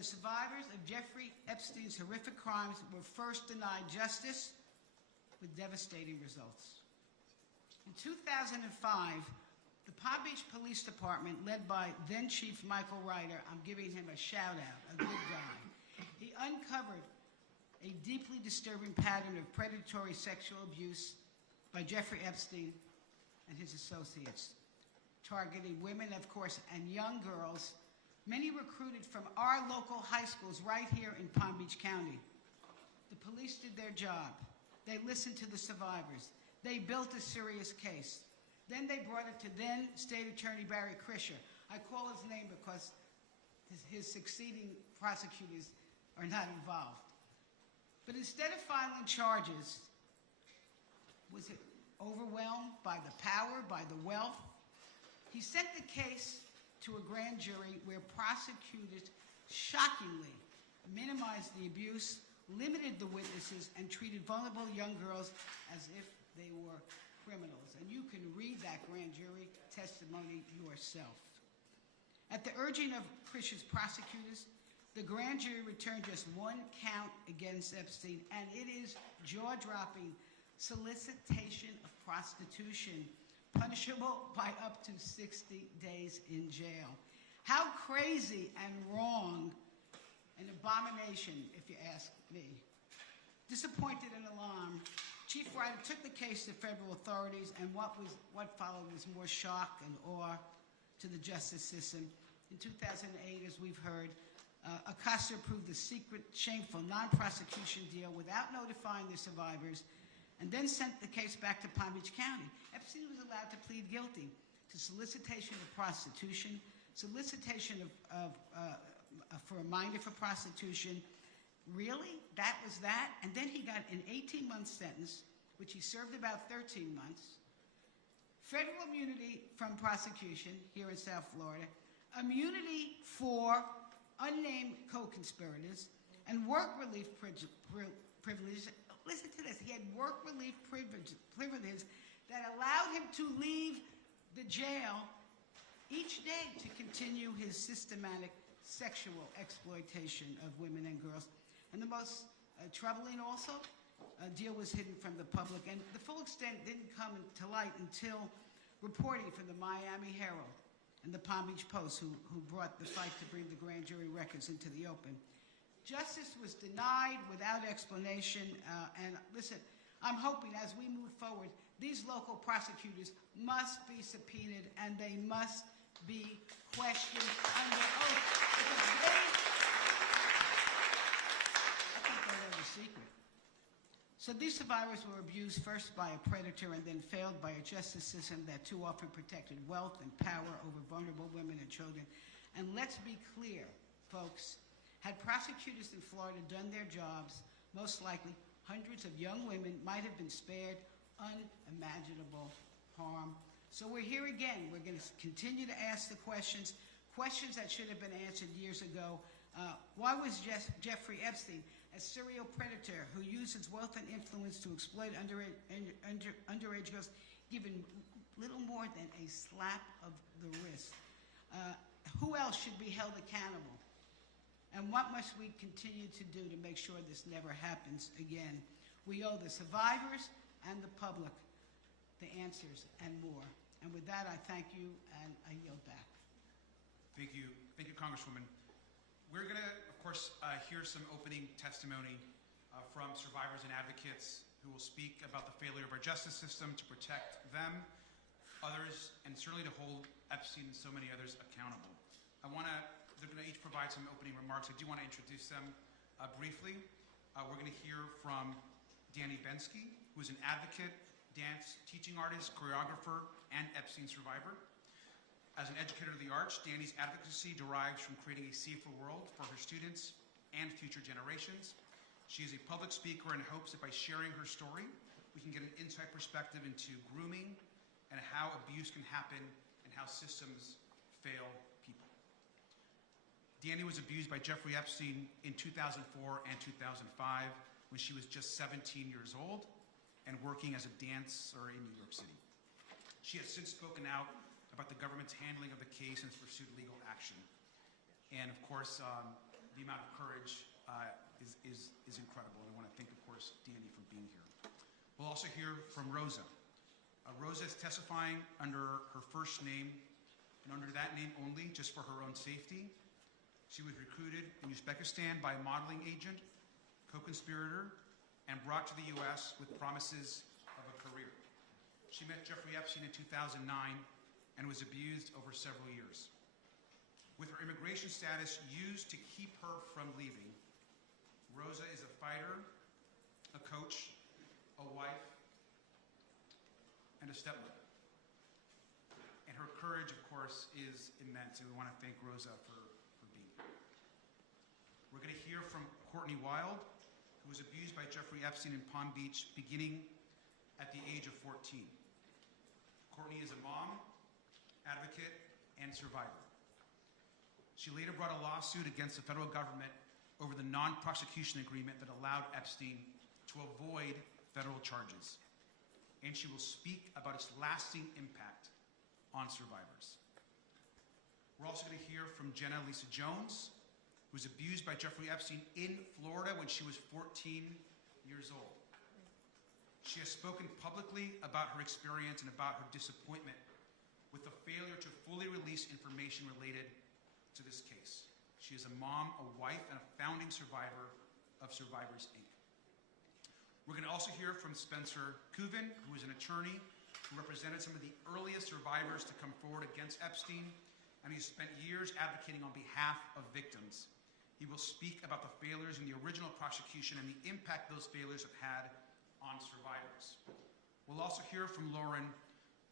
The survivors of Jeffrey Epstein's horrific crimes were first denied justice with devastating results. In 2005, the Palm Beach Police Department, led by then Chief Michael Ryder, I'm giving him a shout out, a good guy, he uncovered a deeply disturbing pattern of predatory sexual abuse by Jeffrey Epstein and his associates, targeting women, of course, and young girls, many recruited from our local high schools right here in Palm Beach County. The police did their job. They listened to the survivors. They built a serious case. Then they brought it to then State Attorney Barry Krischer. I call his name because his succeeding prosecutors are not involved. But instead of filing charges, was it overwhelmed by the power, by the wealth? He sent the case to a grand jury where prosecutors shockingly minimized the abuse, limited the witnesses, and treated vulnerable young girls as if they were criminals. And you can read that grand jury testimony yourself. At the urging of Krischer's prosecutors, the grand jury returned just one count against Epstein, and it is jaw-dropping: solicitation of prostitution, punishable by up to 60 days in jail. How crazy and wrong, an abomination, if you ask me. Disappointed and alarmed, Chief Ryder took the case to federal authorities, and what followed was more shock and awe to the justice system. In 2008, as we've heard, Acosta approved the secret, shameful, non-prosecution deal without notifying the survivors, and then sent the case back to Palm Beach County. Epstein was allowed to plead guilty to solicitation of prostitution, solicitation for a minor for prostitution. Really? That was that? And then he got an 18-month sentence, which he served about 13 months, federal immunity from prosecution here in South Florida, immunity for unnamed co-conspirators, and work relief privileges. Listen to this. He had work relief privileges that allowed him to leave the jail each day to continue his systematic sexual exploitation of women and girls. And the most troubling also, a deal was hidden from the public, and the full extent didn't come to light until reporting from the Miami Herald and the Palm Beach Post, who brought the fight to bring the grand jury records into the open. Justice was denied without explanation, and listen, I'm hoping as we move forward, these local prosecutors must be subpoenaed and they must be questioned under oath. Because I think they know the secret. So these survivors were abused first by a predator and then failed by a justice system that too often protected wealth and power over vulnerable women and children. And let's be clear, folks, had prosecutors in Florida done their jobs, most likely hundreds of young women might have been spared unimaginable harm. So we're here again. We're going to continue to ask the questions that should have been answered years ago. Why was Jeffrey Epstein, a serial predator who used his wealth and influence to exploit underage girls, given little more than a slap of the wrist? Who else should be held accountable? And what must we continue to do to make sure this never happens again? We owe the survivors and the public the answers and more. And with that, I thank you, and I yield back. Thank you, Congresswoman. We're going to, of course, hear some opening testimony from survivors and advocates who will speak about the failure of our justice system to protect them, others, and certainly to hold Epstein and so many others accountable. They're going to each provide some opening remarks. I do want to introduce them briefly. We're going to hear from Danny Bensky, who is an advocate, dance, teaching artist, choreographer, and Epstein survivor. As an educator of the arts, Danny's advocacy derives from creating a safer world for her students and future generations. She is a public speaker and hopes that by sharing her story, we can get an inside perspective into grooming and how abuse can happen and how systems fail people. Danny was abused by Jeffrey Epstein in 2004 and 2005 when she was just 17 years old and working as a dancer in New York City. She has since spoken out about the government's handling of the case and has pursued legal action. And of course, the amount We'll also hear from Rosa. Rosa is testifying under her first name and under that name only, just for her own safety. She was recruited in Uzbekistan by a modeling agent, co-conspirator, and brought to the U.S. with promises of a career. She met Jeffrey Epstein in 2009 and was abused over several years. With her immigration status used to keep her from leaving, Rosa is a fighter, a coach, a wife, and a stepmother. And her courage, of course, is immense, and we want to thank Rosa for being here. We're going to hear from Courtney Wild, who was abused by Jeffrey Epstein in Palm Beach beginning at the age of 14. Courtney is a mom, advocate, and survivor. She later brought a lawsuit against the federal government over the non-prosecution agreement that allowed Epstein to avoid federal charges. And she will speak about its lasting impact on survivors. We're also going to hear from Jenna Jones, who was abused by Jeffrey Epstein in Florida when she was 14 years old. She has spoken publicly about her experience and about her disappointment with the failure to fully release information related to this case. She is a mom, a wife, and a founding survivor of Survivors, Inc. We're going to also hear from Spencer Kuvan, who is an attorney who represented some of the earliest survivors to come forward against Epstein, and he spent years advocating on behalf of victims. He will speak about the failures in the original prosecution and the impact those failures have had on survivors. We'll also hear from Lauren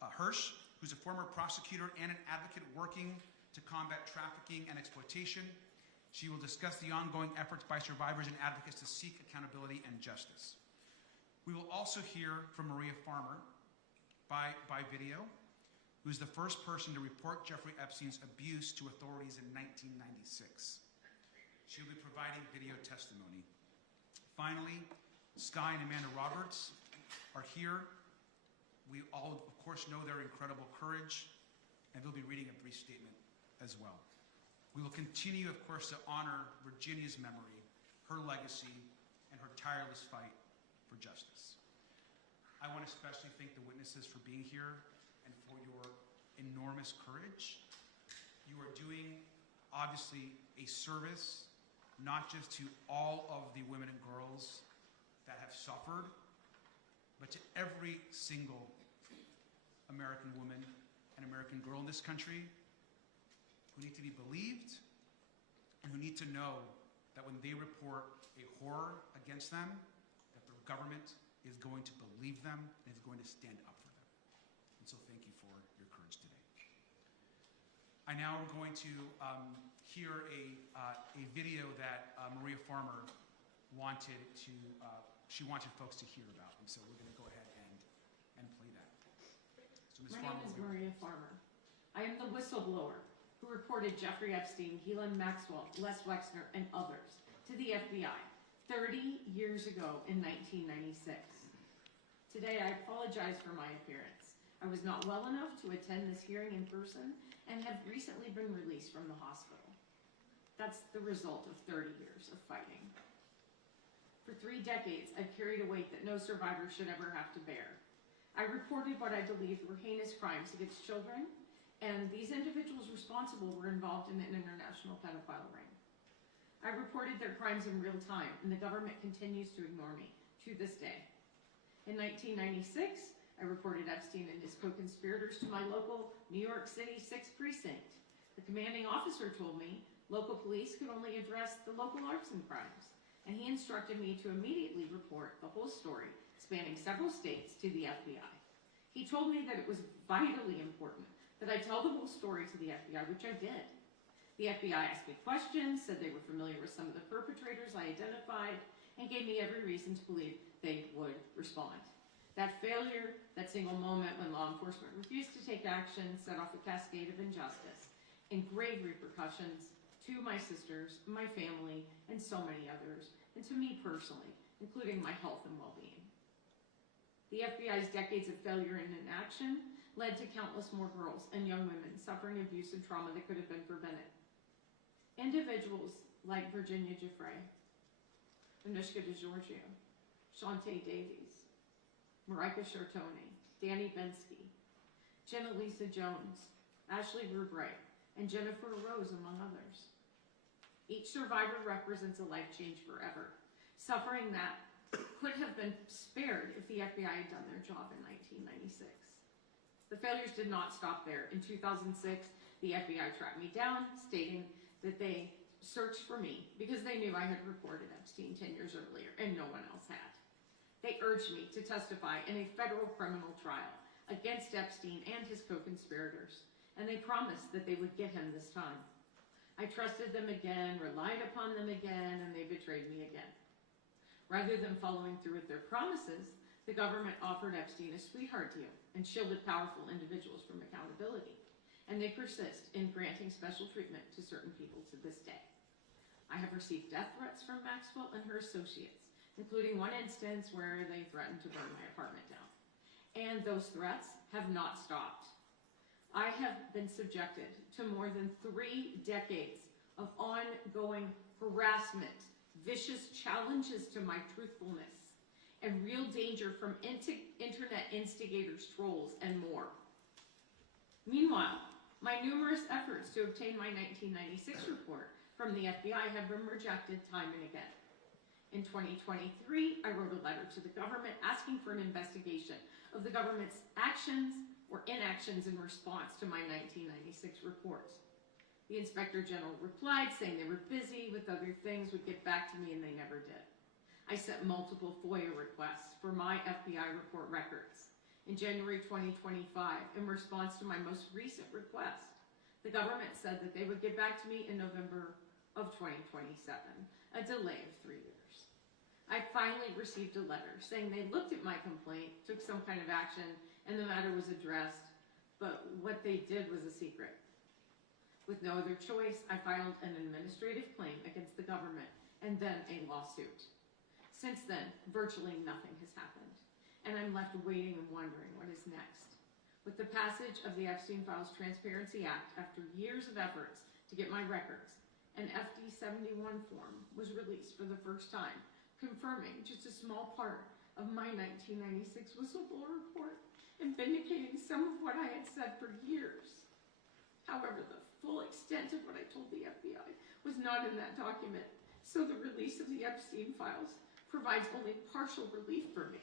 Hirsch, who's a former prosecutor and an advocate working to combat trafficking and exploitation. She will discuss the ongoing efforts by survivors and advocates to seek accountability and justice. We will also hear from Maria Farmer by video, who's the first person to report Jeffrey Epstein's abuse to authorities in 1996. She'll be providing video testimony. Finally, Sky and Amanda Roberts are here. We all, of course, know their incredible courage, and they'll be reading a brief statement as well. We will continue, of course, to honor Virginia's memory, her legacy, and her tireless fight for justice. I want to especially thank the witnesses for being here and for your enormous courage. You are doing, obviously, a service, not just to all of the women and girls that have suffered, but to every single American woman and American girl in this country who need to be believed and who need to know that when they report a horror against them, that the government is going to believe them and is going to stand up for them. And so thank you for your courage today. I now am going to hear a video that Maria Farmer wanted folks to hear about. And so we're going to go ahead and play that. So Ms. My Farmer, name is Maria Farmer. I am the whistleblower who reported Jeffrey Epstein, Ghislaine Maxwell, Les Wexner, and others to the FBI 30 years ago in 1996. Today, I apologize for my appearance. I was not well enough to attend this hearing in person and have recently been released from the hospital. That's the result of 30 years of fighting. For 3 decades, I've carried a weight that no survivor should ever have to bear. I reported what I believed were heinous crimes against children, and these individuals responsible were involved in an international pedophile ring. I reported their crimes in real time, and the government continues to ignore me to this day. In 1996, I reported Epstein and his co-conspirators to my local New York City 6th Precinct. The commanding officer told me local police could only address the local arson crimes, and he instructed me to immediately report the whole story, spanning several states, to the FBI. He told me that it was vitally important that I tell the whole story to the FBI, which I did. The FBI asked me questions, said they were familiar with some of the perpetrators I identified, and gave me every reason to believe they would respond. That failure, that single moment when law enforcement refused to take action, set off a cascade of injustice and grave repercussions to my sisters, my family, and so many others, and to me personally, including my health and well-being. The FBI's decades of failure and inaction led to countless more girls and young women suffering abuse and trauma that could have been prevented. Individuals like Virginia Giuffre, Anushka DeGiorgio, Shantae Davies, Marika Chartone, Danny Bensky, Jenna Lisa Jones, Ashley Rubray, and Jennifer Rose, among others. Each survivor represents a life changed forever, suffering that could have been spared if the FBI had done their job in 1996. The failures did not stop there. In 2006, the FBI tracked me down, stating that they searched for me because they knew I had reported Epstein 10 years earlier and no one else had. They urged me to testify in a federal criminal trial against Epstein and his co-conspirators, and they promised that they would get him this time. I trusted them again, relied upon them again, and they betrayed me again. Rather than following through with their promises, the government offered Epstein a sweetheart deal and shielded powerful individuals from accountability. And they persist in granting special treatment to certain people to this day. I have received death threats from Maxwell and her associates, including one instance where they threatened to burn my apartment down. And those threats have not stopped. I have been subjected to more than 3 decades of ongoing harassment, vicious challenges to my truthfulness, and real danger from internet instigators, trolls, and more. Meanwhile, my numerous efforts to obtain my 1996 report from the FBI have been rejected time and again. In 2023, I wrote a letter to the government asking for an investigation of the government's actions or inactions in response to my 1996 report. The Inspector General replied, saying they were busy with other things, would get back to me, and they never did. I sent multiple FOIA requests for my FBI report records. In January 2025, in response to my most recent request, the government said that they would get back to me in November of 2027, a delay of 3 years. I finally received a letter saying they looked at my complaint, took some kind of action, and the matter was addressed, but what they did was a secret. With no other choice, I filed an administrative claim against the government and then a lawsuit. Since then, virtually nothing has happened, and I'm left waiting and wondering what is next. With the passage of the Epstein Files Transparency Act, after years of efforts to get my records, an FD 71 form was released for the first time, confirming just a small part of my 1996 whistleblower report and vindicating some of what I had said for years. However, the full extent of what I told the FBI was not in that document, so the release of the Epstein files provides only partial relief for me.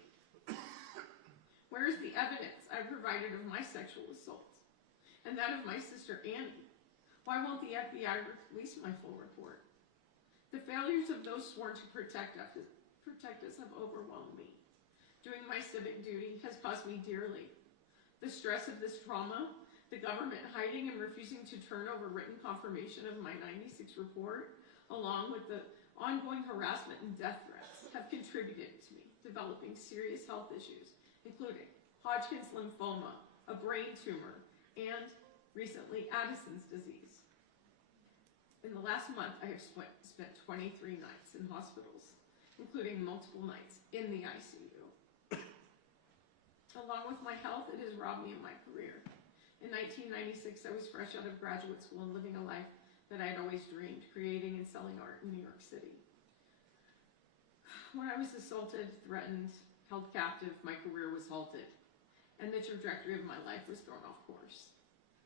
Where is the evidence I provided of my sexual assaults and that of my sister Annie? Why won't the FBI release my full report? The failures of those sworn to protect us have overwhelmed me. Doing my civic duty has cost me dearly. The stress of this trauma, the government hiding and refusing to turn over written confirmation of my 96 report, along with the ongoing harassment and death threats, have contributed to me developing serious health issues, including Hodgkin's lymphoma, a brain tumor, and recently Addison's disease. In the last month, I have spent 23 nights in hospitals, including multiple nights in the ICU. Along with my health, it has robbed me of my career. In 1996, I was fresh out of graduate school and living a life that I had always dreamed, creating and selling art in New York City. When I was assaulted, threatened, held captive, my career was halted, and the trajectory of my life was thrown off course.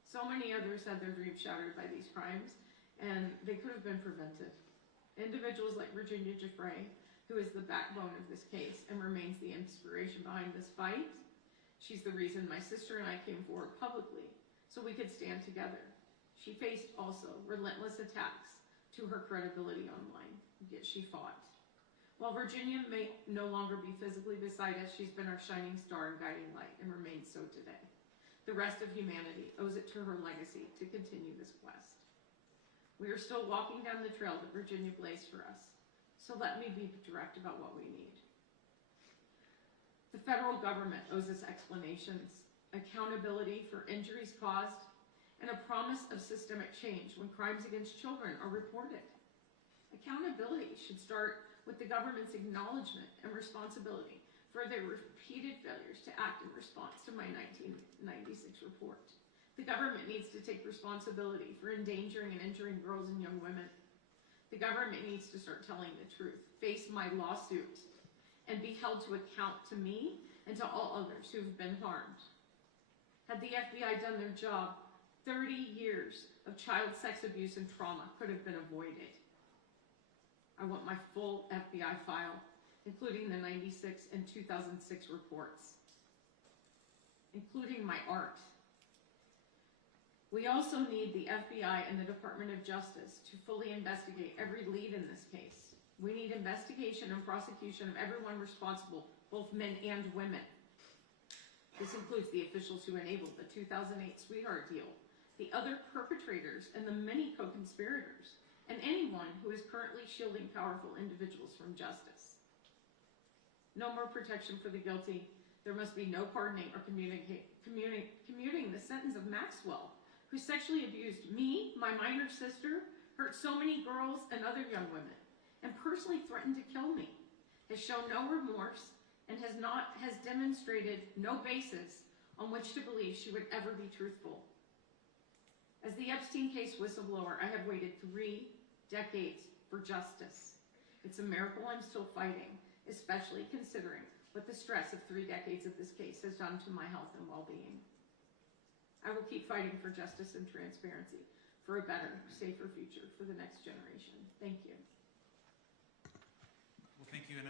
So many others had their dreams shattered by these crimes, and they could have been prevented. Individuals like Virginia Jeffrey, who is the backbone of this case and remains the inspiration behind this fight. She's the reason my sister and I came forward publicly so we could stand together. She faced also relentless attacks to her credibility online, yet she fought. While Virginia may no longer be physically beside us, she's been our shining star and guiding light and remains so today. The rest of humanity owes it to her legacy to continue this quest. We are still walking down the trail that Virginia blazed for us, so let me be direct about what we need. The federal government owes us explanations, accountability for injuries caused, and a promise of systemic change when crimes against children are reported. Accountability should start with the government's acknowledgement and responsibility for their repeated failures to act in response to my 1996 report. The government needs to take responsibility for endangering and injuring girls and young women. The government needs to start telling the truth, face my lawsuit, and be held to account to me and to all others who have been harmed. Had the FBI done their job, 30 years of child sex abuse and trauma could have been avoided. I want my full FBI file, including the 96 and 2006 reports, including my art. We also need the FBI and the Department of Justice to fully investigate every lead in this case. We need investigation and prosecution of everyone responsible, both men and women. This includes the officials who enabled the 2008 sweetheart deal, the other perpetrators and the many co-conspirators, and anyone who is currently shielding powerful individuals from justice. No more protection for the guilty. There must be no pardoning or commuting the sentence of Maxwell, who sexually abused me, my minor sister, hurt so many girls and other young women, and personally threatened to kill me, has shown no remorse, and has demonstrated no basis on which to believe she would ever be truthful. As the Epstein case whistleblower, I have waited 3 decades for justice. It's a miracle I'm still fighting, especially considering what the stress of 3 decades of this case has done to my health and well-being. I will keep fighting for justice and transparency, for a better, safer future for the next generation. Thank you. Well, thank you. And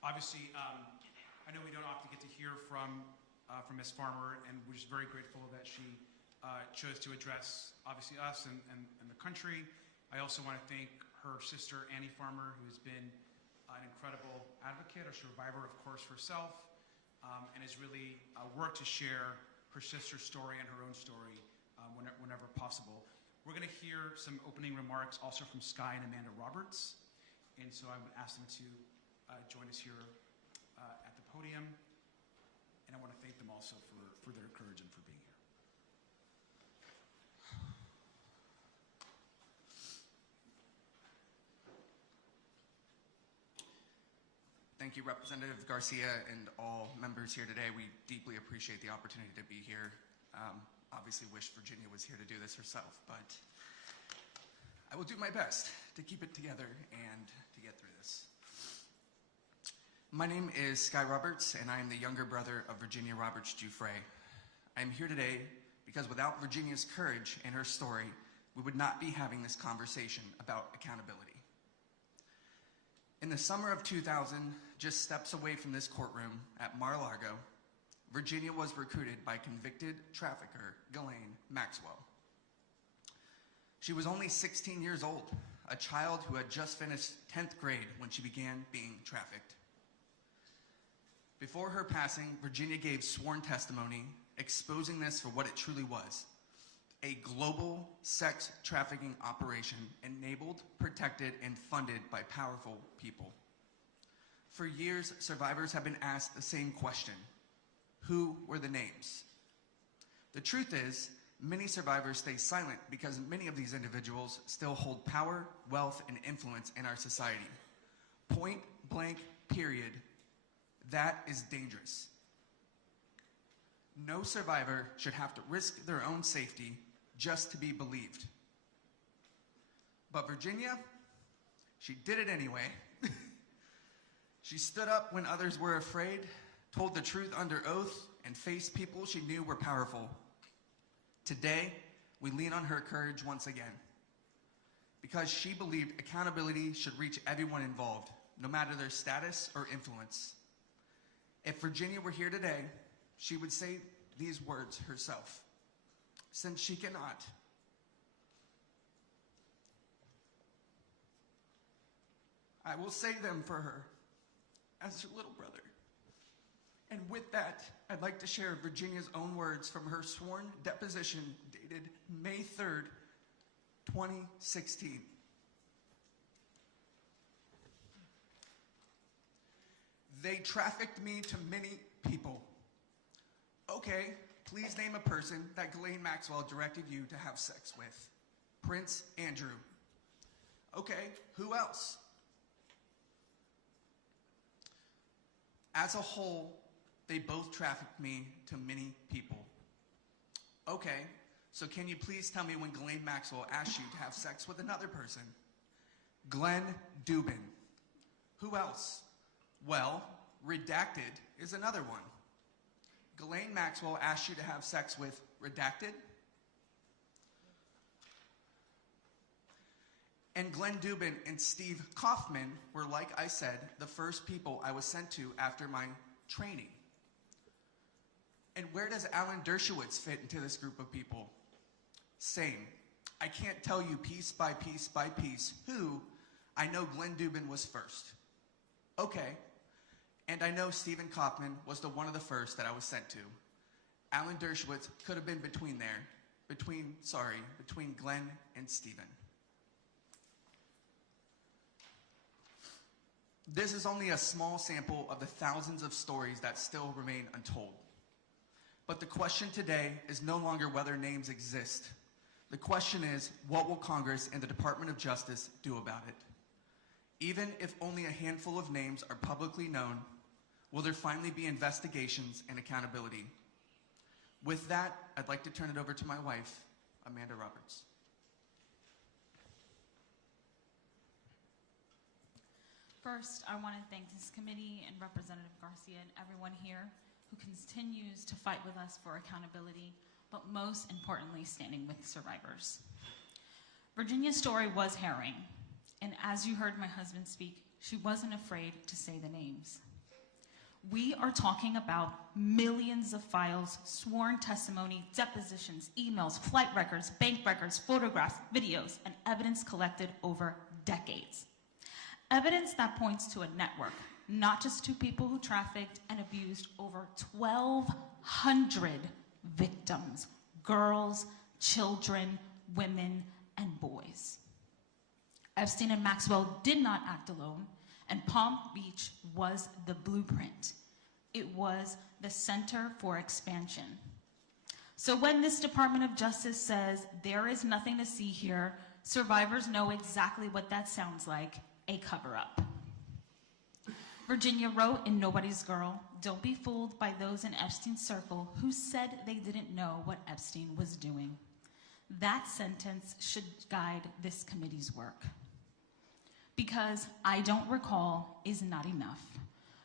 obviously, I know we don't often get to hear from Ms. Farmer, and we're just very grateful that she chose to address, obviously, us and the country. I also want to thank her sister, Annie Farmer, who has been an incredible advocate, a survivor, of course, herself, and has really worked to share her sister's story and her own story whenever possible. We're going to hear some opening remarks also from Sky and Amanda Roberts, and so I would ask them to join us here at the podium, and I want to thank them also for their courage and for being here. Thank you, Representative Garcia and all members here today. We deeply appreciate the opportunity to be here. Obviously wish Virginia was here to do this herself, but I will do my best to keep it together and to get through this. My name is Sky Roberts, and I am the younger brother of Virginia Roberts Giuffre. I am here today because without Virginia's courage and her story, we would not be having this conversation about accountability. In the summer of 2000, just steps away from this courtroom at Mar-a-Lago, Virginia was recruited by convicted trafficker Ghislaine Maxwell. She was only 16 years old, a child who had just finished 10th grade when she began being trafficked. Before her passing, Virginia gave sworn testimony exposing this for what it truly was: a global sex trafficking operation enabled, protected, and funded by powerful people. For years, survivors have been asked the same question: who were the names? The truth is, many survivors stay silent because many of these individuals still hold power, wealth, and influence in our society. Point blank, period. That is dangerous. No survivor should have to risk their own safety just to be believed. But Virginia, she did it anyway. She stood up when others were afraid, told the truth under oath, and faced people she knew were powerful. Today, we lean on her courage once again, because she believed accountability should reach everyone involved, no matter their status or influence. If Virginia were here today, she would say these words herself. Since she cannot, I will say them for her as her little brother. And with that, I'd like to share Virginia's own words from her sworn deposition dated May 3rd, 2016. They trafficked me to many people. Okay, please name a person that Ghislaine Maxwell directed you to have sex with. Prince Andrew. Okay, who else? As a whole, they both trafficked me to many people. Okay, so can you please tell me when Ghislaine Maxwell asked you to have sex with another person? Glenn Dubin. Who else? Well, redacted is another one. Ghislaine Maxwell asked you to have sex with redacted, and Glenn Dubin and Steve Kaufman were, like I said, the first people I was sent to after my training. And where does Alan Dershowitz fit into this group of people? Same. I can't tell you piece by piece by piece who. I know Glenn Dubin was first. Okay. And I know Stephen Kaufman was one of the first that I was sent to. Alan Dershowitz could have been between there. Between Glenn and Stephen. This is only a small sample of the thousands of stories that still remain untold. But the question today is no longer whether names exist. The question is, what will Congress and the Department of Justice do about it? Even if only a handful of names are publicly known, will there finally be investigations and accountability? With that, I'd like to turn it over to my wife, Amanda Roberts. First, I want to thank this committee and Representative Garcia and everyone here who continues to fight with us for accountability, but most importantly, standing with survivors. Virginia's story was harrowing, and as you heard my husband speak, she wasn't afraid to say the names. We are talking about millions of files, sworn testimony, depositions, emails, flight records, bank records, photographs, videos, and evidence collected over decades. Evidence that points to a network, not just to people who trafficked and abused over 1,200 victims, girls, children, women, and boys. Epstein and Maxwell did not act alone, and Palm Beach was the blueprint. It was the center for expansion. So when this Department of Justice says there is nothing to see here, survivors know exactly what that sounds like, a cover-up. Virginia wrote in Nobody's Girl, "Don't be fooled by those in Epstein's circle who said they didn't know what Epstein was doing." That sentence should guide this committee's work. Because I don't recall is not enough.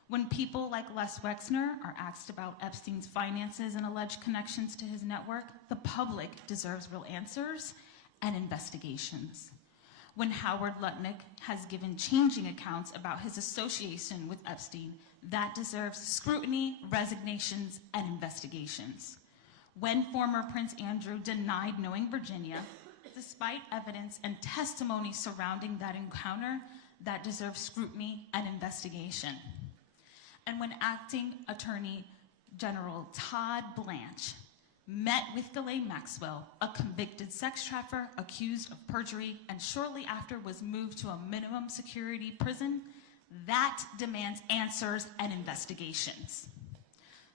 When people like Les Wexner are asked about Epstein's finances and alleged connections to his network, the public deserves real answers and investigations. When Howard Lutnick has given changing accounts about his association with Epstein, that deserves scrutiny, resignations, and investigations. When former Prince Andrew denied knowing Virginia, despite evidence and testimony surrounding that encounter, that deserves scrutiny and investigation. And when Acting Attorney General Todd Blanche met with Ghislaine Maxwell, a convicted sex trafficker accused of perjury, and shortly after was moved to a minimum security prison, that demands answers and investigations.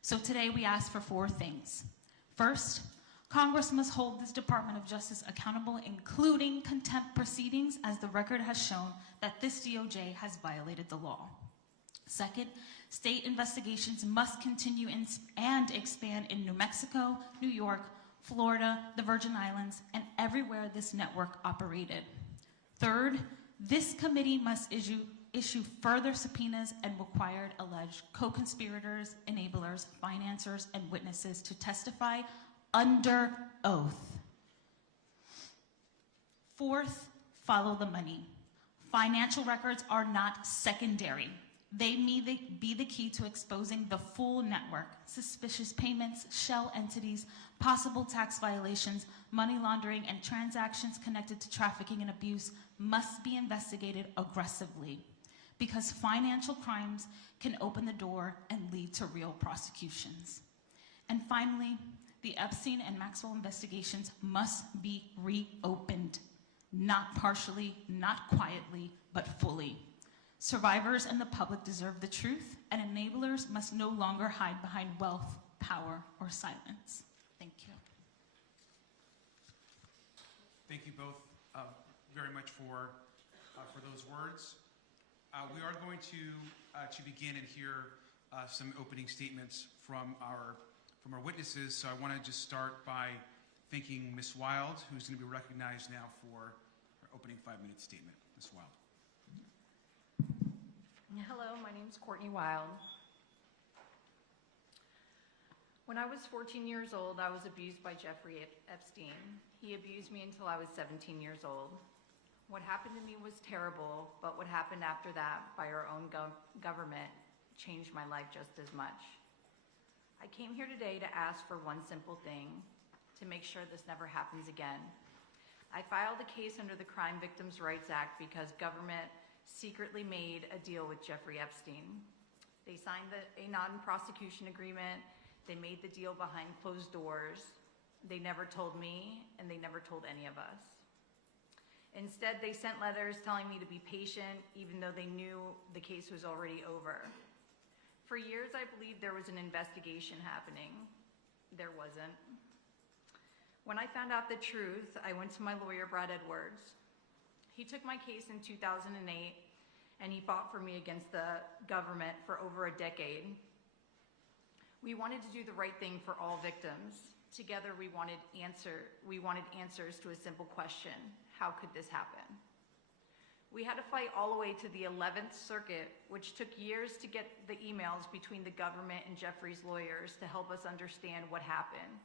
So today we ask for 4 things. First, Congress must hold this Department of Justice accountable, including contempt proceedings, as the record has shown that this DOJ has violated the law. Second, state investigations must continue and expand in New Mexico, New York, Florida, the Virgin Islands, and everywhere this network operated. Third, this committee must issue further subpoenas and required alleged co-conspirators, enablers, financiers, and witnesses to testify under oath. Fourth, follow the money. Financial records are not secondary. They may be the key to exposing the full network. Suspicious payments, shell entities, possible tax violations, money laundering, and transactions connected to trafficking and abuse must be investigated aggressively, because financial crimes can open the door and lead to real prosecutions. And finally, the Epstein and Maxwell investigations must be reopened, not partially, not quietly, but fully. Survivors and the public deserve the truth, and enablers must no longer hide behind wealth, power, or silence. Thank you. Thank you both very much for those words. We are going to begin and hear some opening statements from our witnesses. So I want to just start by thanking Ms. Wild, who's going to be recognized now for her opening 5-minute statement. Ms. Wild. Hello, my name is Courtney Wild. When I was 14 years old, I was abused by Jeffrey Epstein. He abused me until I was 17 years old. What happened to me was terrible, but what happened after that by our own government changed my life just as much. I came here today to ask for one simple thing, to make sure this never happens again. I filed a case under the Crime Victims' Rights Act because government secretly made a deal with Jeffrey Epstein. They signed a non-prosecution agreement. They made the deal behind closed doors. They never told me, and they never told any of us. Instead, they sent letters telling me to be patient, even though they knew the case was already over. For years, I believed there was an investigation happening. There wasn't. When I found out the truth, I went to my lawyer, Brad Edwards. He took my case in 2008, and he fought for me against the government for over a decade. We wanted to do the right thing for all victims. Together, we wanted answers to a simple question: how could this happen? We had to fight all the way to the 11th Circuit, which took years to get the emails between the government and Jeffrey's lawyers to help us understand what happened.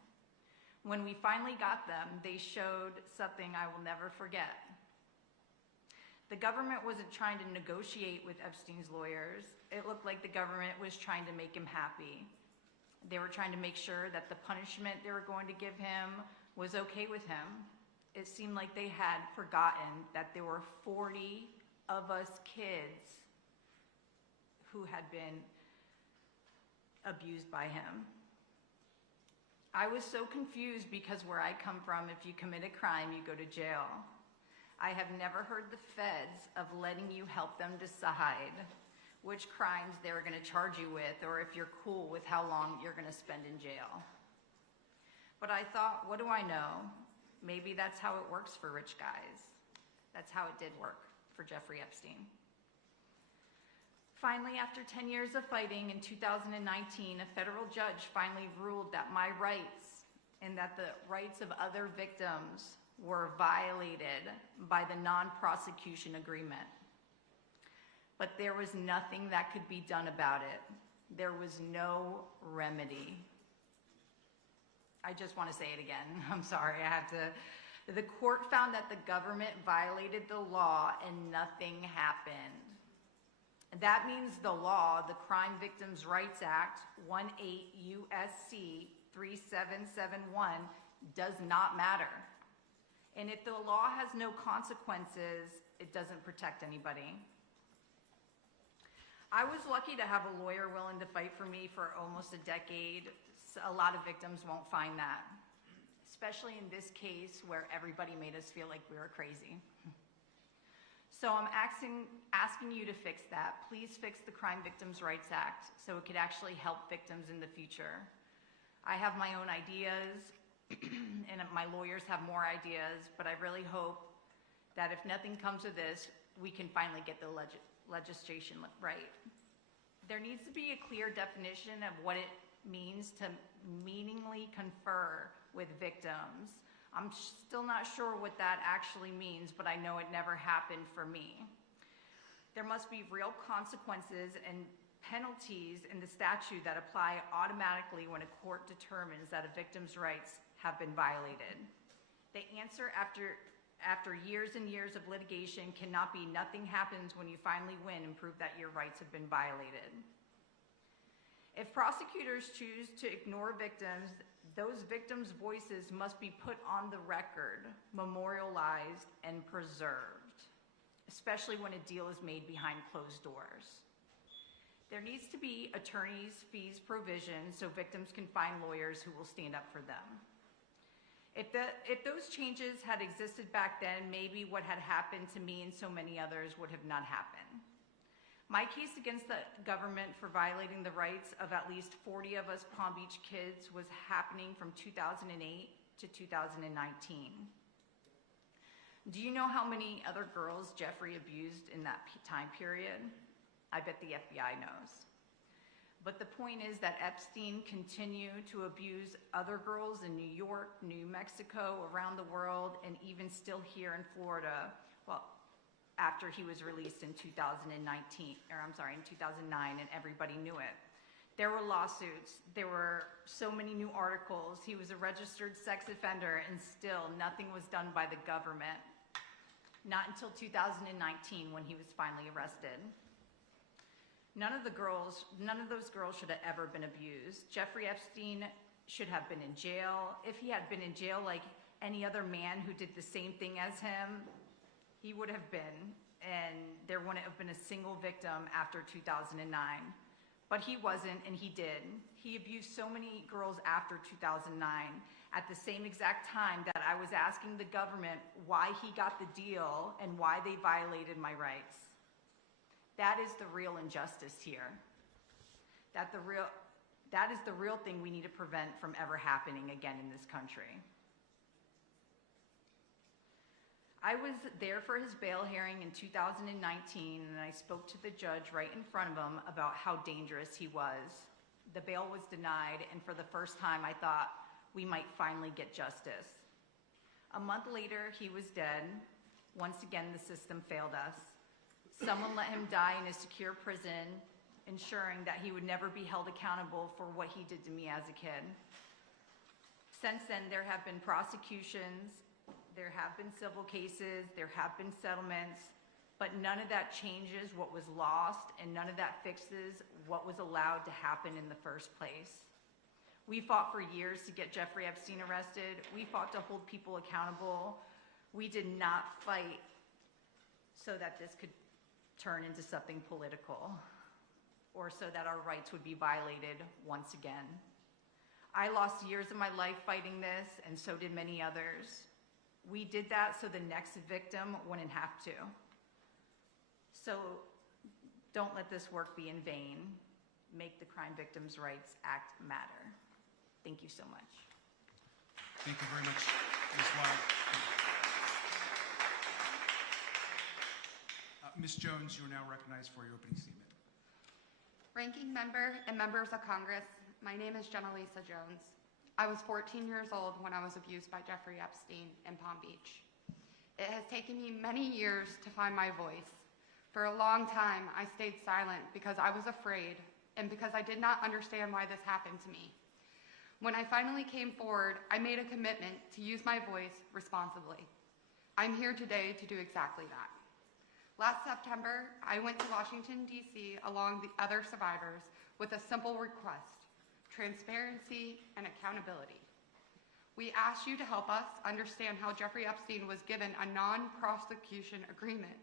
When we finally got them, they showed something I will never forget. The government wasn't trying to negotiate with Epstein's lawyers. It looked like the government was trying to make him happy. They were trying to make sure that the punishment they were going to give him was okay with him. It seemed like they had forgotten that there were 40 of us kids who had been abused by him. I was so confused because where I come from, if you commit a crime, you go to jail. I have never heard the feds of letting you help them decide which crimes they were going to charge you with, or if you're cool with how long you're going to spend in jail. But I thought, what do I know? Maybe that's how it works for rich guys. That's how it did work for Jeffrey Epstein. Finally, after 10 years of fighting, in 2019, a federal judge finally ruled that my rights and that the rights of other victims were violated by the non-prosecution agreement. But there was nothing that could be done about it. There was no remedy. I just want to say it again. I'm sorry, I have to. The court found that the government violated the law and nothing happened. That means the law, the Crime Victims' Rights Act, 18 U.S.C. 3771, does not matter. And if the law has no consequences, it doesn't protect anybody. I was lucky to have a lawyer willing to fight for me for almost a decade. A lot of victims won't find that, especially in this case where everybody made us feel like we were crazy. So I'm asking you to fix that. Please fix the Crime Victims' Rights Act so it could actually help victims in the future. I have my own ideas, and my lawyers have more ideas, but I really hope that if nothing comes of this, we can finally get the legislation right. There needs to be a clear definition of what it means to meaningfully confer with victims. I'm still not sure what that actually means, but I know it never happened for me. There must be real consequences and penalties in the statute that apply automatically when a court determines that a victim's rights have been violated. The answer after years and years of litigation cannot be nothing happens when you finally win and prove that your rights have been violated. If prosecutors choose to ignore victims, those victims' voices must be put on the record, memorialized, and preserved, especially when a deal is made behind closed doors. There needs to be attorneys' fees provision so victims can find lawyers who will stand up for them. If those changes had existed back then, maybe what had happened to me and so many others would have not happened. My case against the government for violating the rights of at least 40 of us Palm Beach kids was happening from 2008 to 2019. Do you know how many other girls Jeffrey abused in that time period? I bet the FBI knows. But the point is that Epstein continued to abuse other girls in New York, New Mexico, around the world, and even still here in Florida, well, after he was released in 2009, and everybody knew it. There were lawsuits. There were so many new articles. He was a registered sex offender, and still nothing was done by the government. Not until 2019 when he was finally arrested. None of those girls should have ever been abused. Jeffrey Epstein should have been in jail. If he had been in jail like any other man who did the same thing as him, he would have been, and there wouldn't have been a single victim after 2009. But he wasn't, and he did. He abused so many girls after 2009 at the same exact time that I was asking the government why he got the deal and why they violated my rights. That is the real injustice here. That is the real thing we need to prevent from ever happening again in this country. I was there for his bail hearing in 2019, and I spoke to the judge right in front of him about how dangerous he was. The bail was denied, and for the first time, I thought we might finally get justice. A month later, he was dead. Once again, the system failed us. Someone let him die in a secure prison, ensuring that he would never be held accountable for what he did to me as a kid. Since then, there have been prosecutions, there have been civil cases, there have been settlements, but none of that changes what was lost, and none of that fixes what was allowed to happen in the first place. We fought for years to get Jeffrey Epstein arrested. We fought to hold people accountable. We did not fight so that this could turn into something political, or so that our rights would be violated once again. I lost years of my life fighting this, and so did many others. We did that so the next victim wouldn't have to. So don't let this work be in vain. Make the Crime Victims' Rights Act matter. Thank you so much. Thank you very much, Ms. Wild. Ms. Jones, you are now recognized for your opening statement. Ranking member and members of Congress, my name is Jenna Jones. I was 14 years old when I was abused by Jeffrey Epstein in Palm Beach. It has taken me many years to find my voice. For a long time, I stayed silent because I was afraid and because I did not understand why this happened to me. When I finally came forward, I made a commitment to use my voice responsibly. I'm here today to do exactly that. Last September, I went to Washington, D.C. along the other survivors with a simple request: transparency and accountability. We asked you to help us understand how Jeffrey Epstein was given a non-prosecution agreement,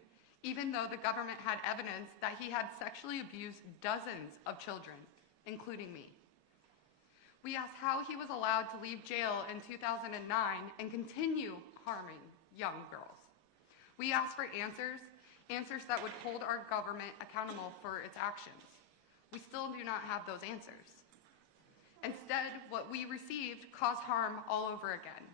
even though the government had evidence that he had sexually abused dozens of children, including me. We asked how he was allowed to leave jail in 2009 and continue harming young girls. We asked for answers that would hold our government accountable for its actions. We still do not have those answers. Instead, what we received caused harm all over again,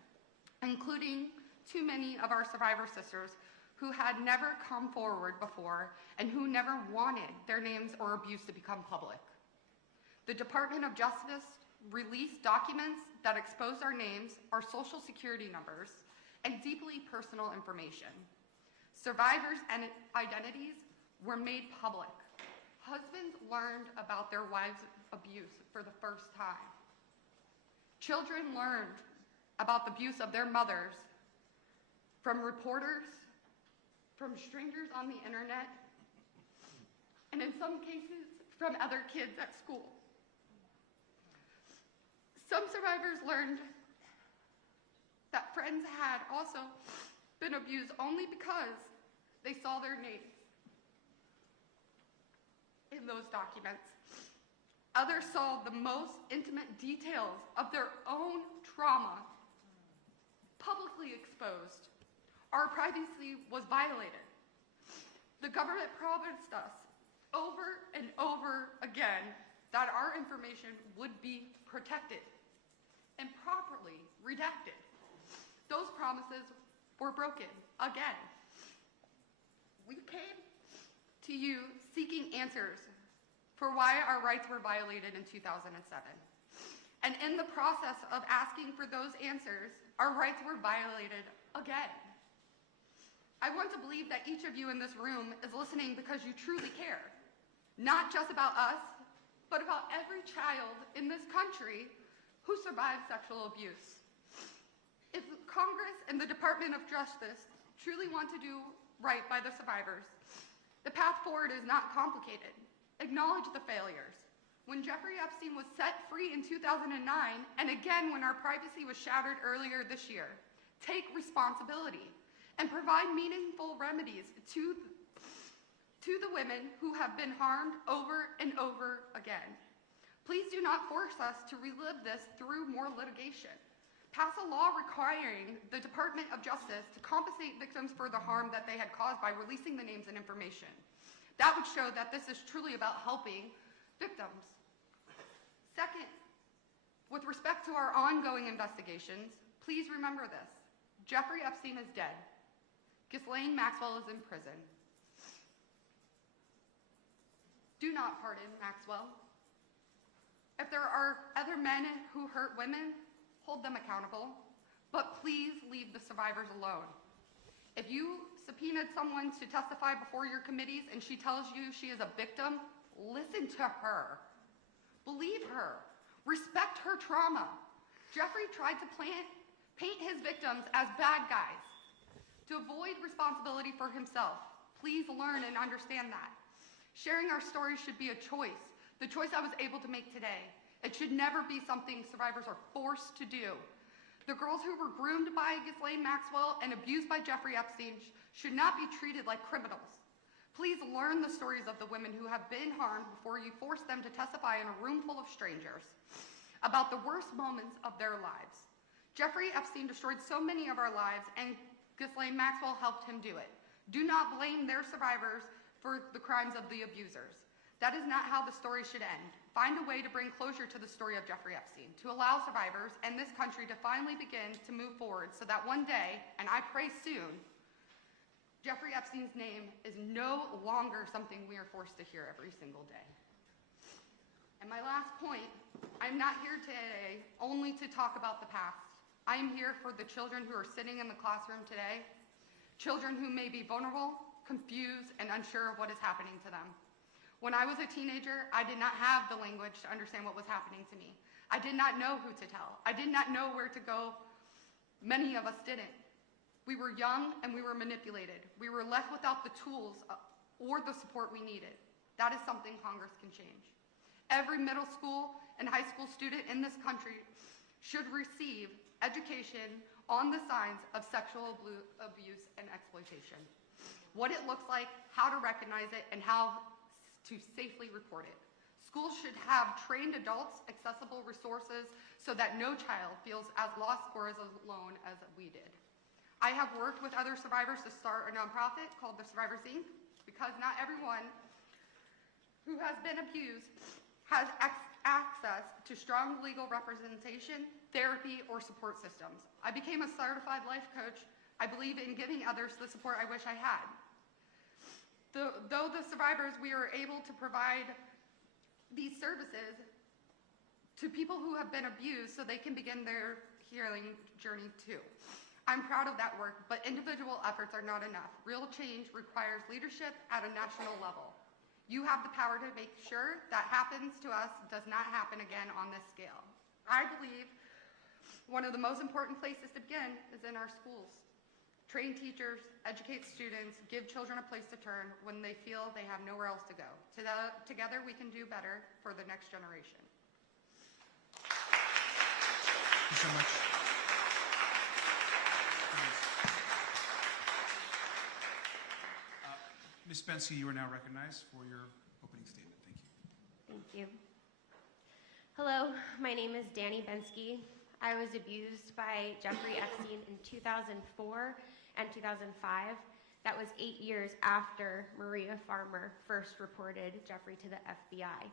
including too many of our survivor sisters who had never come forward before and who never wanted their names or abuse to become public. The Department of Justice released documents that exposed our names, our social security numbers, and deeply personal information. Survivors' identities were made public. Husbands learned about their wives' abuse for the first time. Children learned about the abuse of their mothers from reporters, from strangers on the internet, and in some cases, from other kids at school. Some survivors learned that friends had also been abused only because they saw their names in those documents. Others saw the most intimate details of their own trauma publicly exposed. Our privacy was violated. The government promised us over and over again that our information would be protected and properly redacted. Those promises were broken again. We came to you seeking answers for why our rights were violated in 2007. And in the process of asking for those answers, our rights were violated again. I want to believe that each of you in this room is listening because you truly care, not just about us, but about every child in this country who survived sexual abuse. If Congress and the Department of Justice truly want to do right by the survivors, the path forward is not complicated. Acknowledge the failures. When Jeffrey Epstein was set free in 2009, and again when our privacy was shattered earlier this year, take responsibility and provide meaningful remedies to the women who have been harmed over and over again. Please do not force us to relive this through more litigation. Pass a law requiring the Department of Justice to compensate victims for the harm that they had caused by releasing the names and information. That would show that this is truly about helping victims. Second, with respect to our ongoing investigations, please remember this. Jeffrey Epstein is dead. Ghislaine Maxwell is in prison. Do not pardon Maxwell. If there are other men who hurt women, hold them accountable, but please leave the survivors alone. If you subpoenaed someone to testify before your committees and she tells you she is a victim, listen to her. Believe her. Respect her trauma. Jeffrey tried to paint his victims as bad guys to avoid responsibility for himself. Please learn and understand that. Sharing our stories should be a choice. The choice I was able to make today. It should never be something survivors are forced to do. The girls who were groomed by Ghislaine Maxwell and abused by Jeffrey Epstein should not be treated like criminals. Please learn the stories of the women who have been harmed before you force them to testify in a room full of strangers about the worst moments of their lives. Jeffrey Epstein destroyed so many of our lives, and Ghislaine Maxwell helped him do it. Do not blame their survivors for the crimes of the abusers. That is not how the story should end. Find a way to bring closure to the story of Jeffrey Epstein, to allow survivors and this country to finally begin to move forward so that one day, and I pray soon, Jeffrey Epstein's name is no longer something we are forced to hear every single day. And my last point, I'm not here today only to talk about the past. I am here for the children who are sitting in the classroom today, children who may be vulnerable, confused, and unsure of what is happening to them. When I was a teenager, I did not have the language to understand what was happening to me. I did not know who to tell. I did not know where to go. Many of us didn't. We were young and we were manipulated. We were left without the tools or the support we needed. That is something Congress can change. Every middle school and high school student in this country should receive education on the signs of sexual abuse and exploitation. What it looks like, how to recognize it, and how to safely report it. Schools should have trained adults, accessible resources, so that no child feels as lost or as alone as we did. I have worked with other survivors to start a nonprofit called the Survivors Inc. because not everyone who has been abused has access to strong legal representation, therapy, or support systems. I became a certified life coach. I believe in giving others the support I wish I had. Though the survivors, we are able to provide these services to people who have been abused so they can begin their healing journey too. I'm proud of that work, but individual efforts are not enough. Real change requires leadership at a national level. You have the power to make sure that happens to us does not happen again on this scale. I believe one of the most important places to begin is in our schools. Train teachers, educate students, give children a place to turn when they feel they have nowhere else to go. Together we can do better for the next generation. Thank you so much. Ms. Bensky, you are now recognized for your opening statement. Thank you. Thank you. Hello, my name is Danny Bensky. I was abused by Jeffrey Epstein in 2004 and 2005. That was 8 years after Maria Farmer first reported Jeffrey to the FBI.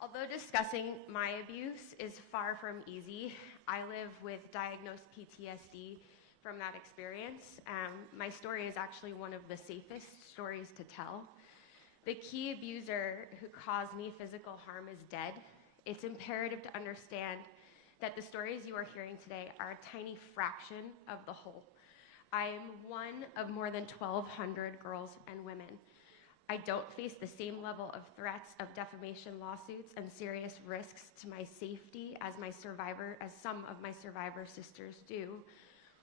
Although discussing my abuse is far from easy, I live with diagnosed PTSD from that experience. My story is actually one of the safest stories to tell. The key abuser who caused me physical harm is dead. It's imperative to understand that the stories you are hearing today are a tiny fraction of the whole. I am one of more than 1,200 girls and women. I don't face the same level of threats of defamation lawsuits and serious risks to my safety as some of my survivor sisters do.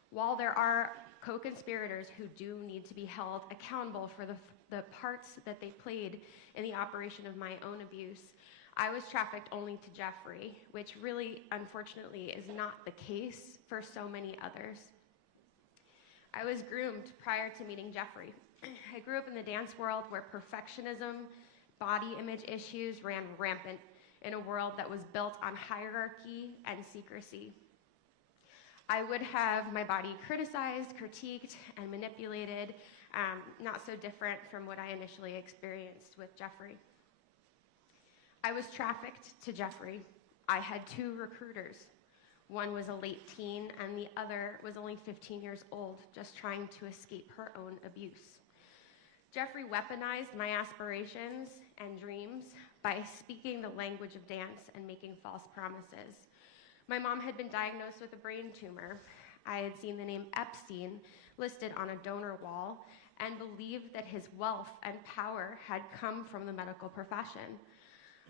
While there are co-conspirators who do need to be held accountable for the parts that they played in the operation of my own abuse, I was trafficked only to Jeffrey, which really, unfortunately, is not the case for so many others. I was groomed prior to meeting Jeffrey. I grew up in the dance world where perfectionism, body image issues ran rampant in a world that was built on hierarchy and secrecy. I would have my body criticized, critiqued, and manipulated, not so different from what I initially experienced with Jeffrey. I was trafficked to Jeffrey. I had 2 recruiters. One was a late teen, and the other was only 15 years old, just trying to escape her own abuse. Jeffrey weaponized my aspirations and dreams by speaking the language of dance and making false promises. My mom had been diagnosed with a brain tumor. I had seen the name Epstein listed on a donor wall and believed that his wealth and power had come from the medical profession.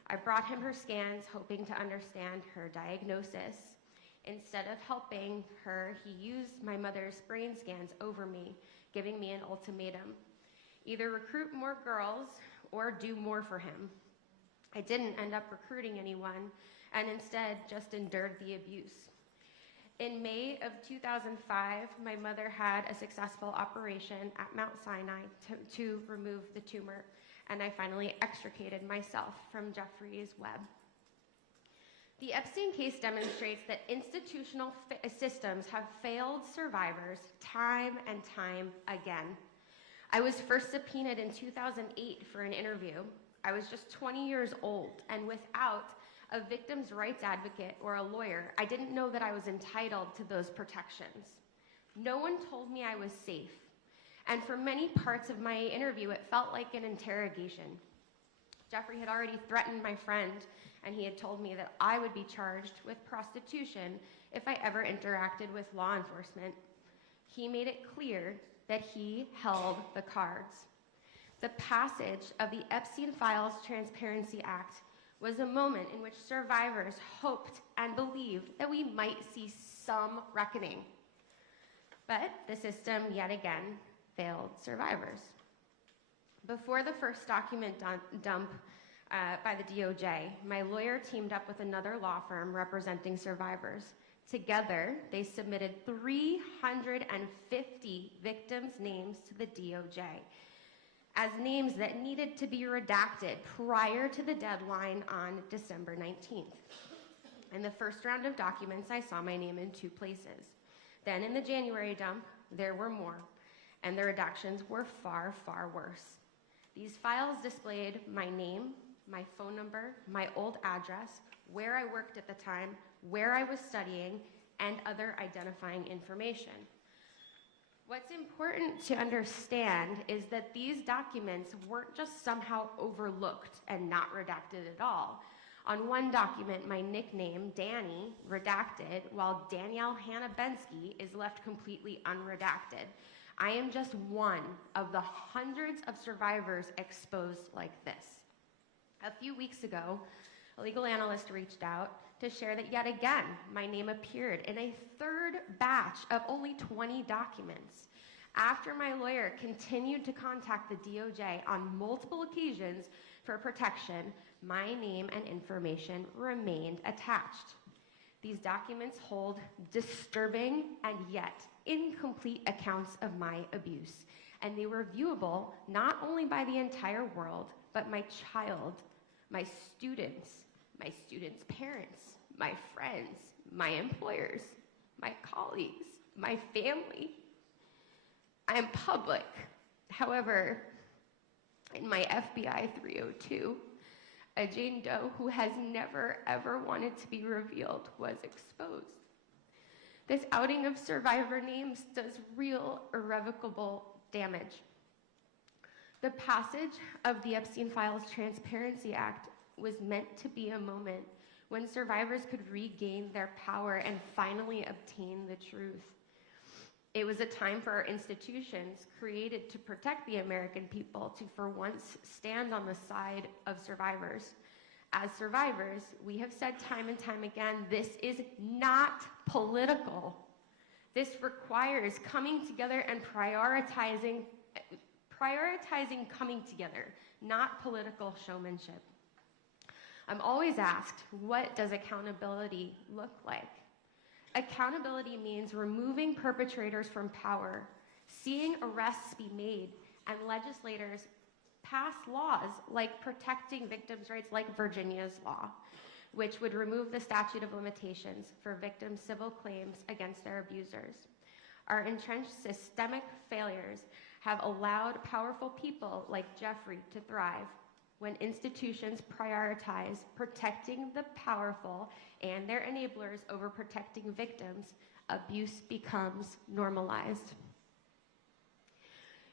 I brought him her scans, hoping to understand her diagnosis. Instead of helping her, he used my mother's brain scans over me, giving me an ultimatum: either recruit more girls or do more for him. I didn't end up recruiting anyone, and instead just endured the abuse. In May of 2005, my mother had a successful operation at Mount Sinai to remove the tumor, and I finally extricated myself from Jeffrey's web. The Epstein case demonstrates that institutional systems have failed survivors time and time again. I was first subpoenaed in 2008 for an interview. I was just 20 years old, and without a victim's rights advocate or a lawyer, I didn't know that I was entitled to those protections. No one told me I was safe, and for many parts of my interview, it felt like an interrogation. Jeffrey had already threatened my friend, and he had told me that I would be charged with prostitution if I ever interacted with law enforcement. He made it clear that he held the cards. The passage of the Epstein Files Transparency Act was a moment in which survivors hoped and believed that we might see some reckoning. But the system yet again failed survivors. Before the first document dump by the DOJ, my lawyer teamed up with another law firm representing survivors. Together, they submitted 350 victims' names to the DOJ as names that needed to be redacted prior to the deadline on December 19th. In the first round of documents, I saw my name in 2 places. Then in the January dump, there were more, and the redactions were far, far worse. These files displayed my name, my phone number, my old address, where I worked at the time, where I was studying, and other identifying information. What's important to understand is that these documents weren't just somehow overlooked and not redacted at all. On one document, my nickname, Danny, redacted, while Danielle Hannah Bensky is left completely unredacted. I am just one of the hundreds of survivors exposed like this. A few weeks ago, a legal analyst reached out to share that yet again, my name appeared in a 3rd batch of only 20 documents. After my lawyer continued to contact the DOJ on multiple occasions for protection, my name and information remained attached. These documents hold disturbing and yet incomplete accounts of my abuse, and they were viewable not only by the entire world, but my child, my students' parents, my friends, my employers, my colleagues, my family. I am public. However, in my FBI 302, a Jane Doe who has never ever wanted to be revealed was exposed. This outing of survivor names does real irrevocable damage. The passage of the Epstein Files Transparency Act was meant to be a moment when survivors could regain their power and finally obtain the truth. It was a time for our institutions created to protect the American people to, for once, stand on the side of survivors. As survivors, we have said time and time again, this is not political. This requires coming together and prioritizing coming together, not political showmanship. I'm always asked, what does accountability look like? Accountability means removing perpetrators from power, seeing arrests be made, and legislators pass laws like protecting victims' rights, like Virginia's law, which would remove the statute of limitations for victims' civil claims against their abusers. Our entrenched systemic failures have allowed powerful people like Jeffrey to thrive. When institutions prioritize protecting the powerful and their enablers over protecting victims, abuse becomes normalized.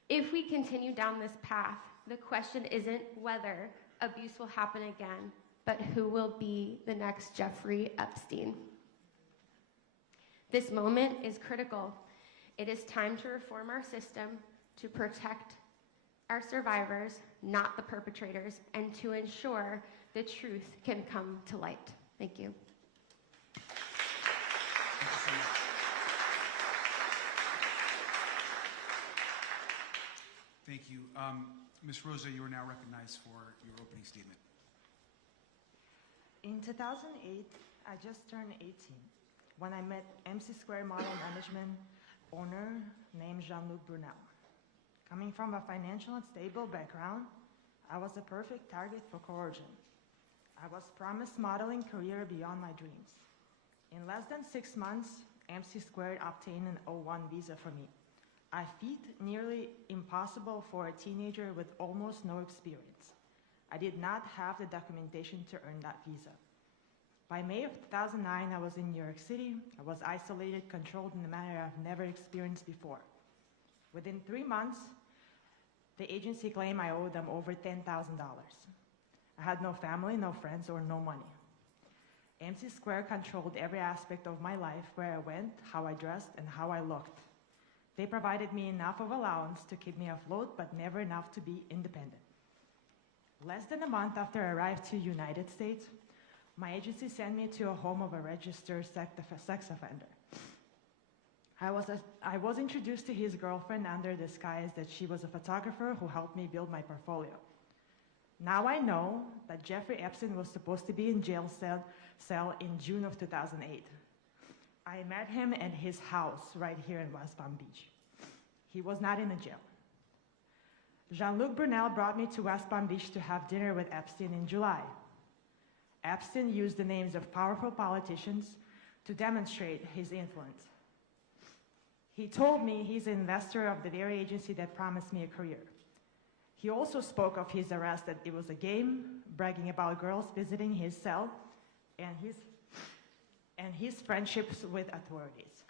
If we continue down this path, the question isn't whether abuse will happen again, but who will be the next Jeffrey Epstein. This moment is critical. It is time to reform our system to protect our survivors, not the perpetrators, and to ensure the truth can come to light. Thank you. Thank you so much. Thank you. Ms. Rosa, you are now recognized for your opening statement. In 2008, I just turned 18 when I met MC Square Model Management owner named Jean-Luc Brunel. Coming from a financial and stable background, I was a perfect target for coercion. I was promised modeling career beyond my dreams. In less than 6 months, MC Squared obtained an O1 visa for me. A feat nearly impossible for a teenager with almost no experience. I did not have the documentation to earn that visa. By May of 2009, I was in New York City. I was isolated, controlled in a manner I've never experienced before. Within 3 months, the agency claimed I owed them over $10,000. I had no family, no friends, or no money. MC Square controlled every aspect of my life, where I went, how I dressed, and how I looked. They provided me enough of allowance to keep me afloat, but never enough to be independent. Less than a month after I arrived to the United States, my agency sent me to a home of a registered sex offender. I was introduced to his girlfriend under the disguise that she was a photographer who helped me build my portfolio. Now I know that Jeffrey Epstein was supposed to be in jail cell in June of 2008. I met him at his house right here in West Palm Beach. He was not in a jail. Jean-Luc Brunel brought me to West Palm Beach to have dinner with Epstein in July. Epstein used the names of powerful politicians to demonstrate his influence. He told me he's an investor of the very agency that promised me a career. He also spoke of his arrest, that it was a game, bragging about girls visiting his cell, and his friendships with authorities.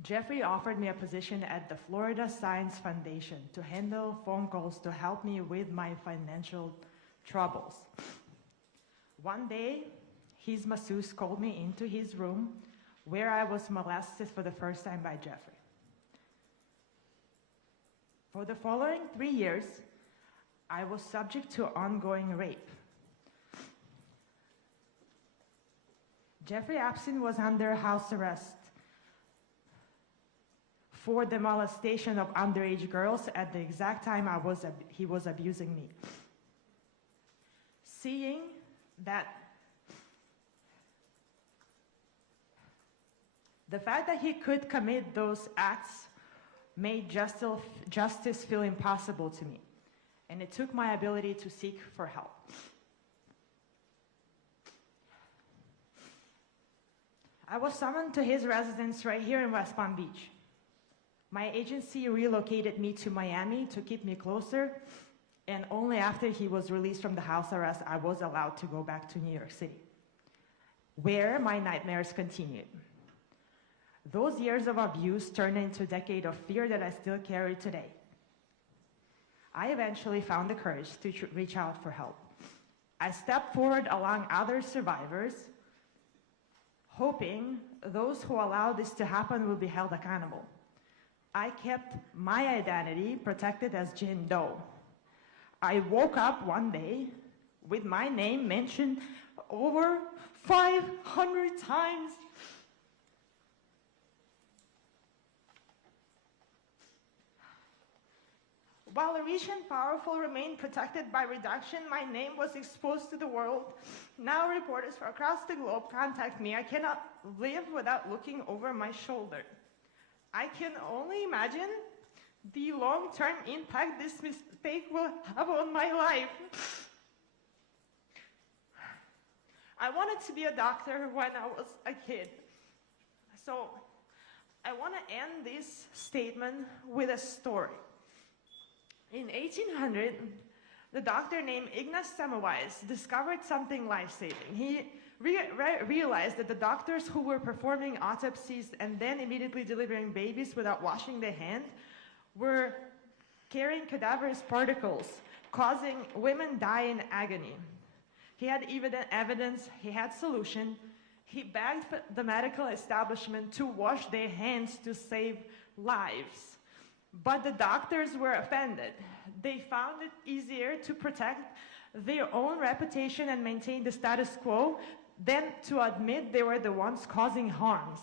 Jeffrey offered me a position at the Florida Science Foundation to handle phone calls to help me with my financial troubles. One day, his masseuse called me into his room where I was molested for the first time by Jeffrey. For the following 3 years, I was subject to ongoing rape. Jeffrey Epstein was under house arrest for the molestation of underage girls at the exact time he was abusing me. Seeing that the fact that he could commit those acts made justice feel impossible to me, and it took my ability to seek for help. I was summoned to his residence right here in West Palm Beach. My agency relocated me to Miami to keep me closer, and only after he was released from the house arrest, I was allowed to go back to New York City, where my nightmares continued. Those years of abuse turned into a decade of fear that I still carry today. I eventually found the courage to reach out for help. I stepped forward along other survivors, hoping those who allow this to happen will be held accountable. I kept my identity protected as Jane Doe. I woke up one day with my name mentioned over 500 times. While the rich and powerful remained protected by redaction, my name was exposed to the world. Now reporters from across the globe contact me. I cannot live without looking over my shoulder. I can only imagine the long-term impact this mistake will have on my life. I wanted to be a doctor when I was a kid. So I want to end this statement with a story. In 1800, the doctor named Ignaz Semmelweis discovered something life-saving. He realized that the doctors who were performing autopsies and then immediately delivering babies without washing their hands were carrying cadaverous particles, causing women die in agony. He had evidence, he had solution. He begged the medical establishment to wash their hands to save lives. But the doctors were offended. They found it easier to protect their own reputation and maintain the status quo than to admit they were the ones causing harms.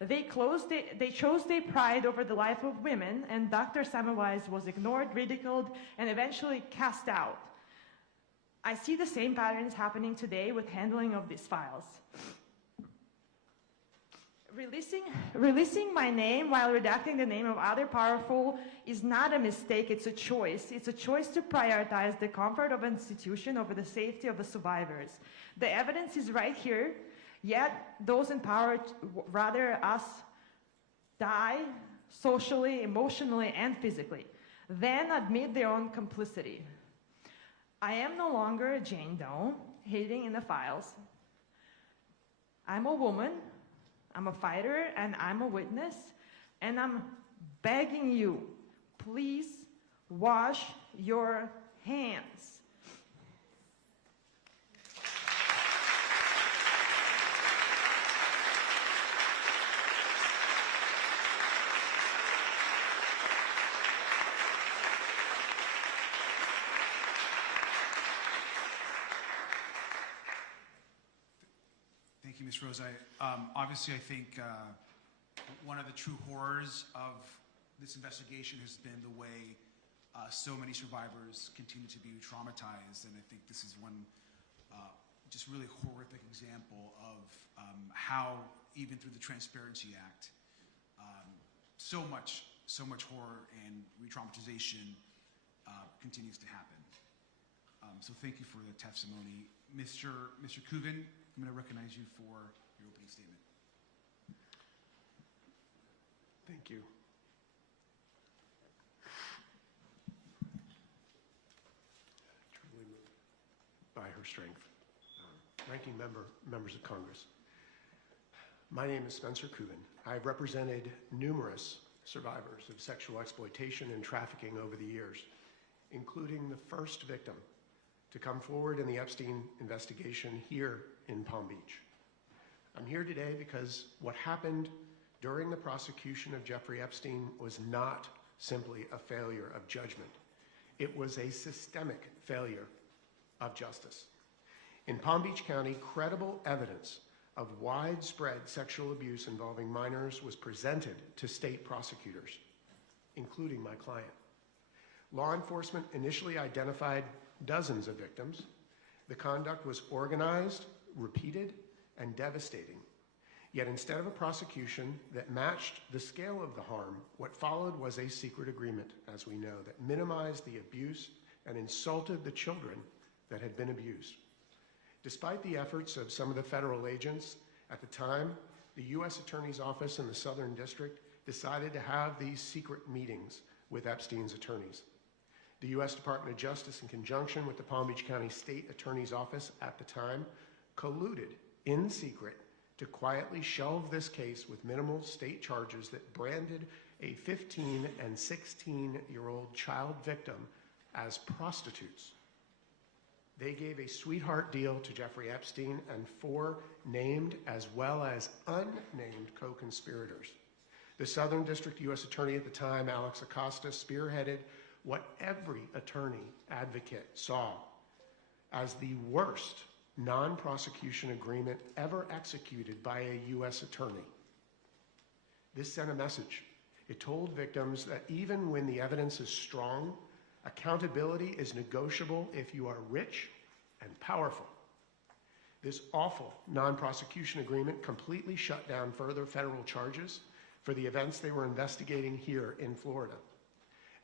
They chose their pride over the life of women, and Dr. Semmelweis was ignored, ridiculed, and eventually cast out. I see the same patterns happening today with handling of these files. Releasing my name while redacting the name of other powerful is not a mistake, it's a choice. It's a choice to prioritize the comfort of an institution over the safety of the survivors. The evidence is right here, yet those in power rather us die socially, emotionally, and physically, than admit their own complicity. I am no longer a Jane Doe, hiding in the files. I'm a woman, I'm a fighter, and I'm a witness, and I'm begging you, please wash your hands. Thank you, Ms. Rosa. Obviously, I think one of the true horrors of this investigation has been the way so many survivors continue to be traumatized, and I think this is one just really horrific example of how, even through the Transparency Act, so much horror and re-traumatization continues to happen. So thank you for the testimony. Mr. Coogan, I'm going to recognize you for your opening statement. Thank you. Truly moved by her strength. Ranking members of Congress. My name is Spencer Coogan. I've represented numerous survivors of sexual exploitation and trafficking over the years, including the first victim to come forward in the Epstein investigation here in Palm Beach. I'm here today because what happened during the prosecution of Jeffrey Epstein was not simply a failure of judgment. It was a systemic failure of justice. In Palm Beach County, credible evidence of widespread sexual abuse involving minors was presented to state prosecutors, including my client. Law enforcement initially identified dozens of victims. The conduct was organized, repeated, and devastating. Yet instead of a prosecution that matched the scale of the harm, what followed was a secret agreement, as we know, that minimized the abuse and insulted the children that had been abused. Despite the efforts of some of the federal agents at the time, the U.S. Attorney's Office in the Southern District decided to have these secret meetings with Epstein's attorneys. The U.S. Department of Justice, in conjunction with the Palm Beach County State Attorney's Office at the time, colluded in secret to quietly shelve this case with minimal state charges that branded a 15 and 16-year-old child victim as prostitutes. They gave a sweetheart deal to Jeffrey Epstein and 4 named as well as unnamed co-conspirators. The Southern District U.S. Attorney at the time, Alex Acosta, spearheaded what every attorney advocate saw as the worst non-prosecution agreement ever executed by a U.S. attorney. This sent a message. It told victims that even when the evidence is strong, accountability is negotiable if you are rich and powerful. This awful non-prosecution agreement completely shut down further federal charges for the events they were investigating here in Florida.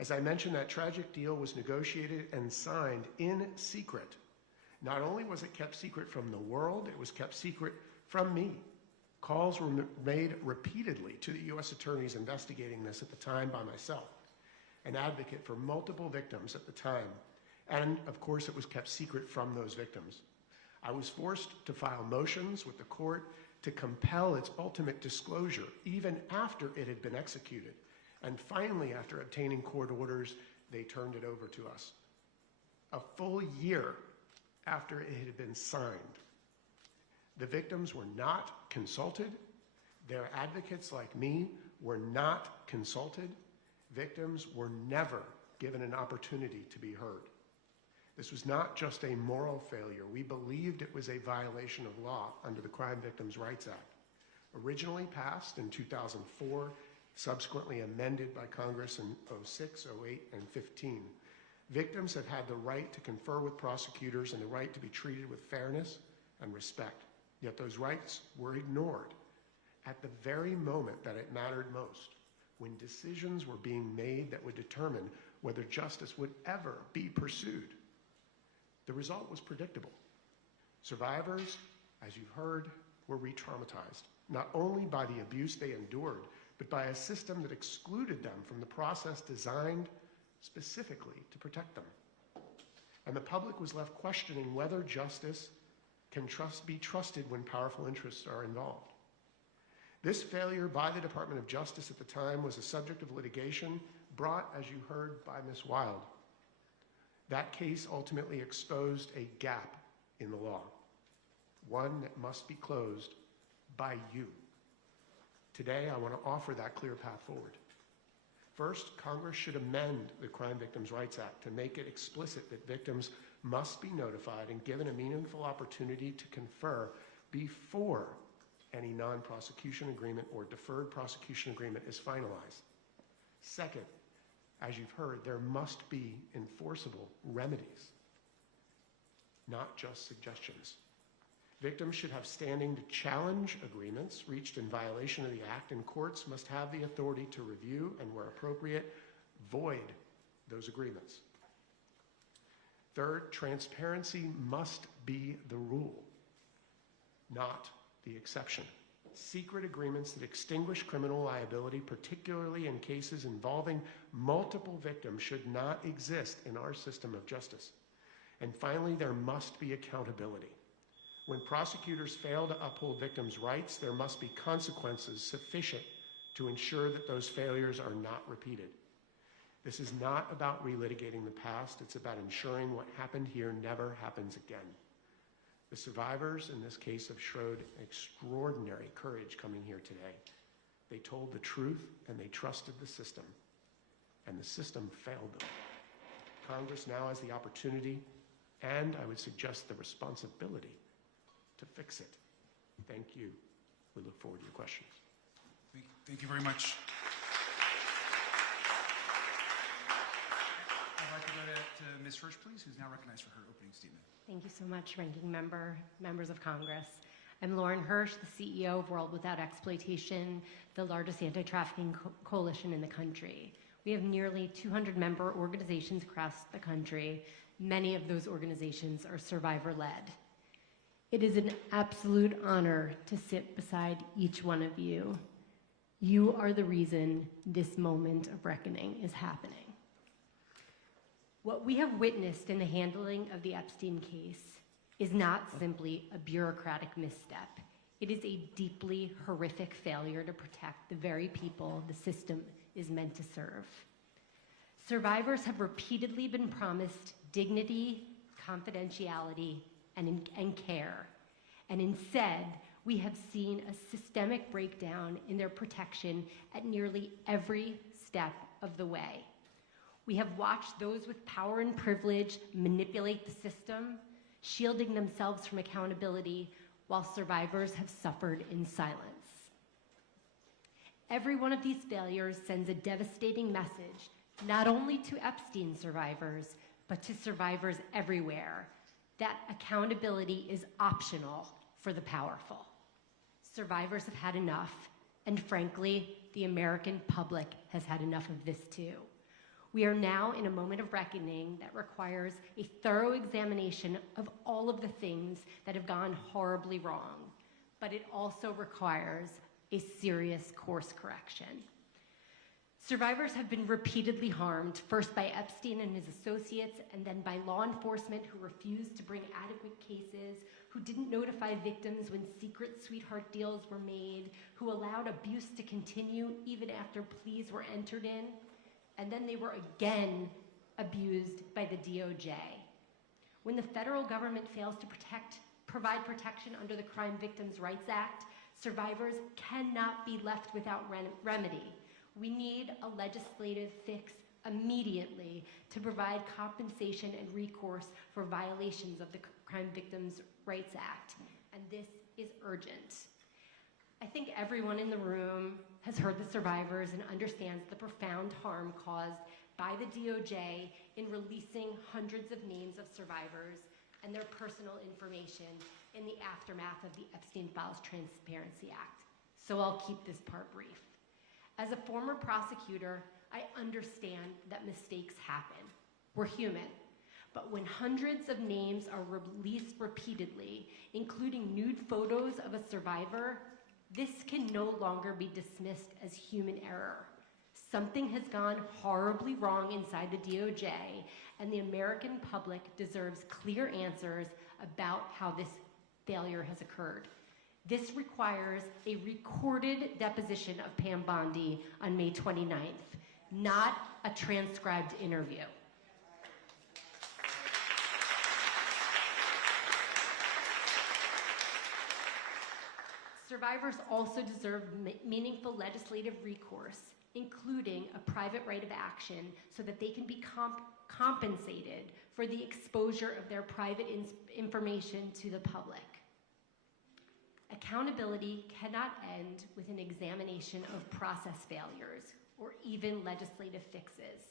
As I mentioned, that tragic deal was negotiated and signed in secret. Not only was it kept secret from the world, it was kept secret from me. Calls were made repeatedly to the U.S. attorneys investigating this at the time by myself, an advocate for multiple victims at the time, and of course it was kept secret from those victims. I was forced to file motions with the court to compel its ultimate disclosure, even after it had been executed. And finally, after obtaining court orders, they turned it over to us. A full year after it had been signed. The victims were not consulted. Their advocates like me were not consulted. Victims were never given an opportunity to be heard. This was not just a moral failure. We believed it was a violation of law under the Crime Victims' Rights Act. Originally passed in 2004, subsequently amended by Congress in 06, 08, and 15. Victims have had the right to confer with prosecutors and the right to be treated with fairness and respect. Yet those rights were ignored at the very moment that it mattered most, when decisions were being made that would determine whether justice would ever be pursued. The result was predictable. Survivors, as you've heard, were re-traumatized, not only by the abuse they endured, but by a system that excluded them from the process designed specifically to protect them. And the public was left questioning whether justice can be trusted when powerful interests are involved. This failure by the Department of Justice at the time was a subject of litigation brought, as you heard, by Ms. Wild. That case ultimately exposed a gap in the law, one that must be closed by you. Today, I want to offer that clear path forward. First, Congress should amend the Crime Victims' Rights Act to make it explicit that victims must be notified and given a meaningful opportunity to confer before any non-prosecution agreement or deferred prosecution agreement is finalized. Second, as you've heard, there must be enforceable remedies, not just suggestions. Victims should have standing to challenge agreements reached in violation of the Act, and courts must have the authority to review and, where appropriate, void those agreements. Third, transparency must be the rule, not the exception. Secret agreements that extinguish criminal liability, particularly in cases involving multiple victims, should not exist in our system of justice. And finally, there must be accountability. When prosecutors fail to uphold victims' rights, there must be consequences sufficient to ensure that those failures are not repeated. This is not about relitigating the past. It's about ensuring what happened here never happens again. The survivors in this case have showed extraordinary courage coming here today. They told the truth and they trusted the system, and the system failed them. Congress now has the opportunity, and I would suggest the responsibility, to fix it. Thank you. We look forward to your questions. Thank you very much. I'd like to go to Ms. Hirsch, please, who's now recognized for her opening statement. Thank you so much, Ranking Member, members of Congress. I'm Lauren Hirsch, the CEO of World Without Exploitation, the largest anti-trafficking coalition in the country. We have nearly 200 member organizations across the country. Many of those organizations are survivor-led. It is an absolute honor to sit beside each one of you. You are the reason this moment of reckoning is happening. What we have witnessed in the handling of the Epstein case is not simply a bureaucratic misstep. It is a deeply horrific failure to protect the very people the system is meant to serve. Survivors have repeatedly been promised dignity, confidentiality, and care. And instead, we have seen a systemic breakdown in their protection at nearly every step of the way. We have watched those with power and privilege manipulate the system, shielding themselves from accountability, while survivors have suffered in silence. Every one of these failures sends a devastating message, not only to Epstein survivors, but to survivors everywhere, that accountability is optional for the powerful. Survivors have had enough, and frankly, the American public has had enough of this too. We are now in a moment of reckoning that requires a thorough examination of all of the things that have gone horribly wrong, but it also requires a serious course correction. Survivors have been repeatedly harmed, first by Epstein and his associates, and then by law enforcement who refused to bring adequate cases, who didn't notify victims when secret sweetheart deals were made, who allowed abuse to continue even after pleas were entered in, and then they were again abused by the DOJ. When the federal government fails to provide protection under the Crime Victims' Rights Act, survivors cannot be left without remedy. We need a legislative fix immediately to provide compensation and recourse for violations of the Crime Victims' Rights Act, and this is urgent. I think everyone in the room has heard the survivors and understands the profound harm caused by the DOJ in releasing hundreds of names of survivors and their personal information in the aftermath of the Epstein Files Transparency Act. So I'll keep this part brief. As a former prosecutor, I understand that mistakes happen. We're human. But when hundreds of names are released repeatedly, including nude photos of a survivor, this can no longer be dismissed as human error. Something has gone horribly wrong inside the DOJ, and the American public deserves clear answers about how this failure has occurred. This requires a recorded deposition of Pam Bondi on May 29th, not a transcribed interview. Survivors also deserve meaningful legislative recourse, including a private right of action, so that they can be compensated for the exposure of their private information to the public. Accountability cannot end with an examination of process failures or even legislative fixes.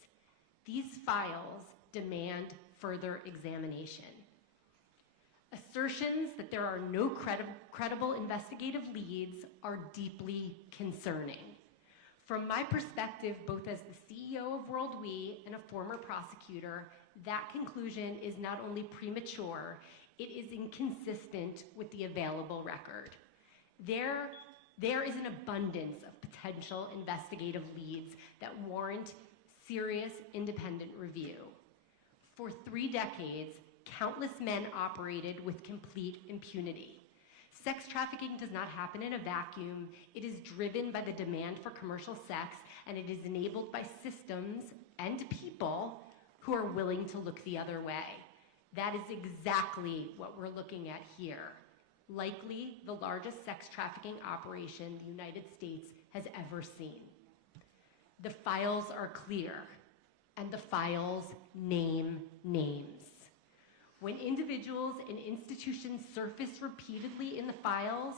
These files demand further examination. Assertions that there are no credible investigative leads are deeply concerning. From my perspective, both as the CEO of World We and a former prosecutor, that conclusion is not only premature, it is inconsistent with the available record. There is an abundance of potential investigative leads that warrant serious independent review. For 3 decades, countless men operated with complete impunity. Sex trafficking does not happen in a vacuum. It is driven by the demand for commercial sex, and it is enabled by systems and people who are willing to look the other way. That is exactly what we're looking at here. Likely the largest sex trafficking operation the United States has ever seen. The files are clear, and the files name names. When individuals and institutions surface repeatedly in the files,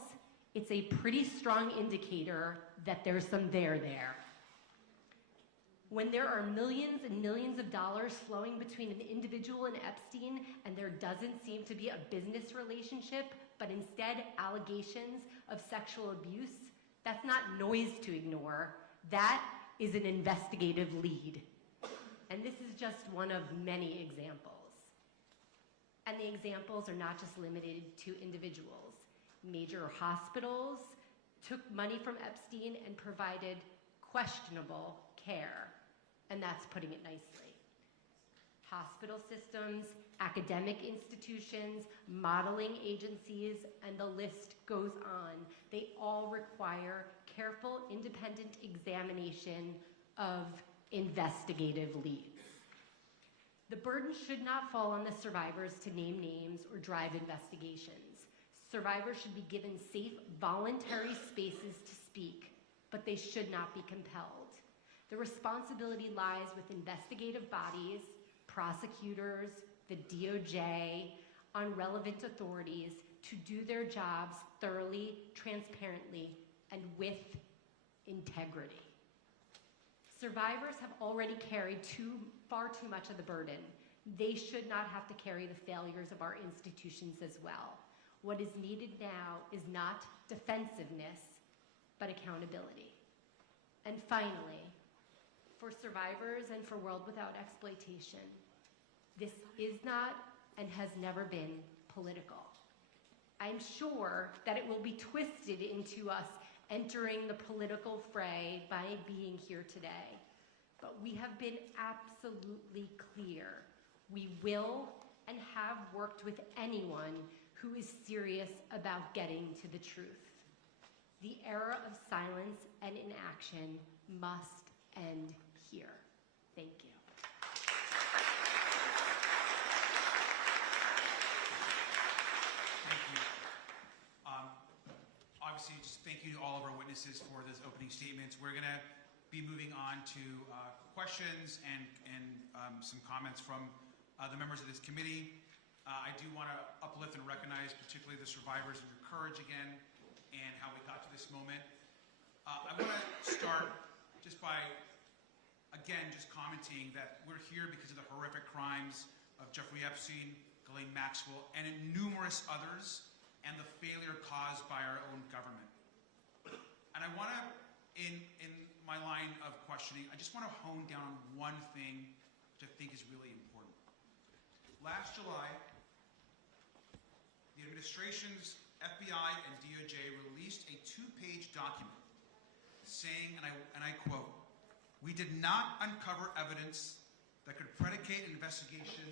it's a pretty strong indicator that there's some there. When there are millions and millions of dollars flowing between an individual and Epstein, and there doesn't seem to be a business relationship, but instead allegations of sexual abuse, that's not noise to ignore. That is an investigative lead. And this is just one of many examples. And the examples are not just limited to individuals. Major hospitals took money from Epstein and provided questionable care, and that's putting it nicely. Hospital systems, academic institutions, modeling agencies, and the list goes on. They all require careful, independent examination of investigative leads. The burden should not fall on the survivors to name names or drive investigations. Survivors should be given safe, voluntary spaces to speak, but they should not be compelled. The responsibility lies with investigative bodies, prosecutors, the DOJ, on relevant authorities to do their jobs thoroughly, transparently, and with integrity. Survivors have already carried far too much of the burden. They should not have to carry the failures of our institutions as well. What is needed now is not defensiveness, but accountability. And finally, for survivors and for World Without Exploitation, this is not and has never been political. I'm sure that it will be twisted into us entering the political fray by being here today. But we have been absolutely clear. We will and have worked with anyone who is serious about getting to the truth. The era of silence and inaction must end here. Thank you. Thank you. Obviously, just thank you to all of our witnesses for those opening statements. We're going to be moving on to questions and some comments from the members of this committee. I do want to uplift and recognize particularly the survivors and your courage again and how we got to this moment. I want to start just by, again, just commenting that we're here because of the horrific crimes of Jeffrey Epstein, Ghislaine Maxwell, and numerous others, and the failure caused by our own government. And I want to, in my line of questioning, I just want to hone down on one thing which I think is really important. Last July, the administration's FBI and DOJ released a 2-page document saying, and I quote, "We did not uncover evidence that could predicate an investigation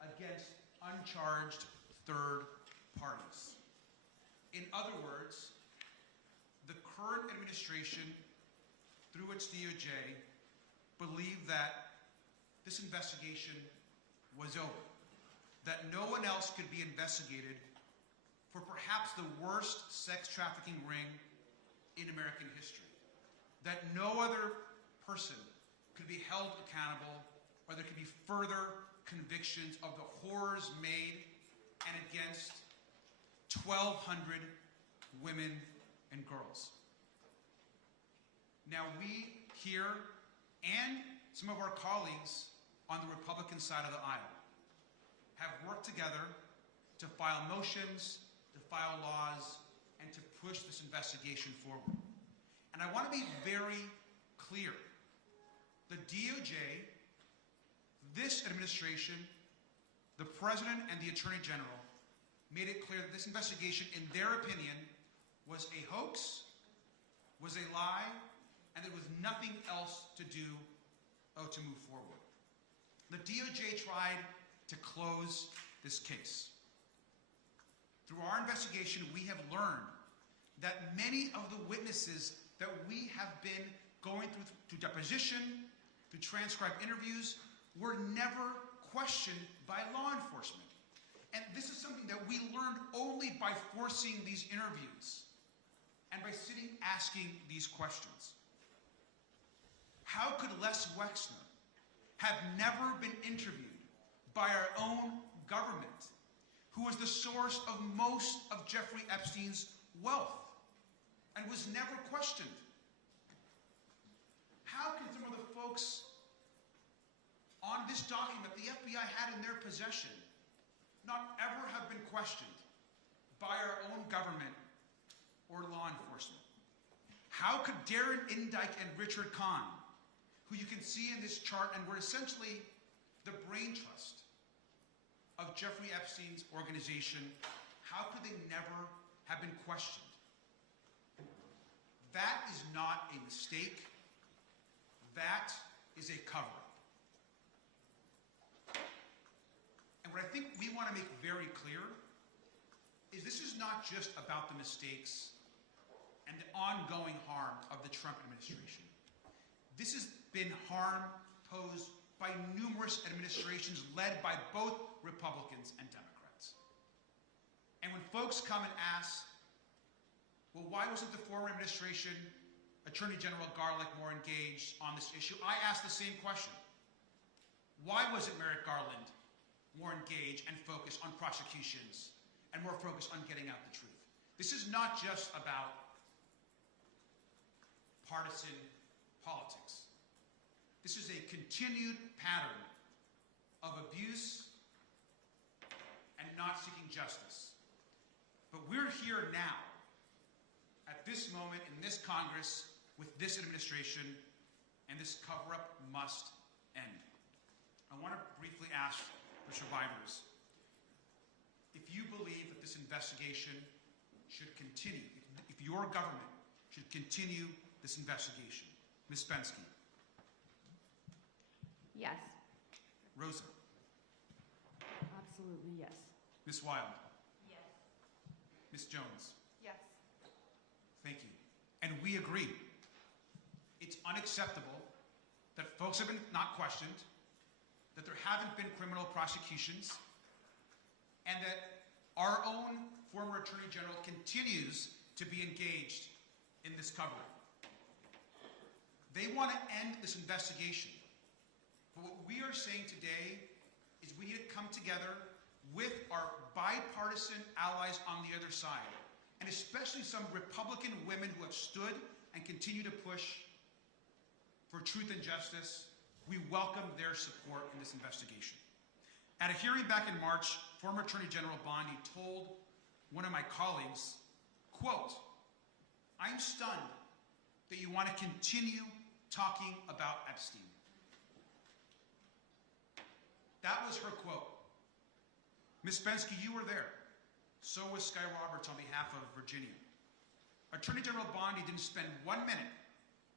against uncharged third parties." In other words, the current administration, through its DOJ, believed that this investigation was over, that no one else could be investigated for perhaps the worst sex trafficking ring in American history, that no other person could be held accountable, or there could be further convictions of the horrors made and against 1,200 women and girls. Now we here and some of our colleagues on the Republican side of the aisle have worked together to file motions, to file laws, and to push this investigation forward. And I want to be very clear. The DOJ, this administration, the President and the Attorney General made it clear that this investigation, in their opinion, was a hoax, was a lie, and there was nothing else to do to move forward. The DOJ tried to close this case. Through our investigation, we have learned that many of the witnesses that we have been going through deposition, through transcribed interviews, were never questioned by law enforcement. And this is something that we learned only by forcing these interviews and by sitting asking these questions. How could Les Wexner have never been interviewed by our own government, who was the source of most of Jeffrey Epstein's wealth and was never questioned? How can some of the folks on this document the FBI had in their possession not ever have been questioned by our own government or law enforcement? How could Darren Indyke and Richard Kahn, who you can see in this chart and were essentially the brain trust of Jeffrey Epstein's organization, how could they never have been questioned? That is not a mistake. That is a cover-up. And what I think we want to make very clear is this is not just about the mistakes and the ongoing harm of the Trump administration. This has been harm posed by numerous administrations led by both Republicans and Democrats. And when folks come and ask, well, why wasn't the former administration, Attorney General Garlick, more engaged on this issue? I ask the same question. Why wasn't Merrick Garland more engaged and focused on prosecutions and more focused on getting out the truth? This is not just about partisan politics. This is a continued pattern of abuse and not seeking justice. But we're here now, at this moment in this Congress, with this administration, and this cover-up must end. I want to briefly ask the survivors, if you believe that this investigation should continue, if your government should continue this investigation. Ms. Bensky. Yes. Rosa. Absolutely, yes. Ms. Wild. Yes. Ms. Jones. Yes. Thank you. And we agree. It's unacceptable that folks have been not questioned, that there haven't been criminal prosecutions, and that our own former Attorney General continues to be engaged in this cover-up. They want to end this investigation. But what we are saying today is we need to come together with our bipartisan allies on the other side, and especially some Republican women who have stood and continue to push for truth and justice. We welcome their support in this investigation. At a hearing back in March, former Attorney General Bondi told one of my colleagues, quote, "I'm stunned that you want to continue talking about Epstein." That was her quote. Ms. Bensky, you were there. So was Sky Roberts on behalf of Virginia. Attorney General Bondi didn't spend 1 minute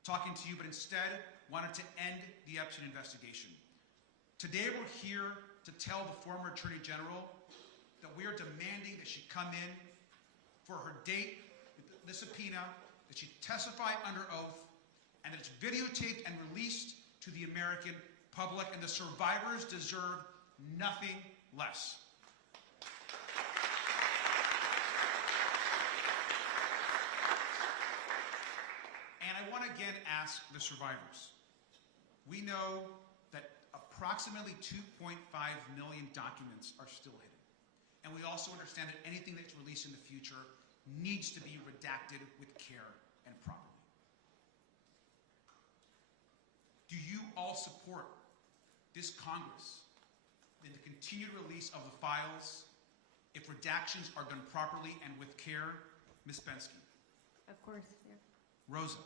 talking to you, but instead wanted to end the Epstein investigation. Today we're here to tell the former Attorney General that we are demanding that she come in for her date with the subpoena, that she testify under oath, and that it's videotaped and released to the American public, and the survivors deserve nothing less. And I want to again ask the survivors. We know that approximately 2.5 million documents are still hidden. And we also understand that anything that's released in the future needs to be redacted with care and properly. Do you all support this Congress in the continued release of the files if redactions are done properly and with care? Ms. Bensky. Of course, yeah. Rosa.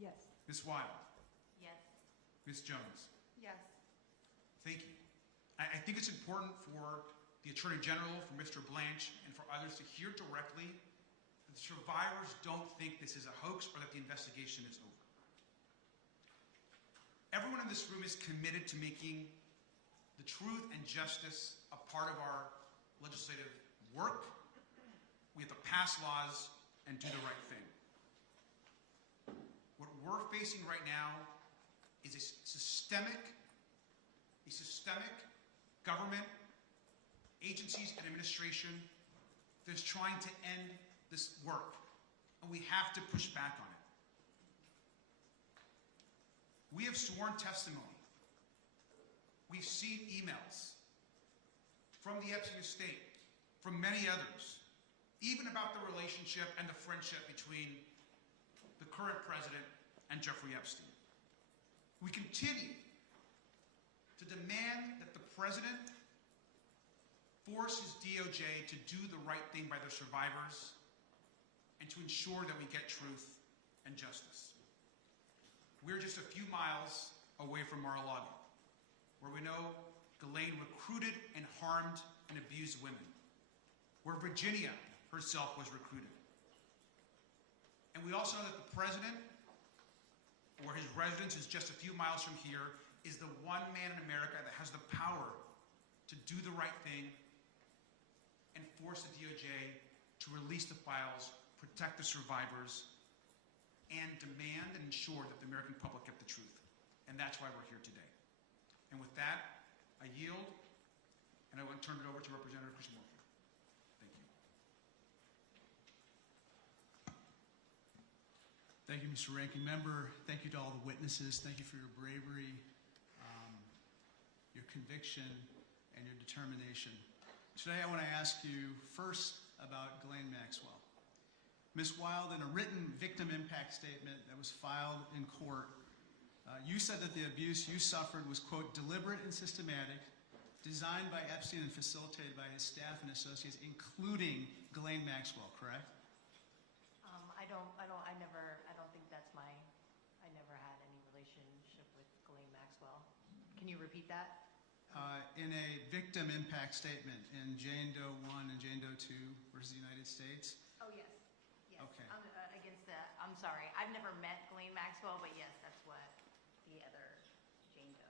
Yes. Ms. Wild. Yes. Ms. Jones. Yes. Thank you. I think it's important for the Attorney General, for Mr. Blanche, and for others to hear directly that the survivors don't think this is a hoax or that the investigation is over. Everyone in this room is committed to making the truth and justice a part of our legislative work. We have to pass laws and do the right thing. What we're facing right now is a systemic government, agencies, and administration that's trying to end this work, and we have to push back on it. We have sworn testimony. We've seen emails from the Epstein estate, from many others, even about the relationship and the friendship between the current president and Jeffrey Epstein. We continue to demand that the president force his DOJ to do the right thing by the survivors and to ensure that we get truth and justice. We're just a few miles away from Mar-a-Lago, where we know Ghislaine recruited and harmed and abused women, where Virginia herself was recruited. And we also know that the president, or his residence is just a few miles from here, is the one man in America that has the power to do the right thing and force the DOJ to release the files, protect the survivors, and demand and ensure that the American public get the truth. And that's why we're here today. And with that, I yield, and I will turn it over to Representative Chris Morphy. Thank you. Thank you, Mr. Ranking Member. Thank you to all the witnesses. Thank you for your bravery, your conviction, and your determination. Today, I want to ask you first about Ghislaine Maxwell. Ms. Wild, in a written victim impact statement that was filed in court, you said that the abuse you suffered was, quote, deliberate and systematic, designed by Epstein and facilitated by his staff and associates, including Ghislaine Maxwell, correct? I don't think that's I never had any relationship with Ghislaine Maxwell. Can you repeat that? In a victim impact statement in Jane Doe 1 and Jane Doe 2 versus the United States. Oh, yes. Yes. Okay. Against that. I'm sorry. I've never met Ghislaine Maxwell, but yes, that's what the other Jane Doe.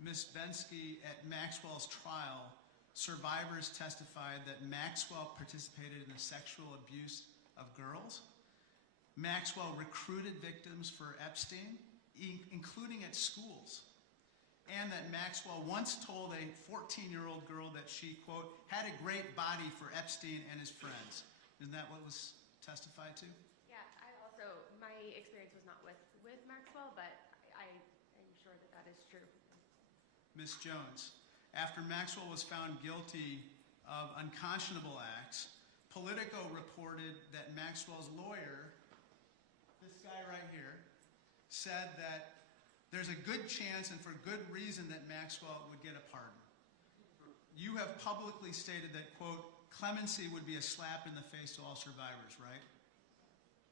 Ms. Bensky, at Maxwell's trial, survivors testified that Maxwell participated in the sexual abuse of girls. Maxwell recruited victims for Epstein, including at schools. And that Maxwell once told a 14-year-old girl that she, quote, had a great body for Epstein and his friends. Isn't that what was testified to? Yeah, my experience was not with Maxwell, but I am sure that that is true. Ms. Jones, after Maxwell was found guilty of unconscionable acts, Politico reported that Maxwell's lawyer, this guy right here, said that there's a good chance and for good reason that Maxwell would get a pardon. You have publicly stated that, quote, clemency would be a slap in the face to all survivors, right?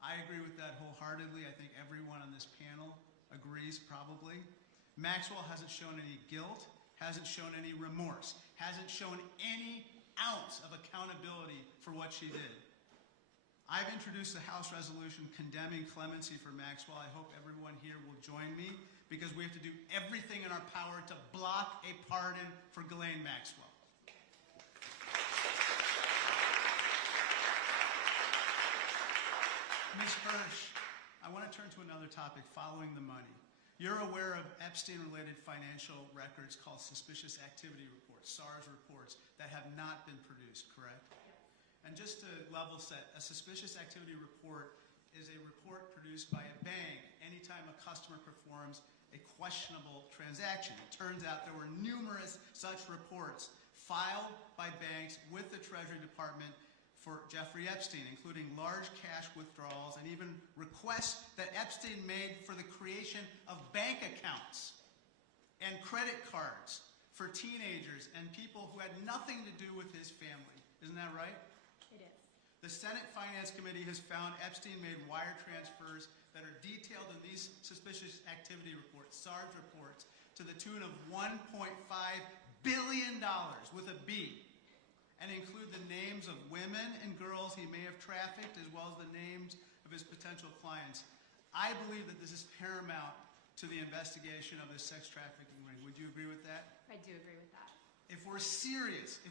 I agree with that wholeheartedly. I think everyone on this panel agrees, probably. Maxwell hasn't shown any guilt, hasn't shown any remorse, hasn't shown any ounce of accountability for what she did. I've introduced a House resolution condemning clemency for Maxwell. I hope everyone here will join me because we have to do everything in our power to block a pardon for Ghislaine Maxwell. Ms. Hirsch, I want to turn to another topic, following the money. You're aware of Epstein-related financial records called suspicious activity reports, SARS reports, that have not been produced, correct? Yes. And just to level set, a suspicious activity report is a report produced by a bank anytime a customer performs a questionable transaction. It turns out there were numerous such reports filed by banks with the Treasury Department for Jeffrey Epstein, including large cash withdrawals and even requests that Epstein made for the creation of bank accounts and credit cards for teenagers and people who had nothing to do with his family. Isn't that right? It is. The Senate Finance Committee has found Epstein made wire transfers that are detailed in these suspicious activity reports, SARS reports, to the tune of $1.5 billion with a B, and include the names of women and girls he may have trafficked, as well as the names of his potential clients. I believe that this is paramount to the investigation of this sex trafficking ring. Would you agree with that? I do agree with that. If we're serious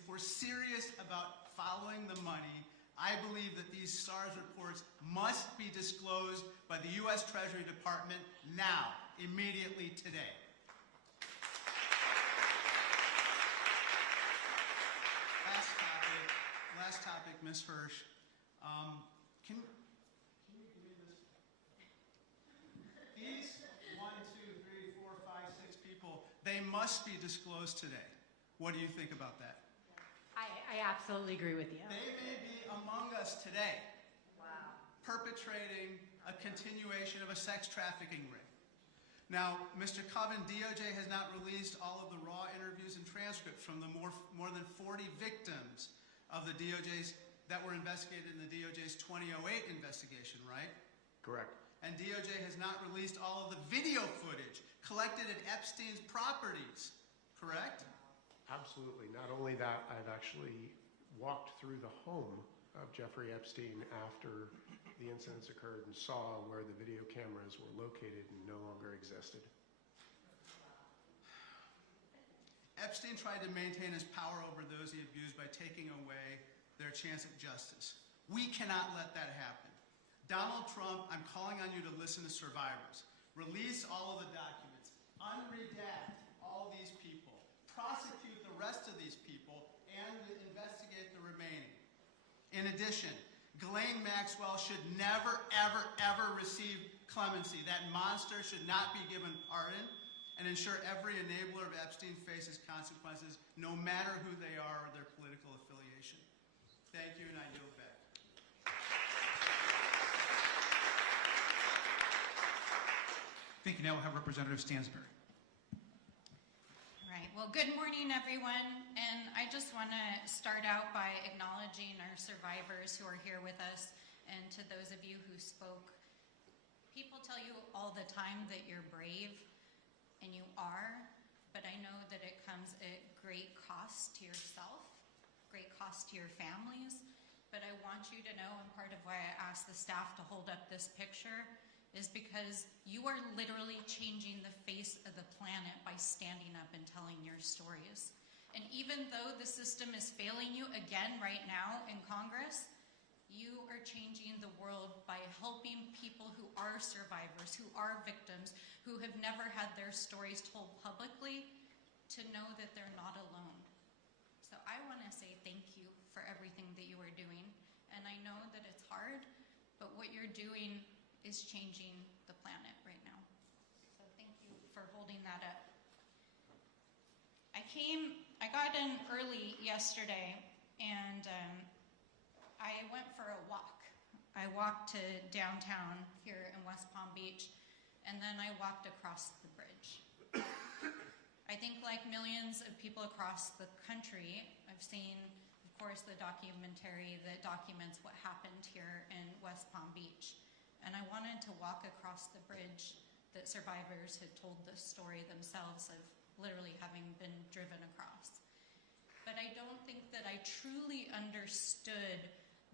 about following the money, I believe that these SARS reports must be disclosed by the U.S. Treasury Department now, immediately today. Last topic, Ms. Hirsch. Can you give me this? These 1, 2, 3, 4, 5, 6 people, they must be disclosed today. What do you think about that? I absolutely agree with you. They may be among us today. Wow. Perpetrating a continuation of a sex trafficking ring. Now, Mr. Coven, DOJ has not released all of the raw interviews and transcripts from the more than 40 victims of the DOJ's that were investigated in the DOJ's 2008 investigation, right? Correct. And DOJ has not released all of the video footage collected at Epstein's properties, correct? Absolutely. Not only that, I've actually walked through the home of Jeffrey Epstein after the incidents occurred and saw where the video cameras were located and no longer existed. Epstein tried to maintain his power over those he abused by taking away their chance at justice. We cannot let that happen. Donald Trump, I'm calling on you to listen to survivors. Release all of the documents. unredact all these people, prosecute the rest of these people, and investigate the remaining. In addition, Ghislaine Maxwell should never, ever, ever receive clemency. That monster should not be given pardon, and ensure every enabler of Epstein faces consequences, no matter who they are or their political affiliation. Thank you, and I yield back. Thank you. Now we'll have Representative Stansbury. Right. Well, good morning, everyone. And I just want to start out by acknowledging our survivors who are here with us, and to those of you who spoke. People tell you all the time that you're brave, and you are, but I know that it comes at great cost to yourself, great cost to your families. But I want you to know, and part of why I asked the staff to hold up this picture is because you are literally changing the face of the planet by standing up and telling your stories. And even though the system is failing you again right now in Congress, you are changing the world by helping people who are survivors, who are victims, who have never had their stories told publicly, to know that they're not alone. So I want to say thank you for everything that you are doing. And I know that it's hard, but what you're doing is changing the planet right now. So thank you for holding that up. I got in early yesterday, and I went for a walk. I walked to downtown here in West Palm Beach, and then I walked across the bridge. I think like millions of people across the country, I've seen, of course, the documentary that documents what happened here in West Palm Beach. And I wanted to walk across the bridge that survivors had told the story themselves of literally having been driven across. But I don't think that I truly understood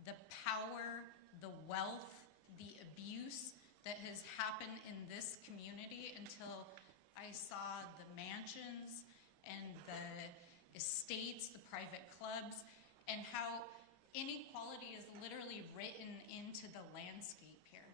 the power, the wealth, the abuse that has happened in this community until I saw the mansions and the estates, the private clubs, and how inequality is literally written into the landscape here.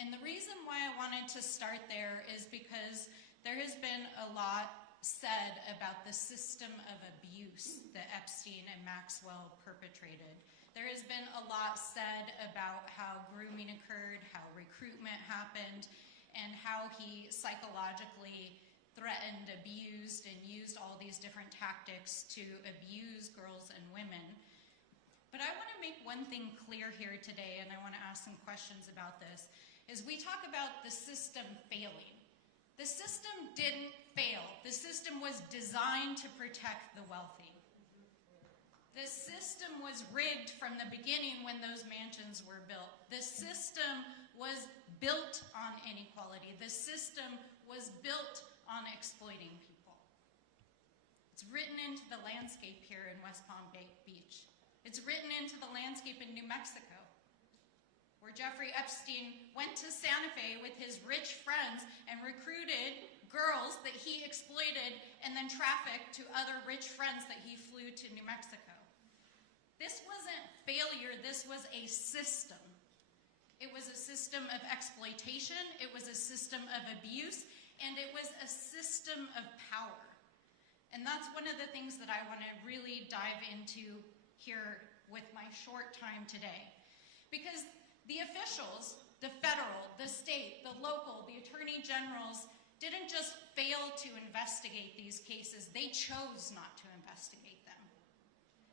And the reason why I wanted to start there is because there has been a lot said about the system of abuse that Epstein and Maxwell perpetrated. There has been a lot said about how grooming occurred, how recruitment happened, and how he psychologically threatened, abused, and used all these different tactics to abuse girls and women. But I want to make one thing clear here today, and I want to ask some questions about this, is we talk about the system failing. The system didn't fail. The system was designed to protect the wealthy. The system was rigged from the beginning when those mansions were built. The system was built on inequality. The system was built on exploiting people. It's written into the landscape here in West Palm Beach. It's written into the landscape in New Mexico, where Jeffrey Epstein went to Santa Fe with his rich friends and recruited girls that he exploited and then trafficked to other rich friends that he flew to New Mexico. This wasn't failure, this was a system. It was a system of exploitation, it was a system of abuse, and it was a system of power. And that's one of the things that I want to really dive into here with my short time today. Because the officials, the federal, the state, the local, the attorney generals, didn't just fail to investigate these cases, they chose not to investigate them.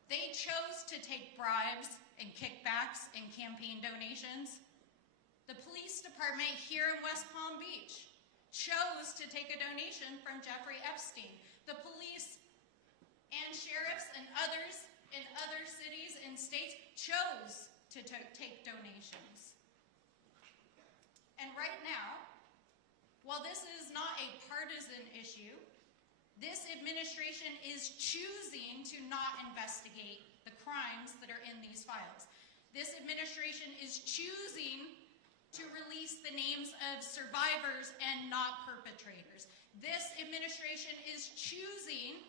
They chose to take bribes and kickbacks and campaign donations. The police department here in West Palm Beach chose to take a donation from Jeffrey Epstein. The police and sheriffs and others in other cities and states chose to take donations. And right now, while this is not a partisan issue, this administration is choosing to not investigate the crimes that are in these files. This administration is choosing to release the names of survivors and not perpetrators. This administration is choosing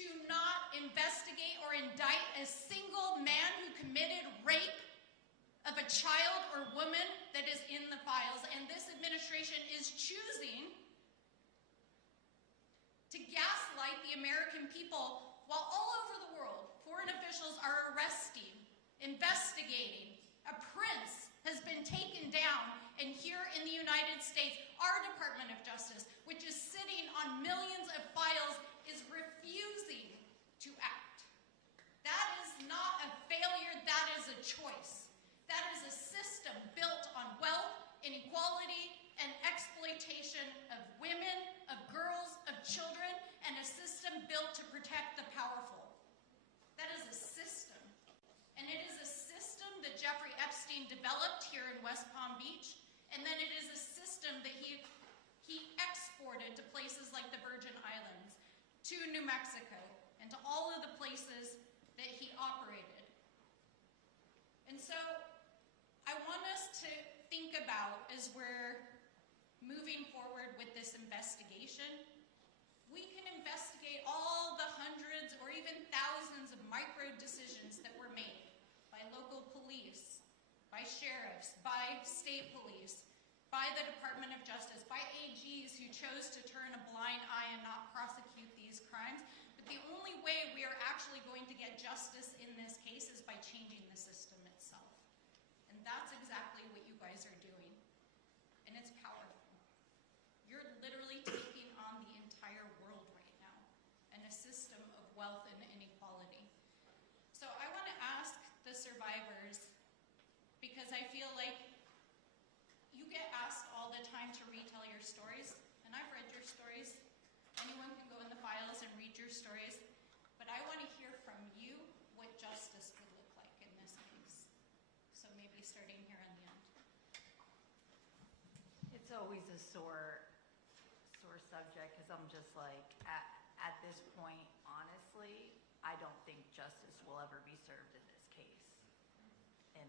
to not investigate or indict a single man who committed rape of of a child or woman that is in the files, and this administration is choosing to gaslight the American people while all over the world, foreign officials are arresting, investigating. A prince has been taken down, and here in the United States, our Department of Justice, which is sitting on millions of files, is refusing to act. That is not a failure, that is a choice. That is a system built on wealth, inequality, and exploitation of women, of girls, of children, and a system built to protect the powerful. That is a system. And it is a system that Jeffrey Epstein developed here in West Palm Beach, and then it is a system that he exported to places like the Virgin Islands, to New Mexico, and to all of the places that he operated. And so I want us to think about, as we're moving forward with this investigation, we can investigate all the hundreds or even thousands of micro decisions that were made by local police, by sheriffs, by state police, by the Department of Justice, by AGs who chose to turn a blind eye and not prosecute these crimes. But the only way we are actually going to get justice in this case is by changing the system itself. And that's exactly what you guys are doing. And it's powerful. You're literally taking on the entire world right now and a system of wealth and inequality. So I want to ask the survivors, because I feel like you get asked all the time to retell your stories, and I've read your stories. Anyone can go in the files and read your stories, but I want to hear from you what justice would look like in this case. So maybe starting here on the end. It's always a sore subject, because I'm just like, at this point, honestly, I don't think justice will ever be served in this case. And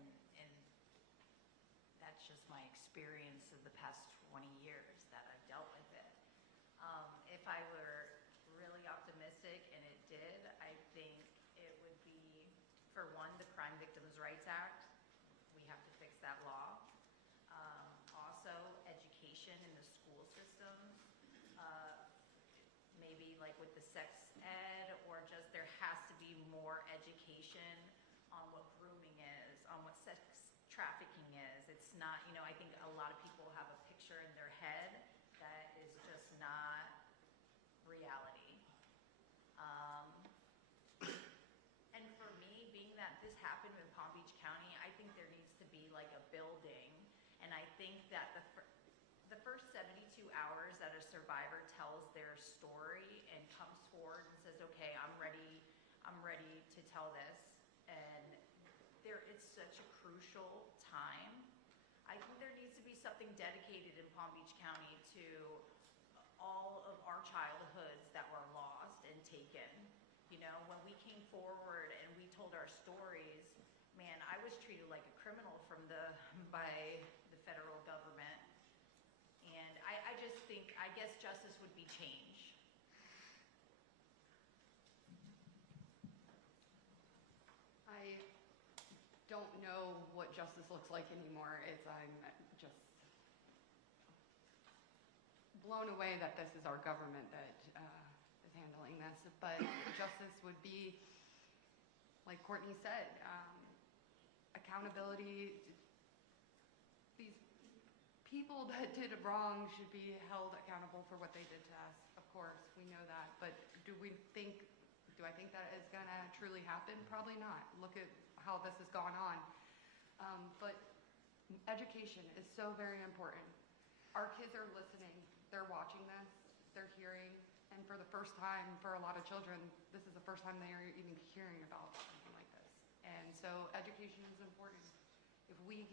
that's just my experience of the past 20 years that I've dealt with it. If I were really optimistic, and it did, I think it would be, for one, the Crime Victims' Rights Act. We have to fix that law. Also, education in the school systems. Maybe like with the sex ed, or just there has to be more education on what grooming is, on what sex trafficking is. It's not, I think a lot of people have a picture in their head that is just not reality. And for me, being that this happened in Palm Beach County, I think there needs to be like a building, and I think that the first 72 hours that a survivor tells their story and comes forward and says, okay, I'm ready to tell this, and it's such a crucial time. I think there needs to be something dedicated in Palm Beach County to all of our childhoods that were lost and taken. When we came forward and we told our stories, man, I was treated like a criminal by the federal government. And I just think, I guess justice would be change. I don't know what justice looks like anymore. I'm just blown away that this is our government that is handling this. But justice would be, like Courtney said, accountability. These people that did wrong should be held accountable for what they did to us. Of course, we know that. But do I think that is going to truly happen? Probably not. Look at how this has gone on. But education is so very important. Our kids are listening. They're watching this. They're hearing. And for the first time, for a lot of children, this is the first time they are even hearing about something like this. And so education is important. If we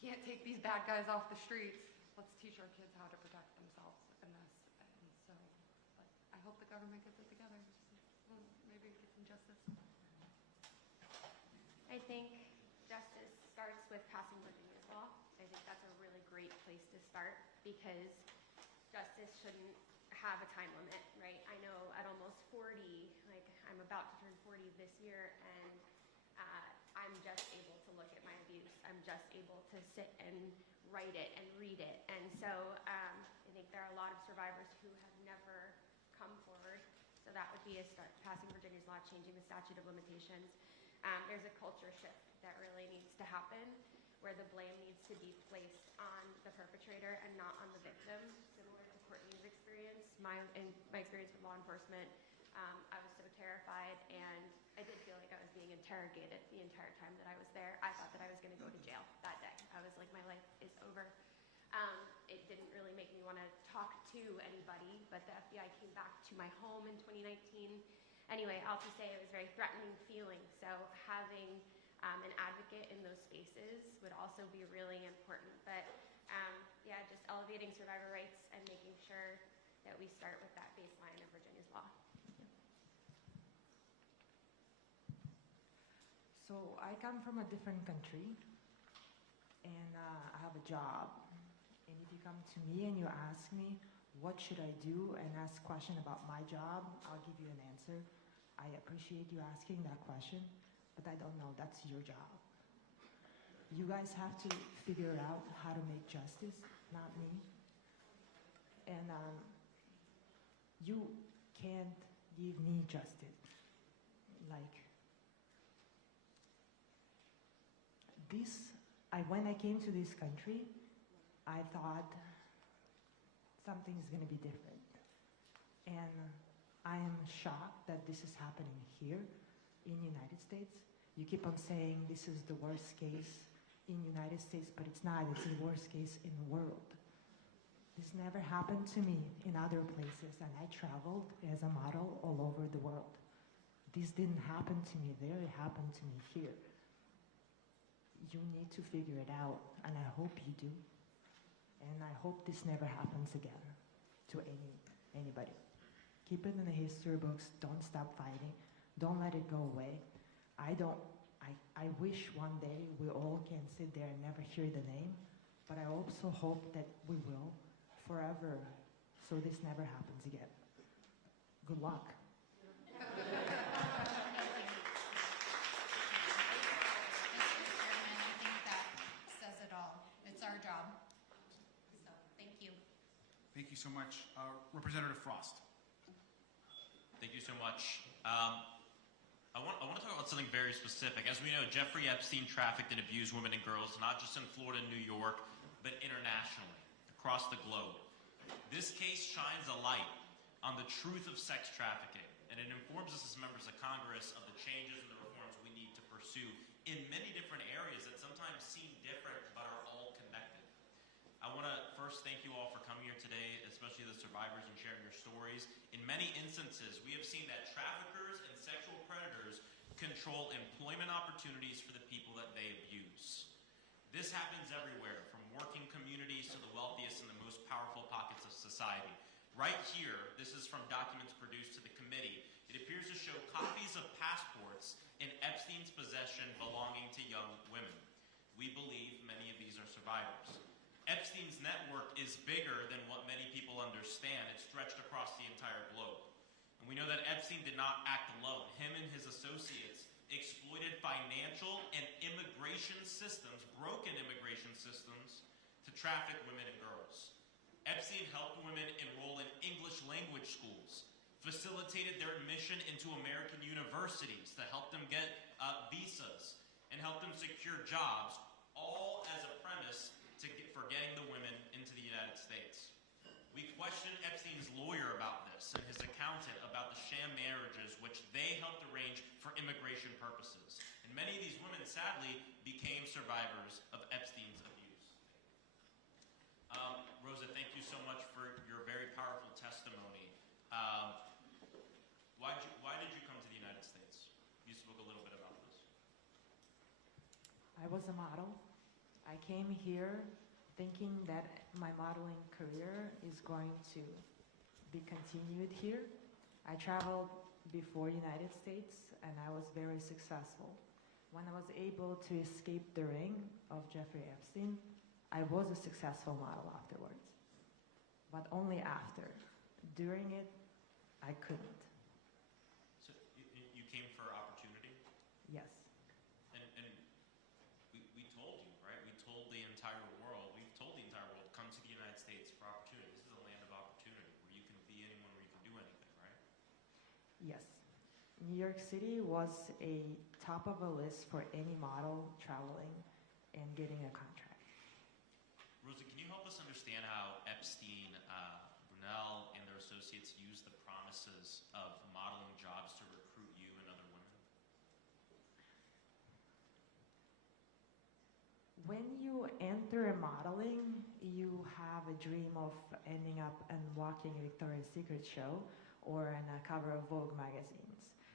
can't take these bad guys off the streets, let's teach our kids how to protect themselves in this. And so, but I hope the government gets it together. Maybe get some justice. I think justice starts with passing Virginia's law. I think that's a really great place to start, because justice shouldn't have a time limit, right? I know at almost 40, like I'm about to turn 40 this year, and I'm just able to look at my abuse I'm just able to sit and write it and read it. And so I think there are a lot of survivors who have never come forward. So that would be a start, passing Virginia's law, changing the statute of limitations. There's a culture shift that really needs to happen, where the blame needs to be placed on the perpetrator and not on the victim. Similar to Courtney's experience, my experience with law enforcement, I was so terrified, and I did feel like I was being interrogated the entire time that I was there. I thought that I was going to go to jail that day. I was like, my life is over. It didn't really make me want to talk to anybody, but the FBI came back to my home in 2019. Anyway, I'll just say it was a very threatening feeling. So having an advocate in those spaces would also be really important. But yeah, just elevating survivor rights and making sure that we start with that baseline of Virginia's law. So I come from a different country, and I have a job. And if you come to me and you ask me, what should I do, and ask a question about my job, I'll give you an answer. I appreciate you asking that question, but I don't know. That's your job. You guys have to figure out how to make justice, not me. And you can't give me justice. Like, when I came to this country, I thought something is going to be different. And I am shocked that this is happening here in the United States. You keep on saying this is the worst case in the United States, but it's not. It's the worst case in the world. This never happened to me in other places, and I traveled as a model all over the world. This didn't happen to me there, it happened to me here. You need to figure it out, and I hope you do. And I hope this never happens again to anybody. Keep it in the history books. Don't stop fighting. Don't let it go away. I wish one day we all can sit there and never hear the name, but I also hope that we will forever, so this never happens again. Good luck. Our job. So, thank you. Thank you so much. Representative Frost. Thank you so much. I want to talk about something very specific. As we know, Jeffrey Epstein trafficked and abused women and girls, not just in Florida and New York, but internationally, across the globe. This case shines a light on the truth of sex trafficking, and it informs us as members of Congress of the changes and the reforms we need to pursue in many different areas that sometimes seem different but are all connected. I want to first thank you all for coming here today, especially the survivors, and sharing your stories. In many instances, we have seen that traffickers and sexual predators control employment opportunities for the people that they abuse. This happens everywhere, from working communities to the wealthiest and the most powerful pockets of society. Right here, this is from documents produced to the committee. It appears to show copies of passports in Epstein's possession belonging to young women. We believe many of these are survivors. Epstein's network is bigger than what many people understand. It's stretched across the entire globe. And we know that Epstein did not act alone. Him and his associates exploited financial and immigration systems, broken immigration systems, to traffic women and girls. Epstein helped women enroll in English language schools, facilitated their admission into American universities to help them get visas, and helped them secure jobs, all as a premise for getting the women into the United States. We questioned Epstein's lawyer about this and his accountant about the sham marriages which they helped arrange for immigration purposes. And many of these women, sadly, became survivors of Epstein's abuse. Rosa, thank you so much for your very powerful testimony. Why did you come to the United States? You spoke a little bit about this. I was a model. I came here thinking that my modeling career is going to be continued here. I traveled before United States, and I was very successful. When I was able to escape the ring of Jeffrey Epstein, I was a successful model afterwards, but only after. During it, I couldn't. So you came for opportunity? Yes. And we told you, Yes. New York City was a top of a list for any model traveling and getting a contract. Rosa, can you help us understand how Epstein, Brunel, and their associates used the promises of modeling jobs to recruit you and other women? When you enter modeling, you have a dream of ending up and walking a Victoria's Secret show or on a cover of Vogue magazines.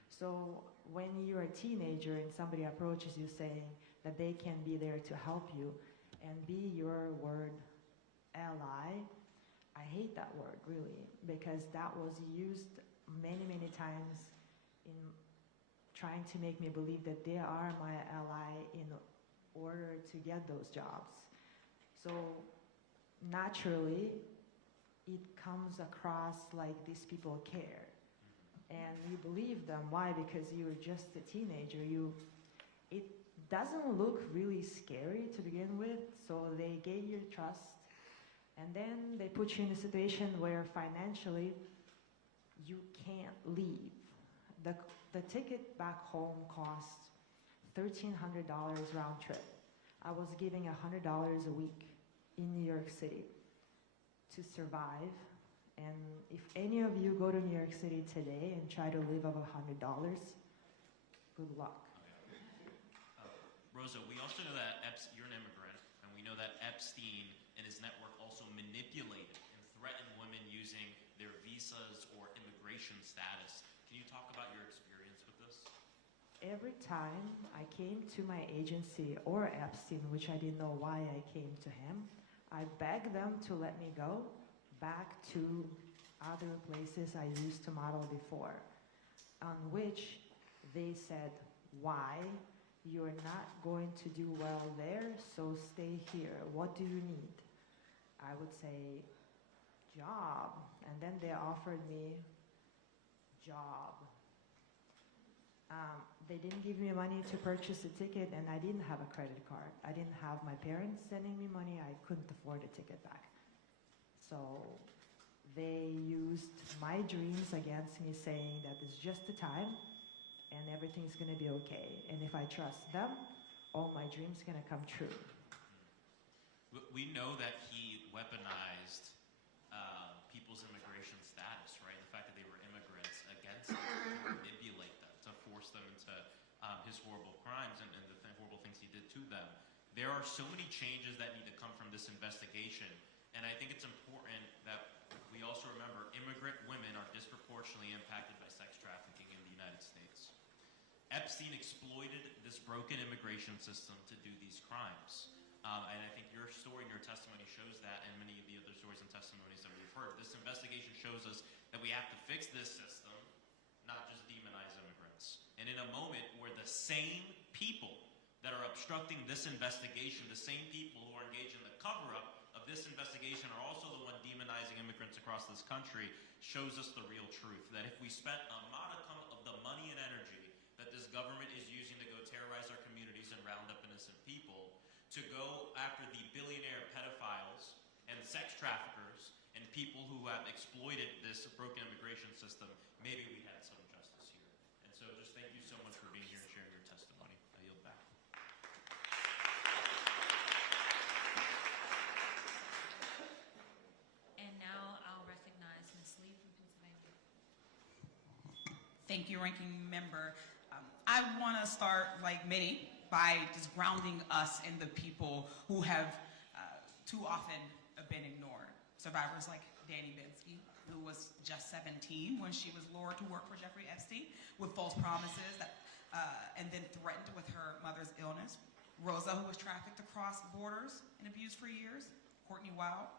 So when you're a teenager and somebody approaches you saying that they can be there to help you and be your word ally, I hate that word really, because that was used many, many times in trying to make me believe that they are my ally in order to get those jobs. So naturally, it comes across like these people care. And you believe them. Why? Because you're just a teenager. It doesn't look really scary to begin with, so they gain your trust. And then they put you in a situation where financially you can't leave. The ticket back home costs $1,300 round trip. I was giving $100 a week in New York City to survive. And if any of you go to New York City today and try to live off $100, good luck. Rosa, we also know that you're an immigrant, and we know that Epstein and his network also manipulated and threatened women using their visas or immigration status. Can you talk about your experience with this? Every time I came to my agency or Epstein, which I didn't know why I came to him, I begged them to let me go back to other places I used to model before, on which they said, why? You're not going to do well there, so stay here. What do you need? I would say, job. And then they offered me job. They didn't give me money to purchase a ticket, and I didn't have a credit card. I didn't have my parents sending me money. I couldn't afford a ticket back. So they used my dreams against me, saying that it's just a time and everything's going to be okay. And if I trust them, all my dreams are going to come true. We know that he weaponized people's immigration status, right? The fact that they were immigrants against them, to manipulate them, to force them into his horrible crimes and the horrible things he did to them. There are so many changes that need to come from this investigation. And I think it's important that we also remember immigrant women are disproportionately impacted by sex trafficking in the United States. Epstein exploited this broken immigration system to do these crimes. And I think your story and your testimony shows that, and many of the other stories and testimonies that we've heard. This investigation shows us that we have to fix this system, not just demonize immigrants. And in a moment where the same people that are obstructing this investigation, the same people who are engaged in the cover-up of this investigation are also the one demonizing immigrants across this country, shows us the real truth. That if we spent a modicum of the money and energy that this government is using to go terrorize our communities and round up innocent people, to go after the billionaire pedophiles and sex traffickers and people who have exploited this broken immigration system, maybe we had some justice here. And so just thank you so much for being here and sharing your testimony. I yield back. And now I'll recognize Ms. Lee from Pennsylvania. Thank you, Ranking Member. I want to start, like many, by just grounding us in the people who have too often been ignored. Survivors like Danny Bensky, who was just 17 when she was lured to work for Jeffrey Epstein with false promises and then threatened with her mother's illness. Rosa, who was trafficked across borders and abused for years. Courtney Wild,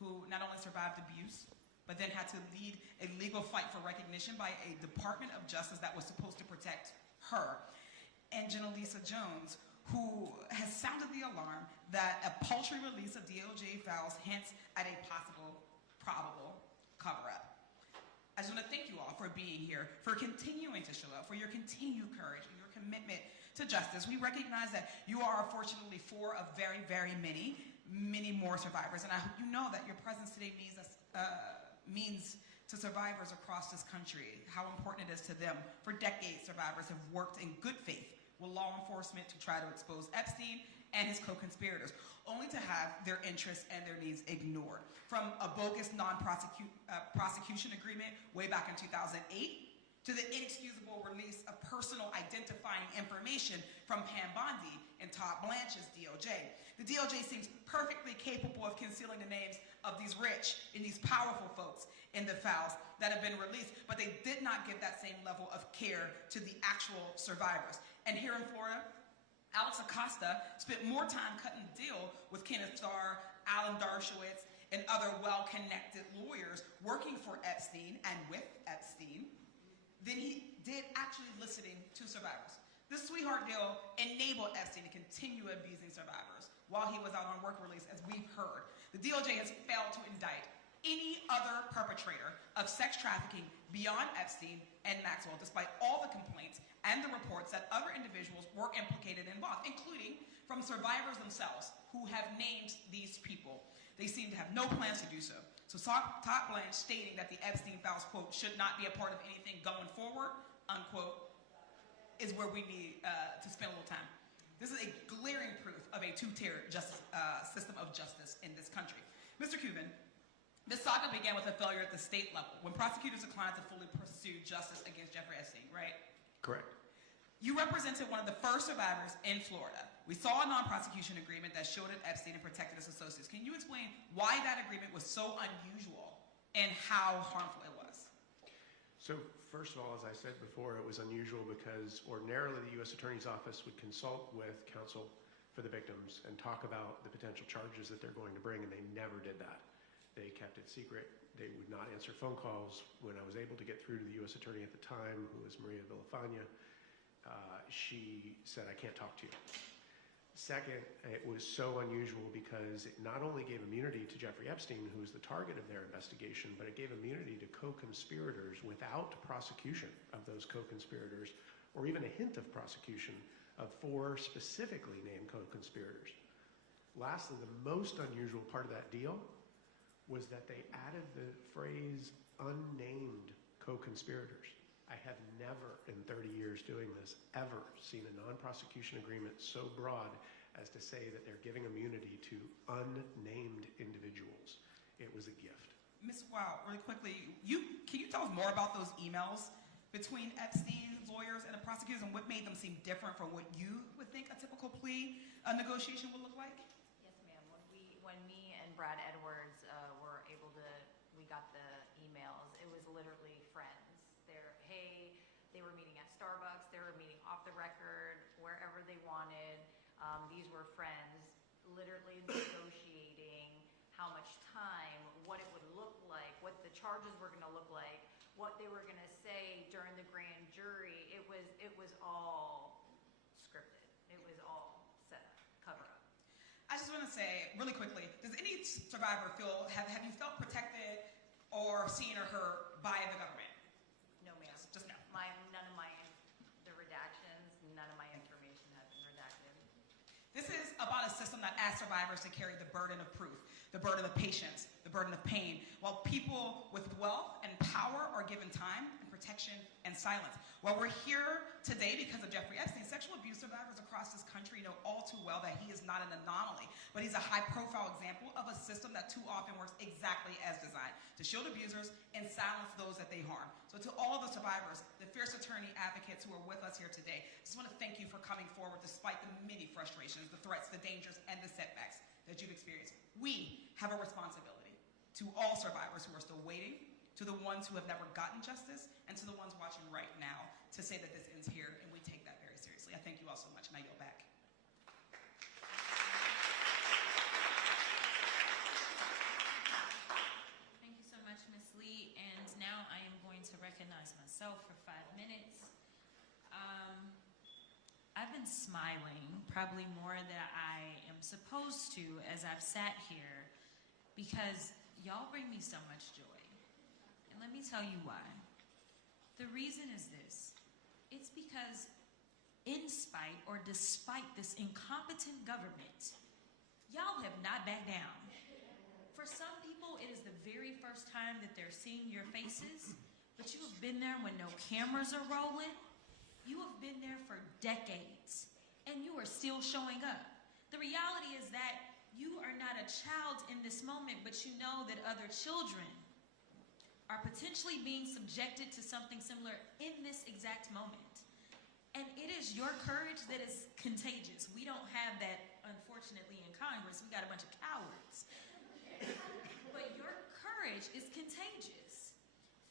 who not only survived abuse, but then had to lead a legal fight for recognition by a Department of Justice that was supposed to protect her. And Jenna Jones, who has sounded the alarm that a paltry release of DOJ files hints at a possible, probable cover-up. I just want to thank you all for being here, for continuing to show up, for your continued courage and your commitment to justice. We recognize that you are unfortunately four of very, very many more survivors, and I hope you know that your presence today means to survivors across this country, how important it is to them. For decades, survivors have worked in good faith with law enforcement to try to expose Epstein and his co-conspirators, only to have their interests and their needs ignored. From a bogus non-prosecution agreement way back in 2008, to the inexcusable release of personal identifying information from Pam Bondi and Todd Blanche's DOJ. The DOJ seems perfectly capable of concealing the names of these rich and these powerful folks in the files that have been released, but they did not give that same level of care to the actual survivors. And here in Florida, Alex Acosta spent more time cutting the deal with Kenneth Starr, Alan Dershowitz, and other well-connected lawyers working for Epstein and with Epstein than he did actually listening to survivors. This sweetheart deal enabled Epstein to continue abusing survivors while he was out on work release, as we've heard. The DOJ has failed to indict any other perpetrator of sex trafficking beyond Epstein and Maxwell, despite all the complaints and the reports that other individuals were implicated and involved, including from survivors themselves who have named these people. They seem to have no plans to do so. So Todd Blanche stating that the Epstein files, quote, should not be a part of anything going forward, unquote, is where we need to spend a little time. This is a glaring proof of a two-tier system of justice in this country. Mr. Cuban, this saga began with a failure at the state level when prosecutors declined to fully pursue justice against Jeffrey Epstein, right? Correct. You represented one of the first survivors in Florida. We saw a non-prosecution agreement that shielded Epstein and protected his associates. Can you explain why that agreement was so unusual and how harmful it was? So first of all, as I said before, it was unusual because ordinarily the U.S. Attorney's Office would consult with counsel for the victims and talk about the potential charges that they're going to bring, and they never did that. They kept it secret. They would not answer phone calls. When I was able to get through to the U.S. Attorney at the time, who was Maria Villafana, she said, I can't talk to you. Second, it was so unusual because it not only gave immunity to Jeffrey Epstein, who was the target of their investigation, but it gave immunity to co-conspirators without prosecution of those co-conspirators, or even a hint of prosecution of 4 specifically named co-conspirators. Lastly, the most unusual part of that deal was that they added the phrase unnamed co-conspirators. I have never, in 30 years doing this, ever seen a non-prosecution agreement so broad as to say that they're giving immunity to unnamed individuals. It was a gift. Ms. Wild, really quickly, can you tell us more about those emails between Epstein's lawyers and the prosecutors and what made them seem different from what you would think a typical plea negotiation would look like? Yes, ma'am. When me and Brad Edwards were able to, we got the emails, it was literally friends. They were meeting at Starbucks, they were meeting off the record, wherever they wanted. These were friends literally negotiating how much time, what it would look like, what the charges were going to look like, what they were going to say during the grand jury. It was all scripted. It was all set up, cover up. I just want to say really quickly, does any survivor have you felt protected or seen or heard by the government? No, ma'am. Just no. The redactions, none of my information has been redacted. This is about a system that asks survivors to carry the burden of proof, the burden of patience, the burden of pain, while people with wealth and power are given time and protection and silence. While we're here today because of Jeffrey Epstein, sexual abuse survivors across this country know all too well that he is not an anomaly, but he's a high-profile example of a system that too often works exactly as designed, to shield abusers and silence those that they harm. So to all the survivors, the fierce attorney advocates who are with us here today, I just want to thank you for coming forward despite the many frustrations, the threats, the dangers, and the setbacks that you've experienced. We have a responsibility to all survivors who are still waiting, to the ones who have never gotten justice, and to the ones watching right now to say that this ends here, and we take that very seriously. I thank you all so much, and I yield back. Thank you so much, Ms. Lee, and now I am going to recognize myself for 5 minutes. I've been smiling probably more than I am supposed to as I've sat here because y'all bring me so much joy. And let me tell you why. The reason is this. It's because in spite or despite this incompetent government, y'all have not backed down for some people, it is the very first time that they're seeing your faces, but you have been there when no cameras are rolling. You have been there for decades, and you are still showing up. The reality is that you are not a child in this moment, but you know that other children are potentially being subjected to something similar in this exact moment. And it is your courage that is contagious. We don't have that, unfortunately, in Congress. We got a bunch of cowards. But your courage is contagious.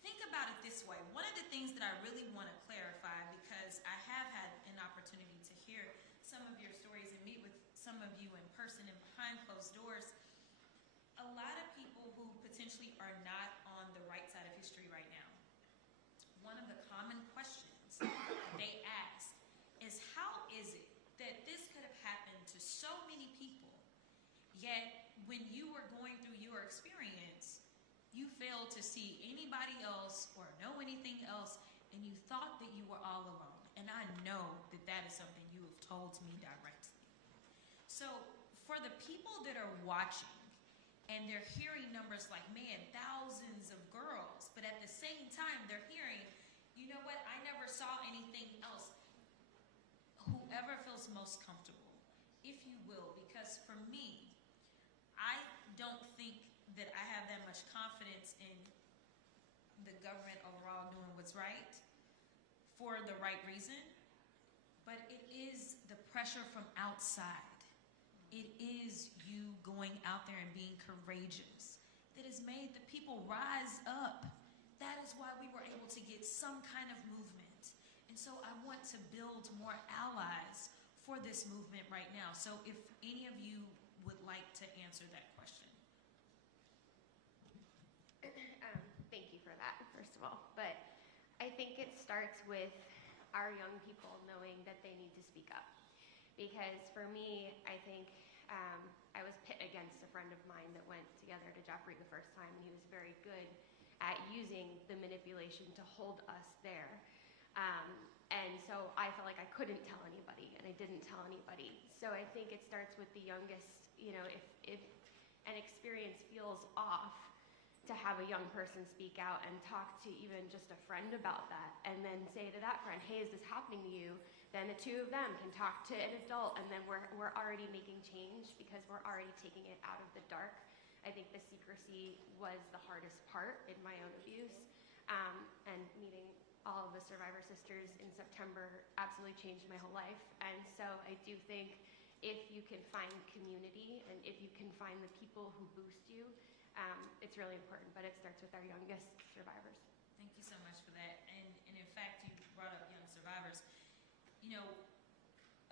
Think about it this way. One of the things that I really want to clarify, because I have had an opportunity to hear some of your stories and meet with some of you in person and behind closed doors, a lot of people who potentially are not on the right side of history right now, one of the common questions they ask is, how is it that this could have happened to so many people, yet when you were going through your experience, you failed to see anybody else or know anything else, and you thought that you were all alone. And I know that that is something you have told me directly. So for the people that are watching, and they're hearing numbers like, man, thousands of girls, but at the same time, they're hearing, you know what, I never saw anything else. Whoever feels most comfortable, if you will, because for me, I don't think that I have that much confidence in the government overall doing what's right for the right reason, but it is the pressure from outside. It is you going out there and being courageous that has made the people rise up. That is why we were able to get some kind of movement. And so I want to build more allies for this movement right now. So if any of you would like to answer that question. Thank you for that, first of all. But I think it starts with our young people knowing that they need to speak up. Because for me, I think I was pit against a friend of mine that went together to Jeffrey the first time, and he was very good at using the manipulation to hold us there. And so I felt like I couldn't tell anybody, and I didn't tell anybody. So I think it starts with the youngest, you know, if an experience feels off, to have a young person speak out and talk to even just a friend about that, and then say to that friend, hey, is this happening to you? Then the two of them can talk to an adult, and then we're already making change because we're already taking it out of the dark. I think the secrecy was the hardest part in my own abuse, and meeting all of the survivor sisters in September absolutely changed my whole life. And so I do think if you can find community and if you can find the people who boost you, it's really important, but it starts with our youngest survivors. Thank you so much for that. And in fact, you brought up young survivors. You know,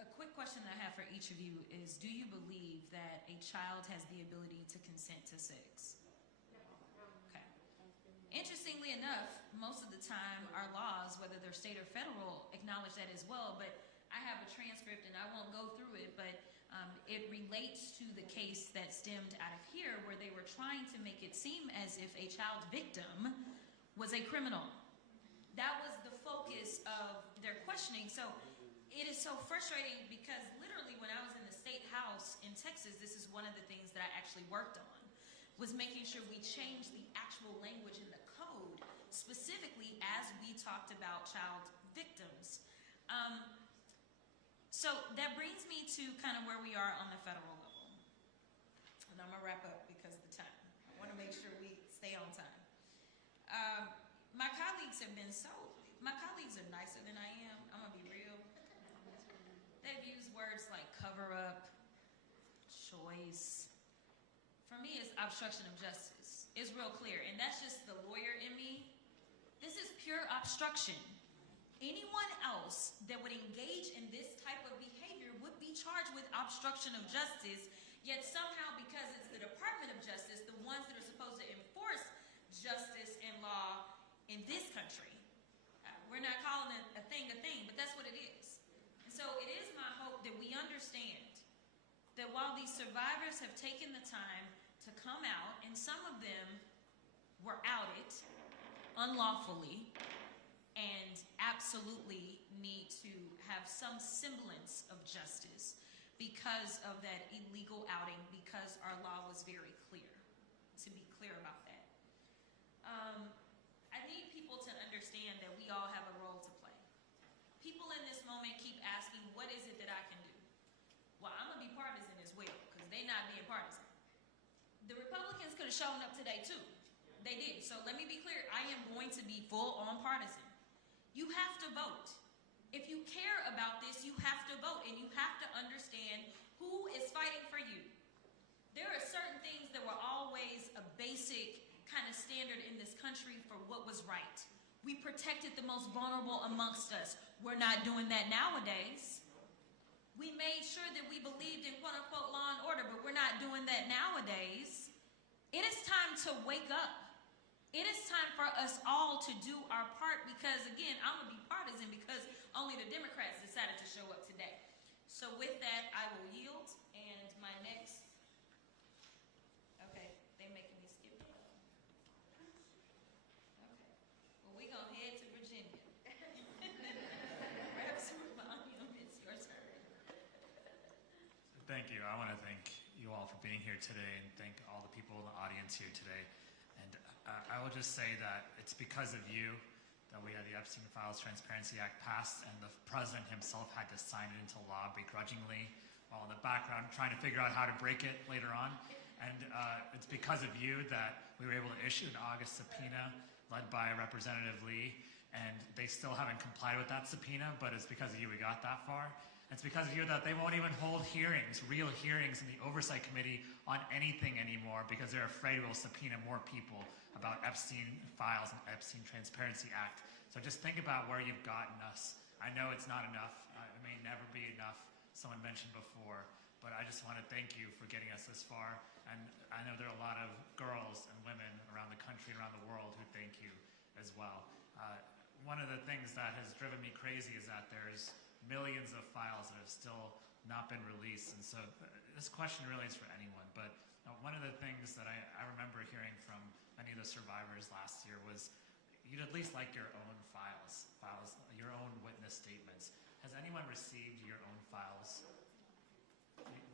a quick question that I have for each of you is, do you believe that a child has the ability to consent to sex? Okay. Interestingly enough, most of the time our laws, whether they're state or federal, acknowledge that as well, but I have a transcript and I won't go through it, but it relates to the case that stemmed out of here where they were trying to make it seem as if a child victim was a criminal. That was the focus of their questioning. So it is so frustrating because literally when I was in the state house in Texas, this is one of the things that I actually worked on, was making sure we changed the actual language in the code, specifically as we talked about child victims. So that brings me to kind of where we are on the federal level. And I'm going to wrap up because of the time. I want to make sure we stay on time. My colleagues are nicer than I am. I'm going to be real. They've used words like cover up, choice. For me, it's obstruction of justice. It's real clear. And that's just the lawyer in me. This is pure obstruction. Anyone else that would engage in this type of behavior would be charged with obstruction of justice, yet somehow, because it's the Department of Justice, the ones that are supposed to enforce justice and law in this country, we're not calling it a thing, but that's what it is. And so it is my hope that we understand that while these survivors have taken the time to come out, and some of them were outed unlawfully, and absolutely need to have some semblance of justice because of that illegal outing, because our law was very clear. clear about that. I need people to understand that we all have a role to play. People in this moment keep asking, what is it that I can do? Well, I'm going to be partisan as well, because they're not being partisan. The Republicans could have shown up today, too. They did. So let me be clear. I am going to be full on partisan. You have to vote. If you care about this, you have to vote, and you have to understand who is fighting for you. There are certain things that were always a basic kind of standard in this country for what was right. We protected the most vulnerable amongst us. We're not doing that nowadays. We made sure that we believed in quote-unquote law and order, but we're not doing that nowadays. It is time to wake up. It is time for us all to do our part because, again, I'm going to be partisan because only the Democrats decided to show up today. So with that, I will yield, and my next... Okay, they making me skip it. Okay. Well, we're going to head to Virginia. Grab some volume. It's your turn. Thank you. I want to thank you all for being here today and thank all the people in the audience here today. And I will just say that it's because of you that we had the Epstein Files Transparency Act passed and the president himself had to sign it into law begrudgingly while in the background trying to figure out how to break it later on. And it's because of you that we were able to issue an August subpoena led by Representative Lee, and they still haven't complied with that subpoena, but it's because of you we got that far. It's because of you that they won't even hold hearings, real hearings in the Oversight Committee on anything anymore because they're afraid we'll subpoena more people about Epstein Files and Epstein Transparency Act. So just think about where you've gotten us. I know it's not enough. It may never be enough, someone mentioned before, but I just want to thank you for getting us this far. And I know there are a lot of girls and women around the country and around the world who thank you as well. One of the things that has driven me crazy is that there's millions of files that have still not been released. And so this question really is for anyone. But one of the things that I remember hearing from many of the survivors last year was you'd at least like your own files, your own witness statements. Has anyone received your own files?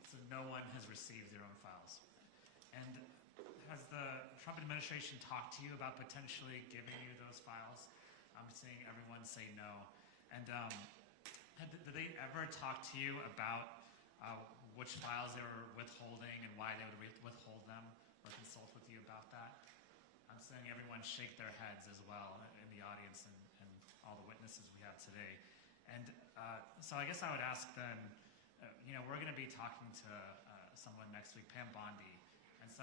So no one has received their own files. And has the Trump administration talked to you about potentially giving you those files? I'm seeing everyone say no. And did they ever talk to you about which files they were withholding and why they would withhold them or consult with you about that? I'm seeing everyone shake their heads as well in the audience and all the witnesses we have today. And so I guess I would ask then, we're going to be talking to someone next week, Pam Bondi. And so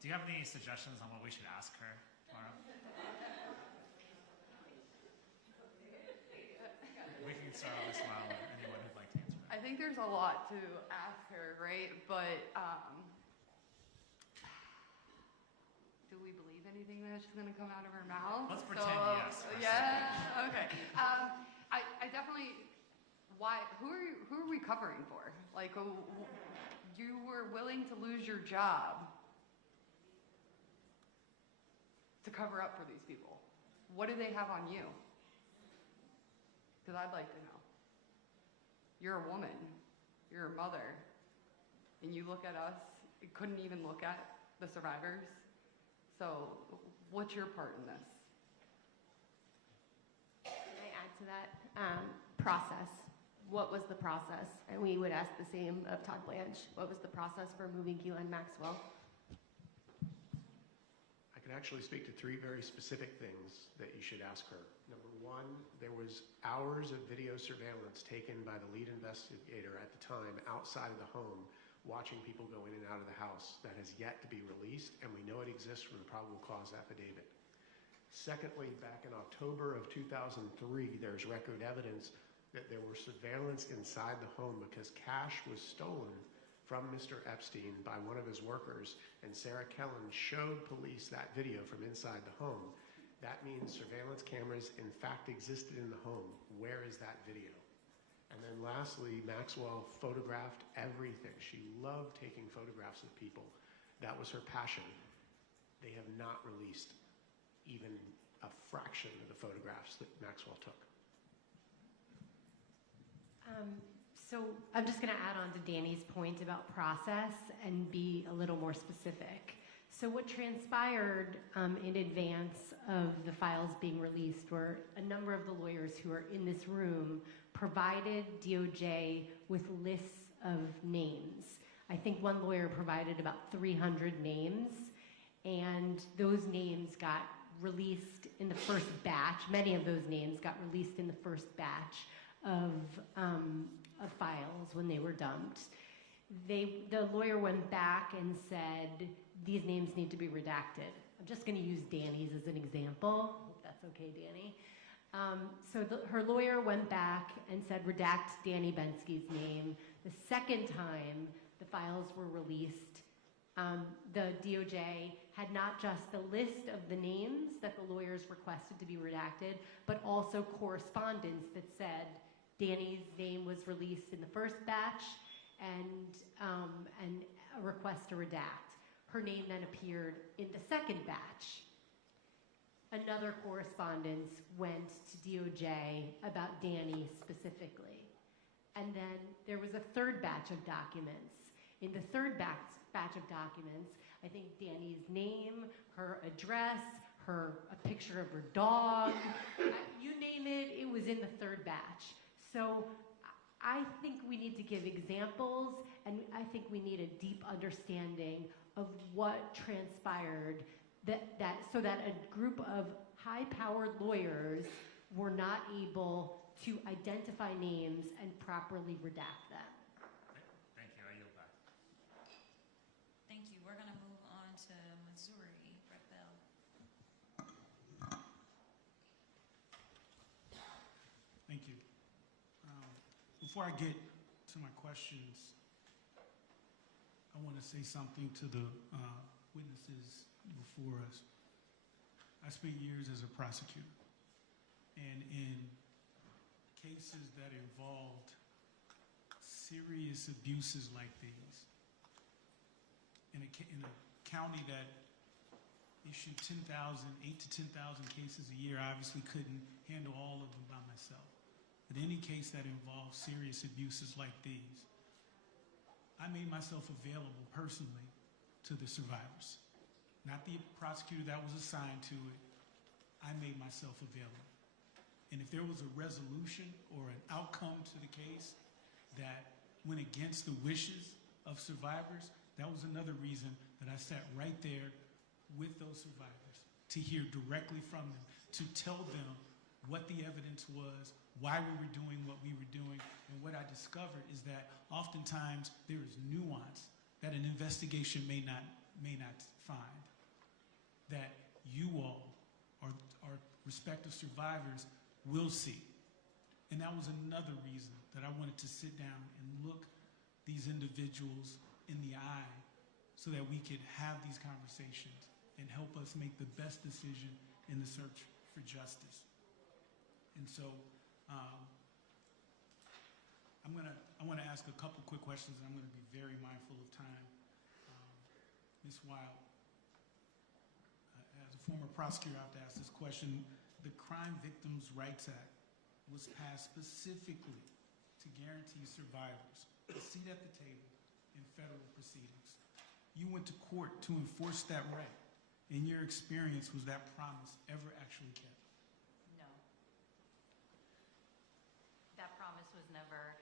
do you have any suggestions on what we should ask her tomorrow? We can start on this while anyone who'd like to answer that. I think there's a lot to ask her, right? But do we believe anything that she's going to come out of her mouth? Let's pretend yes. Yeah. Okay. I definitely. Why? Who are we covering for? Like, you were willing to lose your job to cover up for these people. What do they have on you? Because I'd like to know. You're a woman, you're a mother, and you look at us, you couldn't even look at the survivors. So what's your part in this? Can I add to that? Process. What was the process? And we would ask the same of Todd Blanche. What was the process for moving Keelan Maxwell? I can actually speak to three very specific things that you should ask her. Number one, there was hours of video surveillance taken by the lead investigator at the time outside of the home, watching people go in and out of the house that has yet to be released, and we know it exists from the probable cause affidavit. Secondly, back in October of 2003, there's record evidence that there were surveillance inside the home because cash was stolen from Mr. Epstein by one of his workers, and Sarah Kellen showed police that video from inside the home. That means surveillance cameras in fact existed in the home. Where is that video? And then lastly, Maxwell photographed everything. She loved taking photographs of people. That was her passion. They have not released even a fraction of the photographs that Maxwell took. So I'm just going to add on to Danny's point about process and be a little more specific. So what transpired in advance of the files being released were a number of the lawyers who are in this room provided DOJ with lists of names. I think one lawyer provided about 300 names, and those names got released in the first batch. Many of those names got released in the first batch of files when they were dumped. The lawyer went back and said, these names need to be redacted. I'm just going to use Danny's as an example. Hope that's okay, Danny. So her lawyer went back and said, redact Danny Bensky's name. The second time the files were released, the DOJ had not just the list of the names that the lawyers requested to be redacted, but also correspondence that said Danny's name was released in the first batch and a request to redact. Her name then appeared in the second batch. Another correspondence went to DOJ about Danny specifically. And then there was a third batch of documents. In the third batch of documents, I think Danny's name, her address, a picture of her dog, you name it, it was in the third batch. So I think we need to give examples, and I think we need a deep understanding of what transpired so that a group of high-powered lawyers were not able to identify names and properly redact them. Thank you. I yield back. Thank you. We're going to move on to Missouri. Brett Bell. Thank you. Before I get to my questions, I want to say something to the witnesses before us. I spent years as a prosecutor, and in cases that involved serious abuses like these, in a county that issued 8 to 10,000 cases a year, I obviously couldn't handle all of them by myself. But any case that involved serious abuses like these, I made myself available personally to the survivors. Not the prosecutor that was assigned to it. I made myself available. And if there was a resolution or an outcome to the case that went against the wishes of survivors, that was another reason that I sat right there with those survivors to hear directly from them, to tell them what the evidence was, why we were doing what we were doing. And what I discovered is that oftentimes there is nuance that an investigation may not find, that you all, or respective survivors, will see. And that was another reason that I wanted to sit down and look these individuals in the eye so that we could have these conversations and help us make the best decision in the search for justice. And so I want to ask a couple quick questions, and I'm going to be very mindful of time. Ms. Wild, as a former prosecutor, I have to ask this question. The Crime Victims' Rights Act was passed specifically to guarantee survivors a seat at the table in federal proceedings. You went to court to enforce that right. In your experience, was that promise ever actually kept? No. That promise was never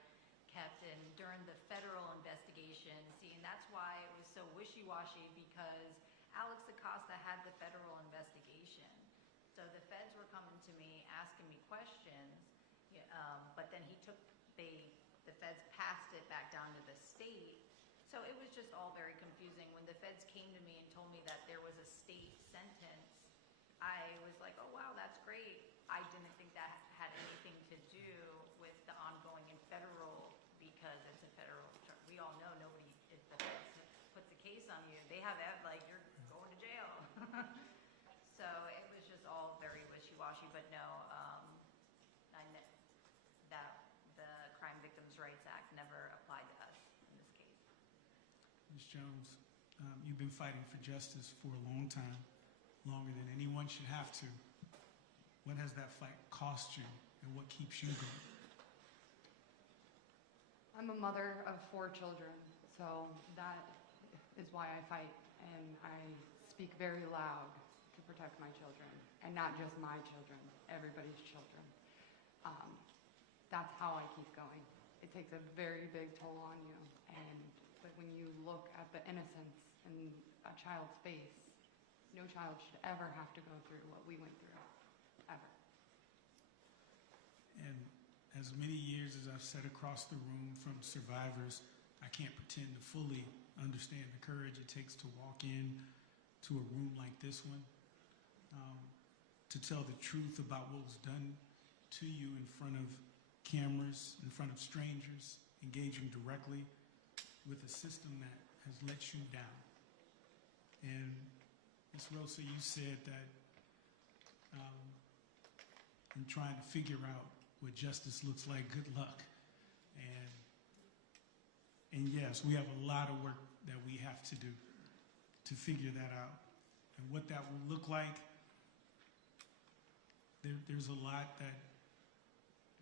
kept. And during the federal investigation, see, and that's why it was so wishy-washy, because Alex Acosta had the federal investigation. So the feds were coming to me, asking me questions, but then the feds passed it back down to the state. So it was just all very confusing. When the feds came to me and told me that there was a state sentence, I was like, oh wow, that's great. I didn't think that had anything to do with the ongoing in federal, because it's a federal charge. We all know nobody, if the feds puts a case on you, they have that, like, you're going to jail. So it was just all very wishy-washy, but no, the Crime Victims' Rights Act never applied to us in this case. Ms. Jones, you've been fighting for justice for a long time, longer than anyone should have to. What has that fight cost you, and what keeps you going? I'm a mother of 4 children, so that is why I fight, and I speak very loud to protect my children, and not just my children, everybody's children. That's how I keep going. It takes a very big toll on you, but when you look at the innocence in a child's face, no child should ever have to go through what we went through, ever. And as many years as I've sat across the room from survivors, I can't pretend to fully understand the courage it takes to walk in to a room like this one, to tell the truth about what was done to you in front of cameras, in front of strangers, engaging directly with a system that has let you down. And Ms. Rosa, you said that in trying to figure out what justice looks like, good luck. And yes, we have a lot of work that we have to do to figure that out. And what that will look like, there's a lot that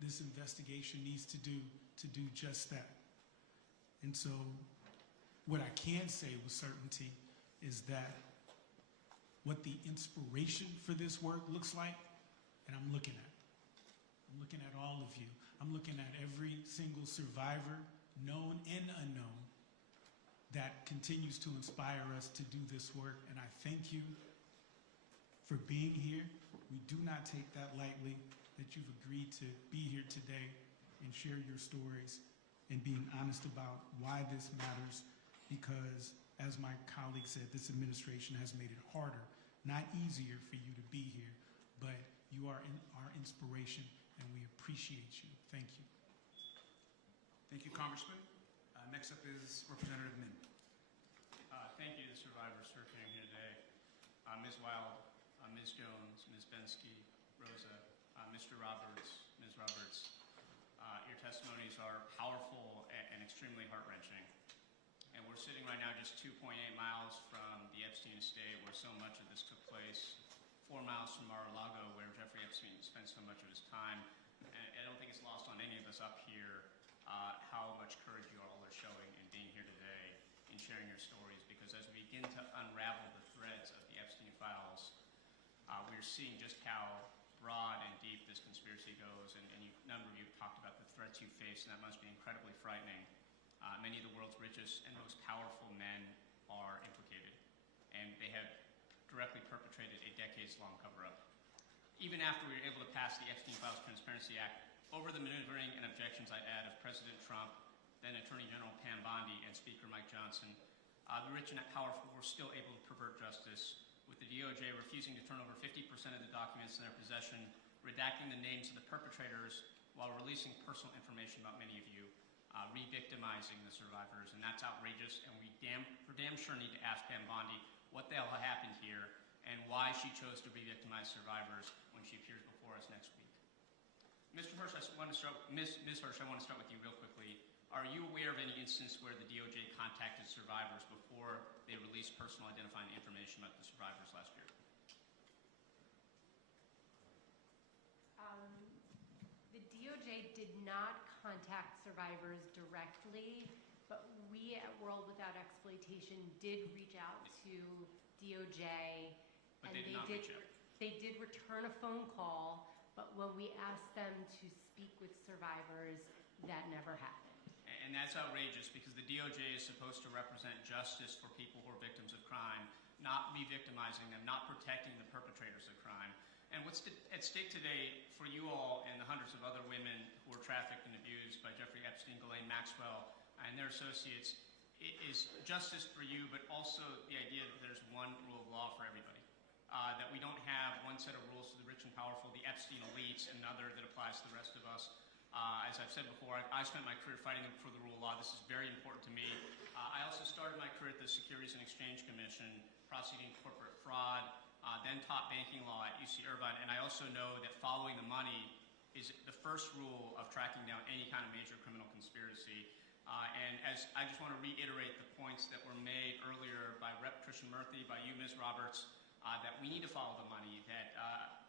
this investigation needs to do just that. And so what I can say with certainty is that what the inspiration for this work looks like, and I'm looking at all of you. I'm looking at every single survivor, known and unknown, that continues to inspire us to do this work. And I thank you for being here. We do not take that lightly, that you've agreed to be here today and share your stories and being honest about why this matters, because as my colleague said, this administration has made it harder, not easier for you to be here, but you are our inspiration and we appreciate you. Thank you. Thank you, Congressman. Next up is Representative Min. Thank you to the survivors for being here today. Ms. Wild, Ms. Jones, Ms. Bensky, Rosa, Mr. Roberts, Ms. Roberts. Your testimonies are powerful and extremely heart-wrenching. And we're sitting right now just 2.8 miles from the Epstein estate where so much of this took place, 4 miles from Mar-a-Lago where Jeffrey Epstein spent so much of his time. And I don't think it's lost on any of us up here how much courage you all are showing in being here today and sharing your stories, because as we begin to unravel the threads of the Epstein files, we're seeing just how broad and deep this conspiracy goes, and a number of you have talked about the threats you face, and that must be incredibly frightening. Many of the world's richest and most powerful men are implicated, and they have directly perpetrated a decades-long cover-up. Even after we were able to pass the Epstein Files Transparency Act, over the maneuvering and objections, I'd add, of President Trump, then Attorney General Pam Bondi, and Speaker Mike Johnson, the rich and powerful were still able to pervert justice, with the DOJ refusing to turn over 50% of the documents in their possession, redacting the names of the perpetrators while releasing personal information about many of you, re-victimizing the survivors. And that's outrageous, and we for damn sure need to ask Pam Bondi what the hell happened here and why she chose to re-victimize survivors when she appears before us next week. Mr. Hirsch, Ms. Hirsch, I want to start with you real quickly. Are you aware of any instance where the DOJ contacted survivors before they released personal identifying information about the survivors last year? The DOJ did not contact survivors directly, but we at World Without Exploitation did reach out to DOJ. But they did not reach out. They did return a phone call, but when we asked them to speak with survivors, that never happened. And that's outrageous, because the DOJ is supposed to represent justice for people who are victims of crime, not re-victimizing them, not protecting the perpetrators of crime. And what's at stake today for you all and the hundreds of other women who were trafficked and abused by Jeffrey Epstein, Ghislaine Maxwell, and their associates is justice for you, but also the idea that there's one rule of law for everybody. That we don't have one set of rules for the rich and powerful, the Epstein elites, and another that applies to the rest of us. As I've said before, I spent my career fighting for the rule of law. This is very important to me. I also started my career at the Securities and Exchange Commission, prosecuting corporate fraud, then taught banking law at UC Irvine, and I also know that following the money is the first rule of tracking down any kind of major criminal conspiracy. And as I just want to reiterate the points that were made earlier by Rep. Christian Murthy, by you, Ms. Roberts, that we need to follow the money, that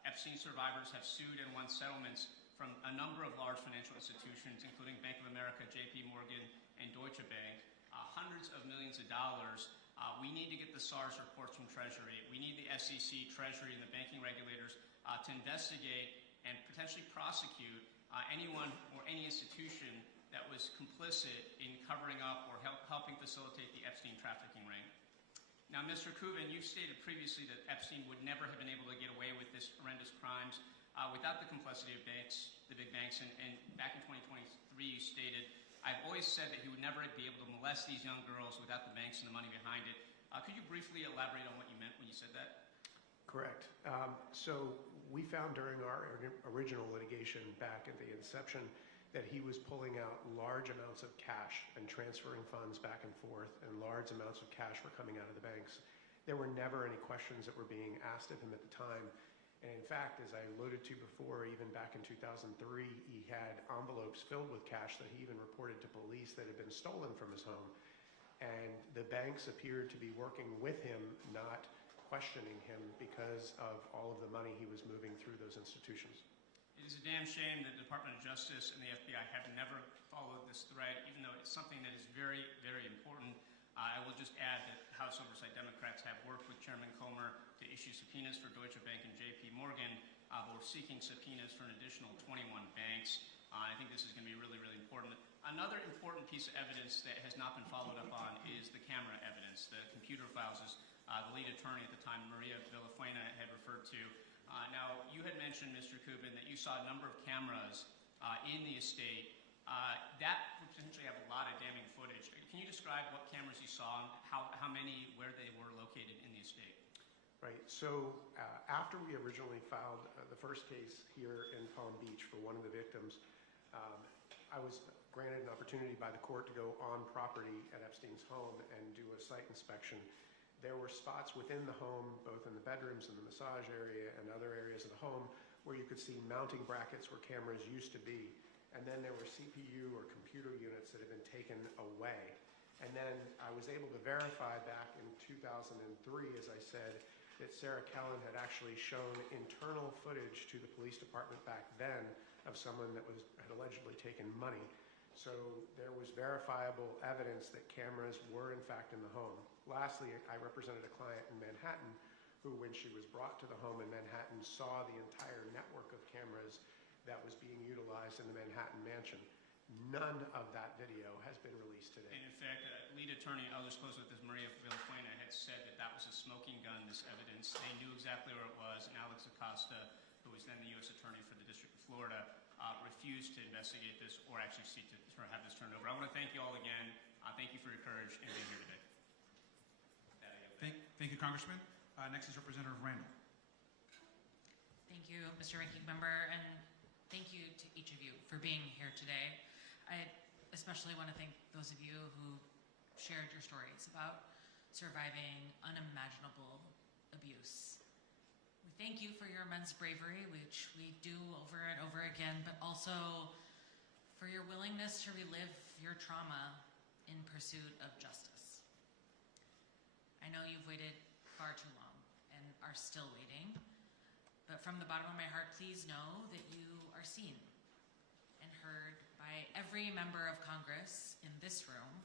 Epstein survivors have sued and won settlements from a number of large financial institutions, including Bank of America, JP Morgan, and Deutsche Bank, hundreds of millions of dollars, We need to get the SARS reports from Treasury. We need the SEC, Treasury, and the banking regulators to investigate and potentially prosecute anyone or any institution that was complicit in covering up or helping facilitate the Epstein trafficking ring. Now, Mr. Kubin, you've stated previously that Epstein would never have been able to get away with this horrendous crimes without the complicity of banks, the big banks, and back in 2023 you stated, I've always said that he would never be able to molest these young girls without the banks and the money behind it. Could you briefly elaborate on what you meant when you said that? Correct. So we found during our original litigation back at the inception that he was pulling out large amounts of cash and transferring funds back and forth, and large amounts of cash were coming out of the banks. There were never any questions that were being asked of him at the time. And in fact, as I alluded to before, even back in 2003, he had envelopes filled with cash that he even reported to police that had been stolen from his home. And the banks appeared to be working with him, not questioning him, because of all of the money he was moving through those institutions. It is a damn shame that the Department of Justice and the FBI have never followed this thread, even though it's something that is very, very important. I will just add that House Oversight Democrats have worked with Chairman Comer to issue subpoenas for Deutsche Bank and JP Morgan, but we're seeking subpoenas for an additional 21 banks. I think this is going to be really, really important. Another important piece of evidence that has not been followed up on is the camera evidence, the computer files, as the lead attorney at the time, Maria Villafuena, had referred to. Now, you had mentioned, Mr. Kubin, that you saw a number of cameras in the estate. That would potentially have a lot of damning footage. Can you describe what cameras you saw, how many, where they were located in the estate? Right. So after we originally filed the first case here in Palm Beach for one of the victims, I was granted an opportunity by the court to go on property at Epstein's home and do a site inspection. There were spots within the home, both in the bedrooms and the massage area and other areas of the home, where you could see mounting brackets where cameras used to be. And then there were CPU or computer units that had been taken away. And then I was able to verify back in 2003, as I said, that Sarah Kellen had actually shown internal footage to the police department back then of someone that had allegedly taken money. So there was verifiable evidence that cameras were in fact in the home. Lastly, I represented a client in Manhattan who, when she was brought to the home in Manhattan, saw the entire network of cameras that was being utilized in the Manhattan mansion. None of that video has been released today. And in fact, lead attorney, I'll just close with this, Maria Villafuena, had said that that was a smoking gun, this evidence. They knew exactly where it was, and Alex Acosta, who was then the U.S. Attorney for the District of Florida, refused to investigate this or actually seek to have this turned over. I want to thank you all again. Thank you for your courage in being here today. Thank you, Congressman. Next is Representative Randall. Thank you, Mr. Ranking Member, and thank you to each of you for being here today. I especially want to thank those of you who shared your stories about surviving unimaginable abuse. We thank you for your immense bravery, which we do over and over again, but also for your willingness to relive your trauma in pursuit of justice. I know you've waited far too long and are still waiting, but from the bottom of my heart, please know that you are seen and heard by every member of Congress in this room,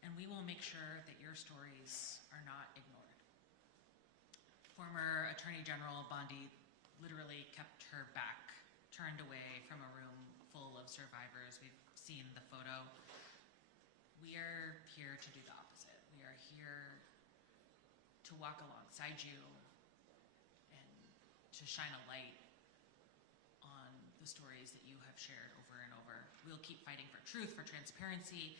and we will make sure that your stories are not ignored. Former Attorney General Bondi literally kept her back turned away from a room full of survivors. We've seen the photo. We are here to do the opposite. We are here to walk alongside you and to shine a light on the stories that you have shared over and over. We'll keep fighting for truth, for transparency,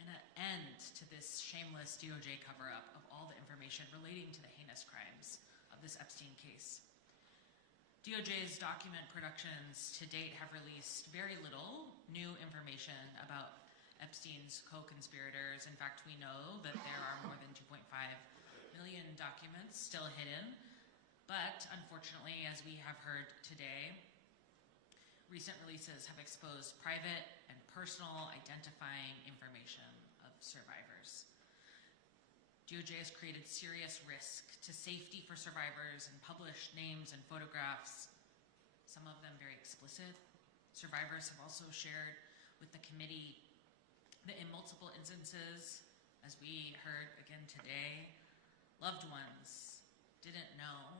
and an end to this shameless DOJ cover-up of all the information relating to the heinous crimes of this Epstein case. DOJ's document productions to date have released very little new information about Epstein's co-conspirators. In fact, we know that there are more than 2.5 million documents still hidden. But unfortunately, as we have heard today, recent releases have exposed private and personal identifying information of survivors. DOJ has created serious risk to safety for survivors and published names and photographs, some of them very explicit. Survivors have also shared with the committee that in multiple instances, As we heard again today, loved ones didn't know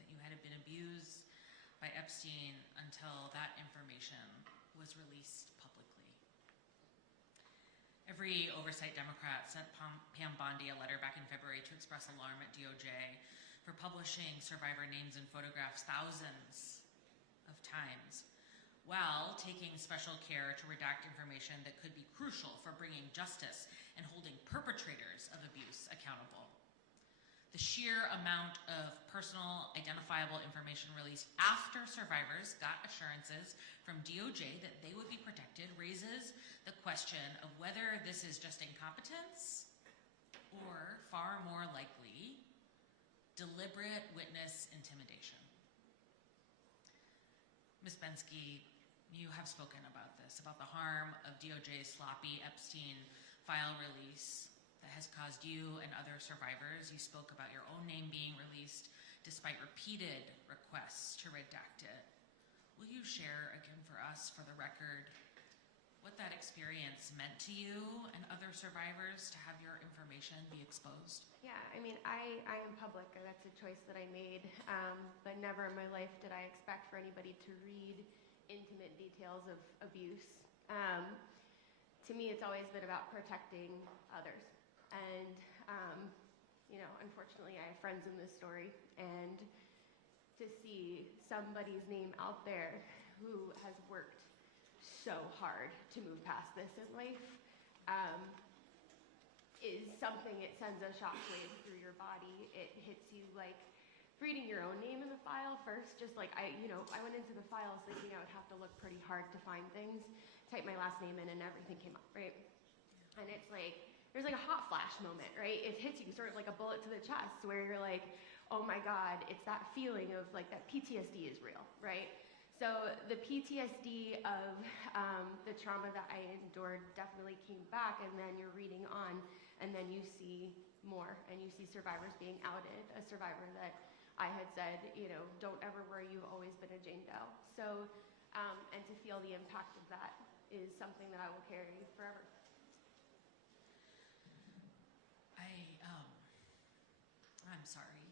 that you had been abused by Epstein until that information was released publicly. Every oversight Democrat sent Pam Bondi a letter back in February to express alarm at DOJ for publishing survivor names and photographs thousands of times, while taking special care to redact information that could be crucial for bringing justice and holding perpetrators of abuse accountable. The sheer amount of personal identifiable information released after survivors got assurances from DOJ that they would be protected raises the question of whether this is just incompetence or, far more likely, deliberate witness intimidation. Ms. Bensky, you have spoken about this, about the harm of DOJ's sloppy Epstein file release that has caused you and other survivors. You spoke about your own name being released despite repeated requests to redact it. Will you share again for us, for the record, what that experience meant to you and other survivors to have your information be exposed? Yeah, I mean, I am public, and that's a choice that I made, but never in my life did I expect for anybody to read intimate details of abuse. To me, it's always been about protecting others. And, you know, unfortunately, I have friends in this story, and to see somebody's name out there who has worked so hard to move past this in life is something, it sends a shockwave through your body. It hits you like reading your own name in the file first, just like I went into the files thinking I would have to look pretty hard to find things, type my last name in, and everything came up, right? And it's like, there's like a hot flash moment, right? It hits you sort of like a bullet to the chest where you're like, oh my God, it's that feeling of like that PTSD is real, right? So the PTSD of the trauma that I endured definitely came back, and then you're reading on, and then you see more, and you see survivors being outed, a survivor that I had said, you know, don't ever worry, you've always been a Jane Doe. So, and to feel the impact of that is something that I will carry forever. I'm sorry.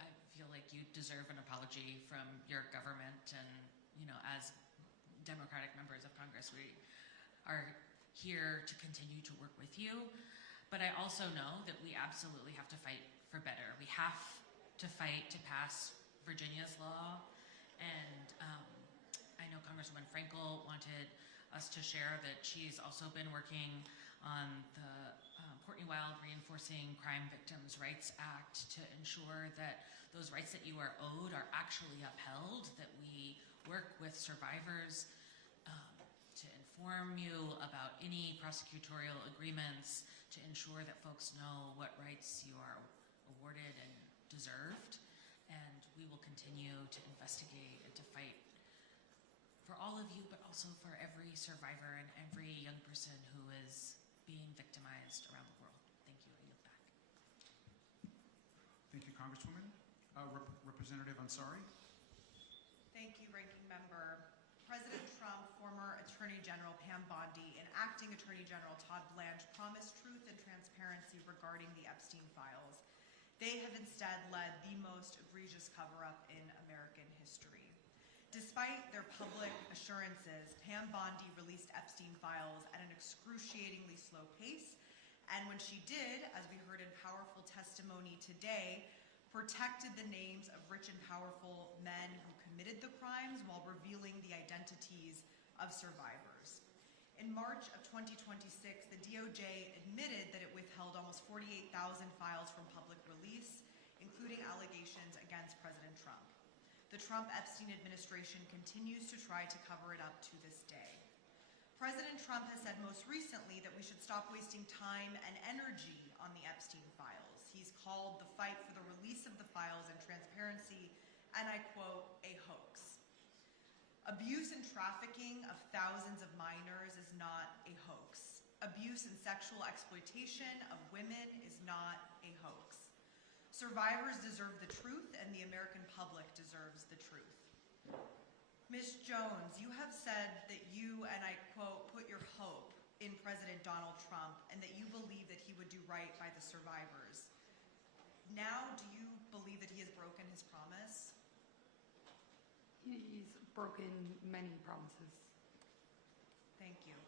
I feel like you deserve an apology from your government, and, you know, as Democratic members of Congress, we are here to continue to work with you. But I also know that we absolutely have to fight for better. We have to fight to pass Virginia's law, and I know Congresswoman Frankel wanted us to share that she's also been working on the Courtney Wild Reinforcing Crime Victims' Rights Act to ensure that those rights that you are owed are actually upheld, that we work with survivors to inform you about any prosecutorial agreements, to ensure that folks know what rights you are awarded and deserved. And we will continue to investigate and to fight for all of you, but also for every survivor and every young person who is being victimized around the world. Thank you. I yield back. Thank you, Congresswoman. Representative Ansari. Thank you, Ranking Member. President Trump, former Attorney General Pam Bondi, and Acting Attorney General Todd Blanche promised truth and transparency regarding the Epstein files. They have instead led the most egregious cover-up in American history. Despite their public assurances, Pam Bondi released Epstein files at an excruciatingly slow pace, and when she did, as we heard in powerful testimony today, protected the names of rich and powerful men who committed the crimes while revealing the identities of survivors. In March of 2026, the DOJ admitted that it withheld almost 48,000 files from public release, including allegations against President Trump. The Trump-Epstein administration continues to try to cover it up to this day. President Trump has said most recently that we should stop wasting time and energy on the Epstein files. He's called the fight for the release of the files and transparency, and I quote, a hoax. Abuse and trafficking of thousands of minors is not a hoax. Abuse and sexual exploitation of women is not a hoax. Survivors deserve the truth, and the American public deserves the truth. Ms. Jones, you have said that you, and I quote, put your hope in President Donald Trump and that you believe that he would do right by the survivors. Now, do you believe that he has broken his promise? He's broken many promises. Thank you.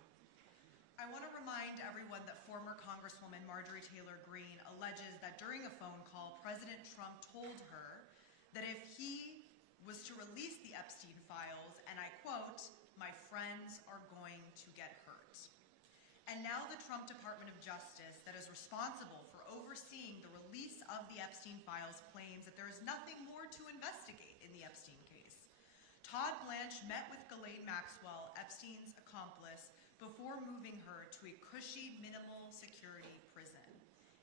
I want to remind everyone that former Congresswoman Marjorie Taylor Greene alleges that during a phone call, President Trump told her that if he was to release the Epstein files, and I quote, "My friends are going to get hurt." And now the Trump Department of Justice that is responsible for overseeing the release of the Epstein files claims that there is nothing more to investigate in the Epstein case. Todd Blanche met with Ghislaine Maxwell, Epstein's accomplice, before moving her to a cushy, minimal security prison.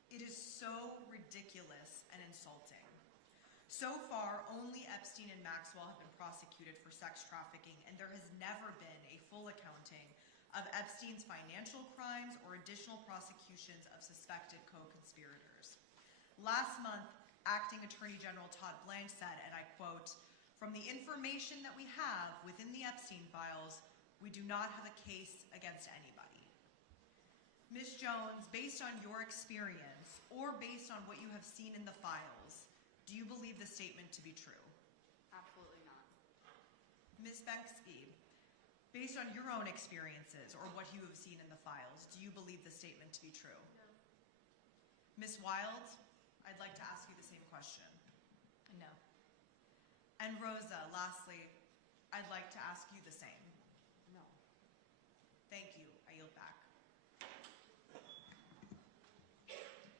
It is so ridiculous and insulting. So far, only Epstein and Maxwell have been prosecuted for sex trafficking, and there has never been a full accounting of Epstein's financial crimes or additional prosecutions of suspected co-conspirators. Last month, Acting Attorney General Todd Blanche said, and I quote, "From the information that we have within the Epstein files, we do not have a case against anybody." Ms. Jones, based on your experience or based on what you have seen in the files, do you believe the statement to be true? Absolutely not. Ms. Bensky, based on your own experiences or what you have seen in the files, do you believe the statement to be true? No. Ms. Wild, I'd like to ask you the same question. No. And Rosa, lastly, I'd like to ask you the same. No. Thank you. I yield back.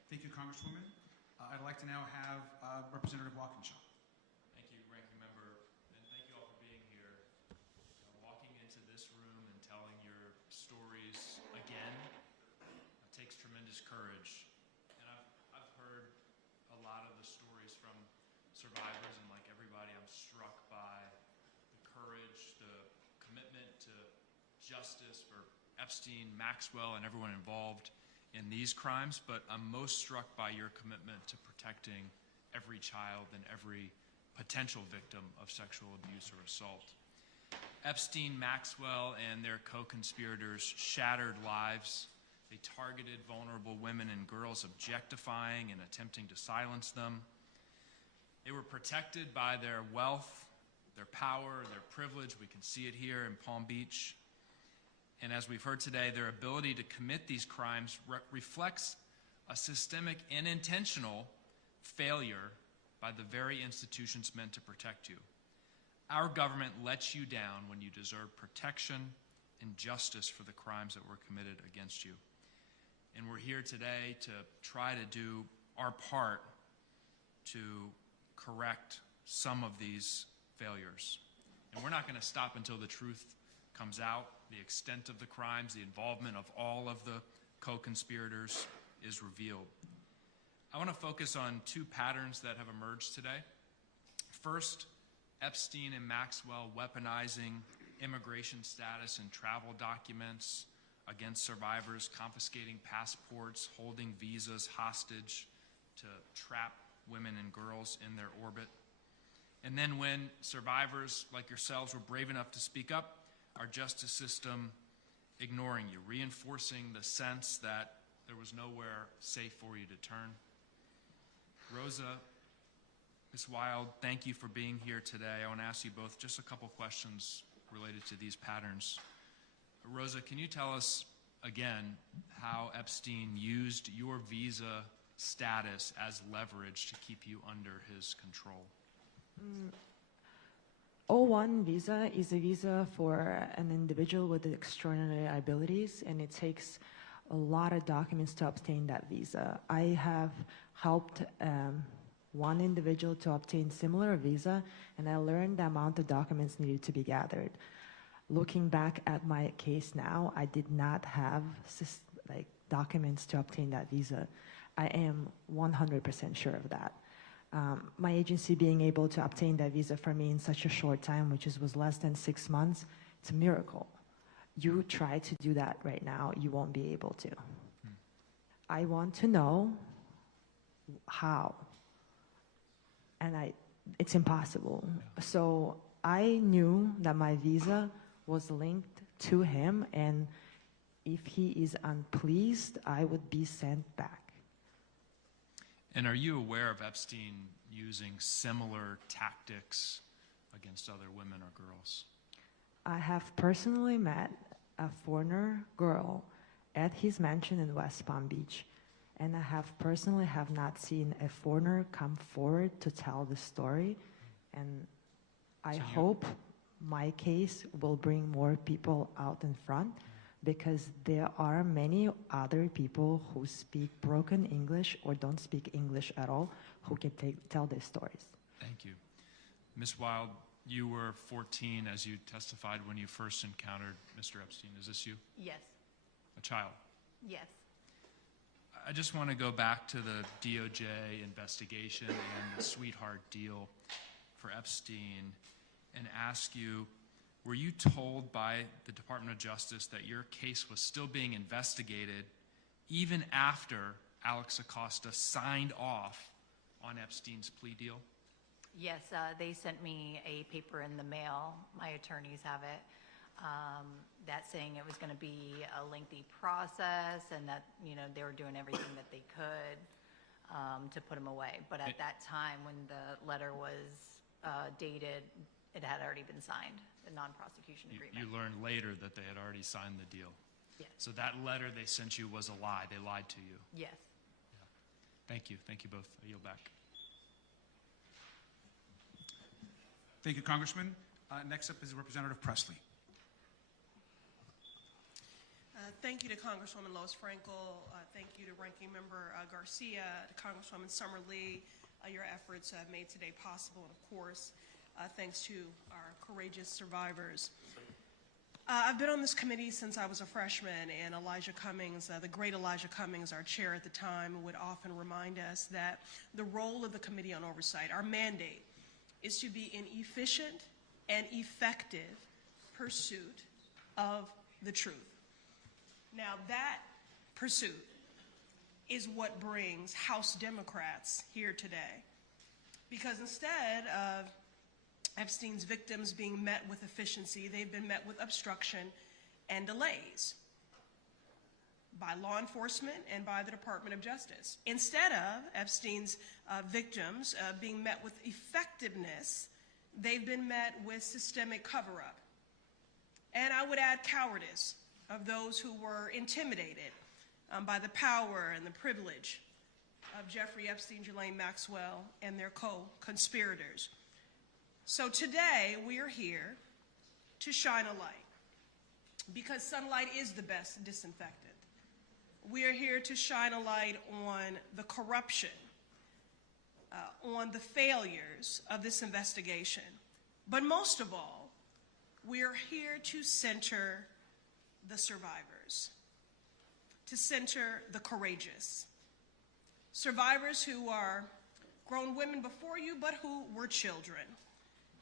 Thank you, Congresswoman. I'd like to now have Representative Walkinshaw. Thank you, Ranking Member, and thank you all for being here. Walking into this room and telling your stories again takes tremendous courage. And I've heard a lot of the stories from survivors, and like everybody, I'm struck by the courage, the commitment to justice for Epstein, Maxwell, and everyone involved in these crimes, but I'm most struck by your commitment to protecting every child and every potential victim of sexual abuse or assault. Epstein, Maxwell, and their co-conspirators shattered lives. They targeted vulnerable women and girls, objectifying and attempting to silence them. They were protected by their wealth, their power, their privilege. We can see it here in Palm Beach. And as we've heard today, their ability to commit these crimes reflects a systemic and intentional failure by the very institutions meant to protect you. Our government lets you down when you deserve protection and justice for the crimes that were committed against you. And we're here today to try to do our part to correct some of these failures. And we're not going to stop until the truth comes out. The extent of the crimes, the involvement of all of the co-conspirators is revealed. I want to focus on two patterns that have emerged today. First, Epstein and Maxwell weaponizing immigration status and travel documents against survivors, confiscating passports, holding visas hostage to trap women and girls in their orbit. And then when survivors like yourselves were brave enough to speak up, our justice system ignoring you, reinforcing the sense that there was nowhere safe for you to turn. Rosa, Ms. Wild, thank you for being here today. I want to ask you both just a couple questions related to these patterns. Rosa, can you tell us again how Epstein used your visa status as leverage to keep you under his control? O1 visa is a visa for an individual with extraordinary abilities, and it takes a lot of documents to obtain that visa. I have helped one individual to obtain similar visa, and I learned the amount of documents needed to be gathered. Looking back at my case now, I did not have documents to obtain that visa. I am 100% sure of that. My agency being able to obtain that visa for me in such a short time, which was less than 6 months, it's a miracle. You try to do that right now, you won't be able to. I want to know how. And it's impossible. So I knew that my visa was linked to him, and if he is unpleased, I would be sent back. And are you aware of Epstein using similar tactics against other women or girls? I have personally met a foreigner girl at his mansion in West Palm Beach, and I have personally not seen a foreigner come forward to tell the story, and I hope my case will bring more people out in front, because there are many other people who speak broken English or don't speak English at all who can tell their stories. Thank you. Ms. Wild, you were 14 as you testified when you first encountered Mr. Epstein. Is this you? Yes. A child? Yes. I just want to go back to the DOJ investigation and the sweetheart deal for Epstein and ask you, were you told by the Department of Justice that your case was still being investigated even after Alex Acosta signed off on Epstein's plea deal? Yes, they sent me a paper in the mail. My attorneys have it. That saying it was going to be a lengthy process and that, you know, they were doing everything that they could to put him away. But at that time, when the letter was dated, it had already been signed, the non-prosecution agreement. You learned later that they had already signed the deal. Yes. So that letter they sent you was a lie. They lied to you. Yes. Yeah. Thank you. Thank you both. I yield back. Thank you, Congressman. Next up is Representative Presley. Thank you to Congresswoman Lois Frankel. Thank you to Ranking Member Garcia, to Congresswoman Summer Lee. Your efforts have made today possible, and of course, thanks to our courageous survivors. I've been on this committee since I was a freshman, and Elijah Cummings, the great Elijah Cummings, our chair at the time, would often remind us that the role of the Committee on Oversight, our mandate, is to be an efficient and effective pursuit of the truth. Now, that pursuit is what brings House Democrats here today. Because instead of Epstein's victims being met with efficiency, they've been met with obstruction and delays by law enforcement and by the Department of Justice. Instead of Epstein's victims being met with effectiveness, they've been met with systemic cover-up. And I would add cowardice of those who were intimidated by the power and the privilege of Jeffrey Epstein, Ghislaine Maxwell, and their co-conspirators. So today, we are here to shine a light, because sunlight is the best disinfectant. We are here to shine a light on the corruption, on the failures of this investigation. But most of all, we are here to center the survivors, to center the courageous. Survivors who are grown women before you, but who were children.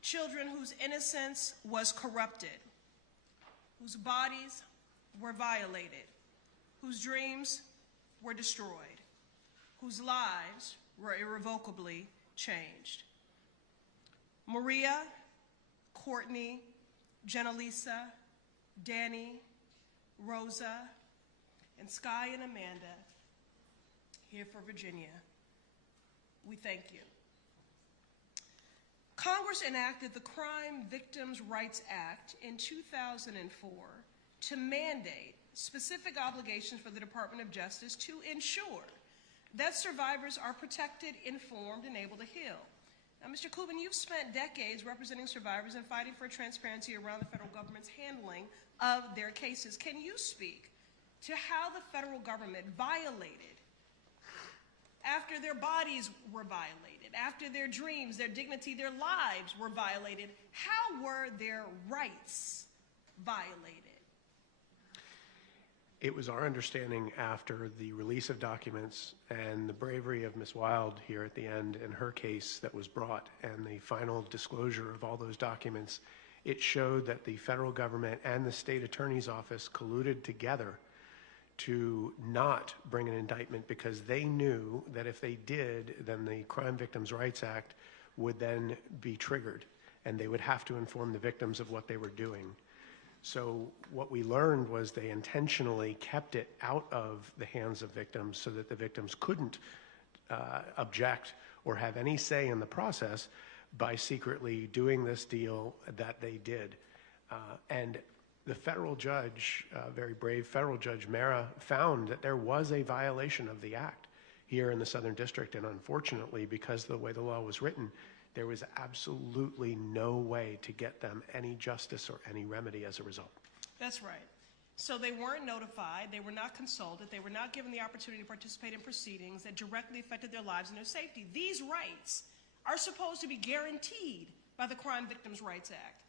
Children whose innocence was corrupted, whose bodies were violated, whose dreams were destroyed, whose lives were irrevocably changed. Maria, Courtney, Jenna, Danny, Rosa, and Sky and Amanda, here for Virginia, we thank you. Congress enacted the Crime Victims' Rights Act in 2004 to mandate specific obligations for the Department of Justice to ensure that survivors are protected, informed, and able to heal. Now, Mr. Kubin, you've spent decades representing survivors and fighting for transparency around the federal government's handling of their cases. Can you speak to how the federal government violated, after their bodies were violated, after their dreams, their dignity, their lives were violated, how were their rights violated? It was our understanding after the release of documents and the bravery of Ms. Wild here at the end and her case that was brought and the final disclosure of all those documents, it showed that the federal government and the state attorney's office colluded together to not bring an indictment because they knew that if they did, then the Crime Victims' Rights Act would then be triggered and they would have to inform the victims of what they were doing. So what we learned was they intentionally kept it out of the hands of victims so that the victims couldn't object or have any say in the process by secretly doing this deal that they did. And the federal judge, very brave federal judge Mara, found that there was a violation of the act here in the Southern District. And unfortunately, because of the way the law was written, there was absolutely no way to get them any justice or any remedy as a result. That's right. So they weren't notified, they were not consulted, they were not given the opportunity to participate in proceedings that directly affected their lives and their safety. These rights are supposed to be guaranteed by the Crime Victims' Rights Act.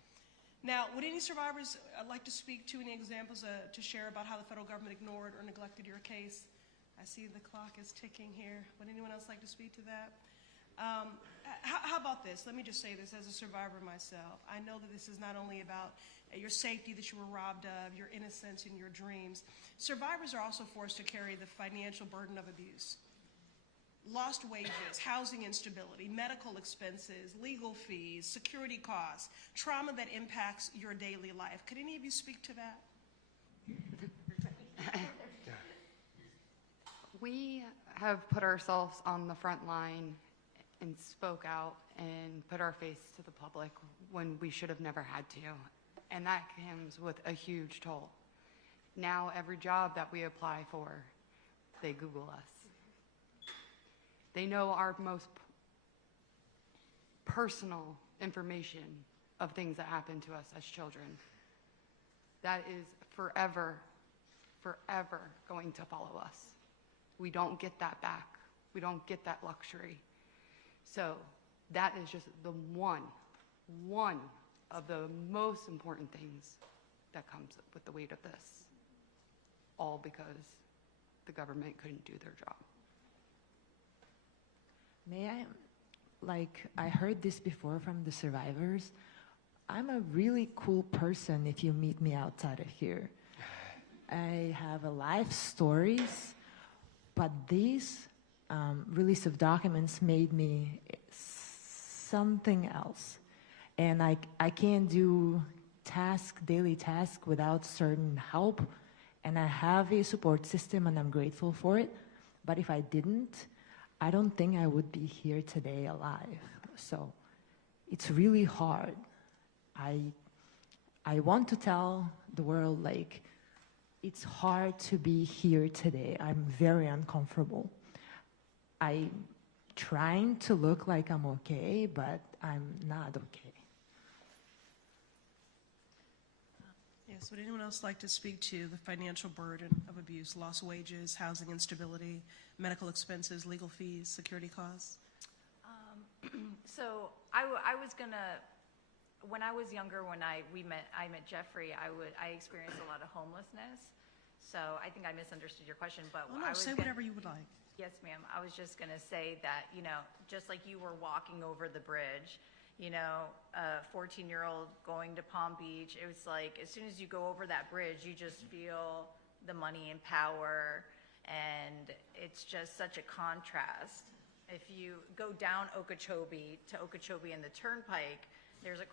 Now, would any survivors like to speak to any examples to share about how the federal government ignored or neglected your case? I see the clock is ticking here. Would anyone else like to speak to that? How about this? Let me just say this as a survivor myself. I know that this is not only about your safety that you were robbed of, your innocence and your dreams. Survivors are also forced to carry the financial burden of abuse. Lost wages, housing instability, medical expenses, legal fees, security costs, trauma that impacts your daily life. Could any of you speak to that? We have put ourselves on the front line and spoke out and put our face to the public when we should have never had to. And that comes with a huge toll. Now every job that we apply for, they Google us. They know our most personal information of things that happen to us as children. That is forever, forever going to follow us. We don't get that back. We don't get that luxury. So that is just the one of the most important things that comes with the weight of this, all because the government couldn't do their job. May I heard this before from the survivors. I'm a really cool person if you meet me outside of here. I have a life stories, but these release of documents made me something else. And I can't do daily task without certain help. And I have a support system and I'm grateful for it. But if I didn't, I don't think I would be here today alive. So it's really hard. I want to tell the world, like, it's hard to be here today. I'm very uncomfortable. I'm trying to look like I'm okay, but I'm not okay. Yes, would anyone else like to speak to the financial burden of abuse, lost wages, housing instability, medical expenses, legal fees, security costs? So I was gonna, when I was younger, when I met Jeffrey, I experienced a lot of homelessness. So I think I misunderstood your question, but Oh, no, say whatever you would like. Yes, ma'am. I was just gonna say that, just like you were walking over the bridge, a 14-year-old going to Palm Beach, it was like, as soon as you go over that bridge, you just feel the money and power, and it's just such a contrast. If you go down Okeechobee to Okeechobee and the Turnpike, there's a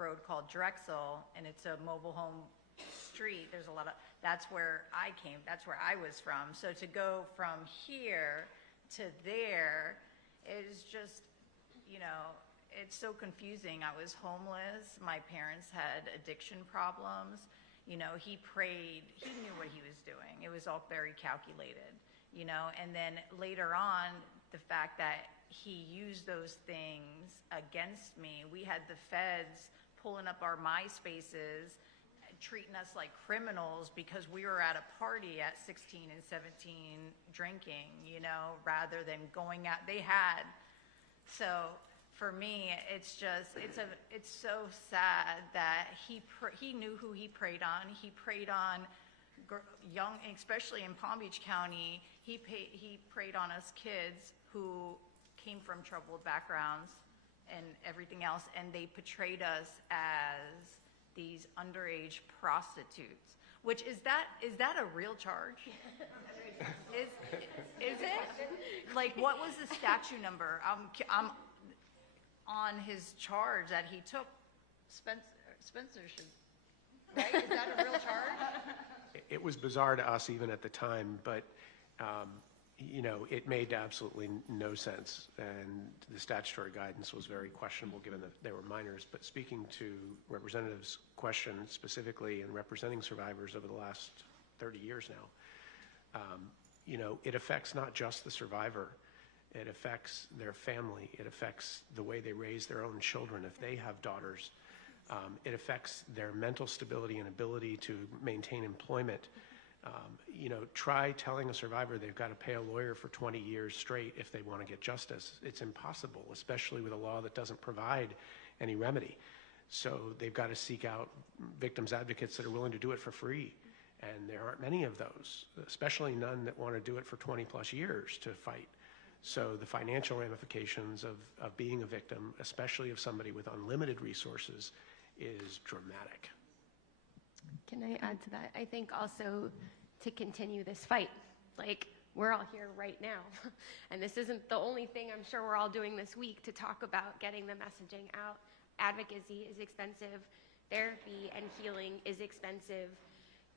road called Drexel, and it's a mobile home street. There's a lot of, that's where I came, that's where I was from. So to go from here to there is just, it's so confusing. I was homeless. My parents had addiction problems. He prayed. He knew what he was doing. It was all very calculated, and then later on, the fact that he used those things against me. We had the feds pulling up our MySpaces, treating us like criminals because we were at a party at 16 and 17 drinking, rather than going out. They had. So for me, it's so sad that he knew who he preyed on. He preyed on young, especially in Palm Beach County, he preyed on us kids who came from troubled backgrounds and everything else, and they portrayed us as these underage prostitutes. Which is that a real charge? Is it? Like, what was the statute number? I'm on his charge that he took. Spencer should. right? Is that a real charge? It was bizarre to us even at the time, but it made absolutely no sense, and the statutory guidance was very questionable given that they were minors. But speaking to Representative's question specifically and representing survivors over the last 30 years now, it affects not just the survivor, it affects their family, it affects the way they raise their own children if they have daughters, it affects their mental stability and ability to maintain employment. Try telling a survivor they've got to pay a lawyer for 20 years straight if they want to get justice. It's impossible, especially with a law that doesn't provide any remedy. So they've got to seek out victims advocates that are willing to do it for free. And there aren't many of those, especially none that want to do it for 20 plus years to fight. So the financial ramifications of being a victim, especially of somebody with unlimited resources, is dramatic. Can I add to that? I think also to continue this fight, like we're all here right now, and this isn't the only thing I'm sure we're all doing this week to talk about getting the messaging out. Advocacy is expensive, therapy and healing is expensive,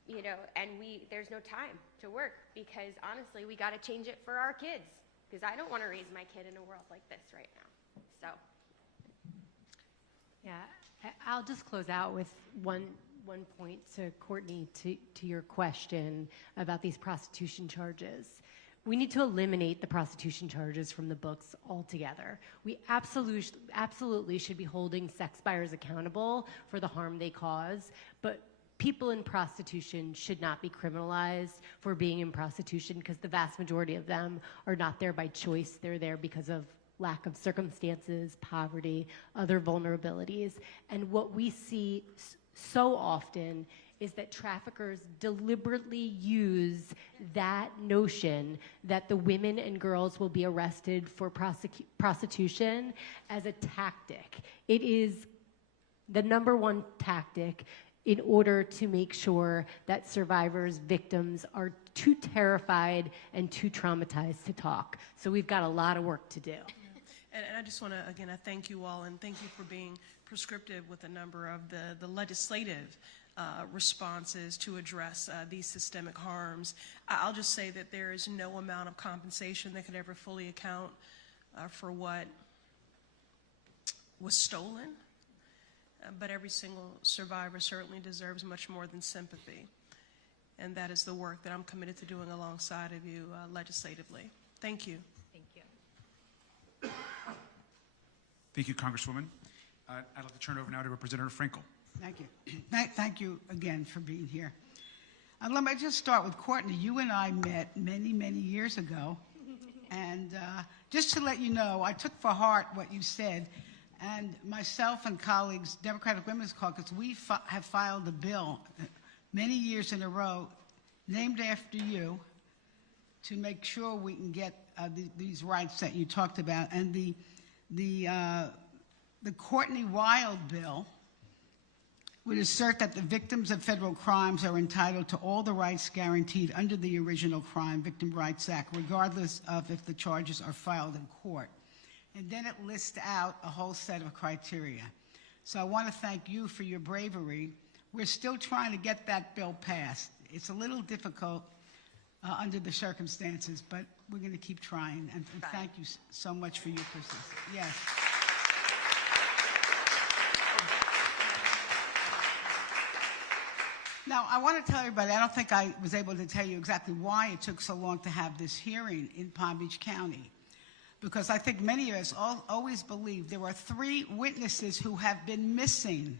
and there's no time to work because honestly, we got to change it for our kids because I don't want to raise my kid in a world like this right now. So. Yeah, I'll just close out with one point to Courtney, to your question about these prostitution charges. We need to eliminate the prostitution charges from the books altogether. We absolutely should be holding sex buyers accountable for the harm they cause, but people in prostitution should not be criminalized for being in prostitution because the vast majority of them are not there by choice. They're there because of lack of circumstances, poverty, other vulnerabilities. And what we see so often is that traffickers deliberately use that notion that the women and girls will be arrested for prostitution as a tactic. It is the number one tactic in order to make sure that survivors, victims are too terrified and too traumatized to talk. So we've got a lot of work to do. And I just want to, again, I thank you all and thank you for being prescriptive with a number of the legislative responses to address these systemic harms. I'll just say that there is no amount of compensation that could ever fully account for what was stolen, but every single survivor certainly deserves much more than sympathy. And that is the work that I'm committed to doing alongside of you legislatively. Thank you. Thank you. Thank you, Congresswoman. I'd like to turn it over now to Representative Frankel. Thank you. Thank you again for being here. Let me just start with Courtney. You and I met many, many years ago. And just to let you know, I took for heart what you said. And myself and colleagues, Democratic Women's Caucus, we have filed a bill many years in a row named after you to make sure we can get these rights that you talked about. And the Courtney Wild bill would assert that the victims of federal crimes are entitled to all the rights guaranteed under the original Crime Victim Rights Act, regardless of if the charges are filed in court. And then it lists out a whole set of criteria. So I want to thank you for your bravery. We're still trying to get that bill passed. It's a little difficult under the circumstances, but we're going to keep trying. And thank you so much for your persistence. Yes. Now, I want to tell everybody, I don't think I was able to tell you exactly why it took so long to have this hearing in Palm Beach County. Because I think many of us always believe there are 3 witnesses who have been missing,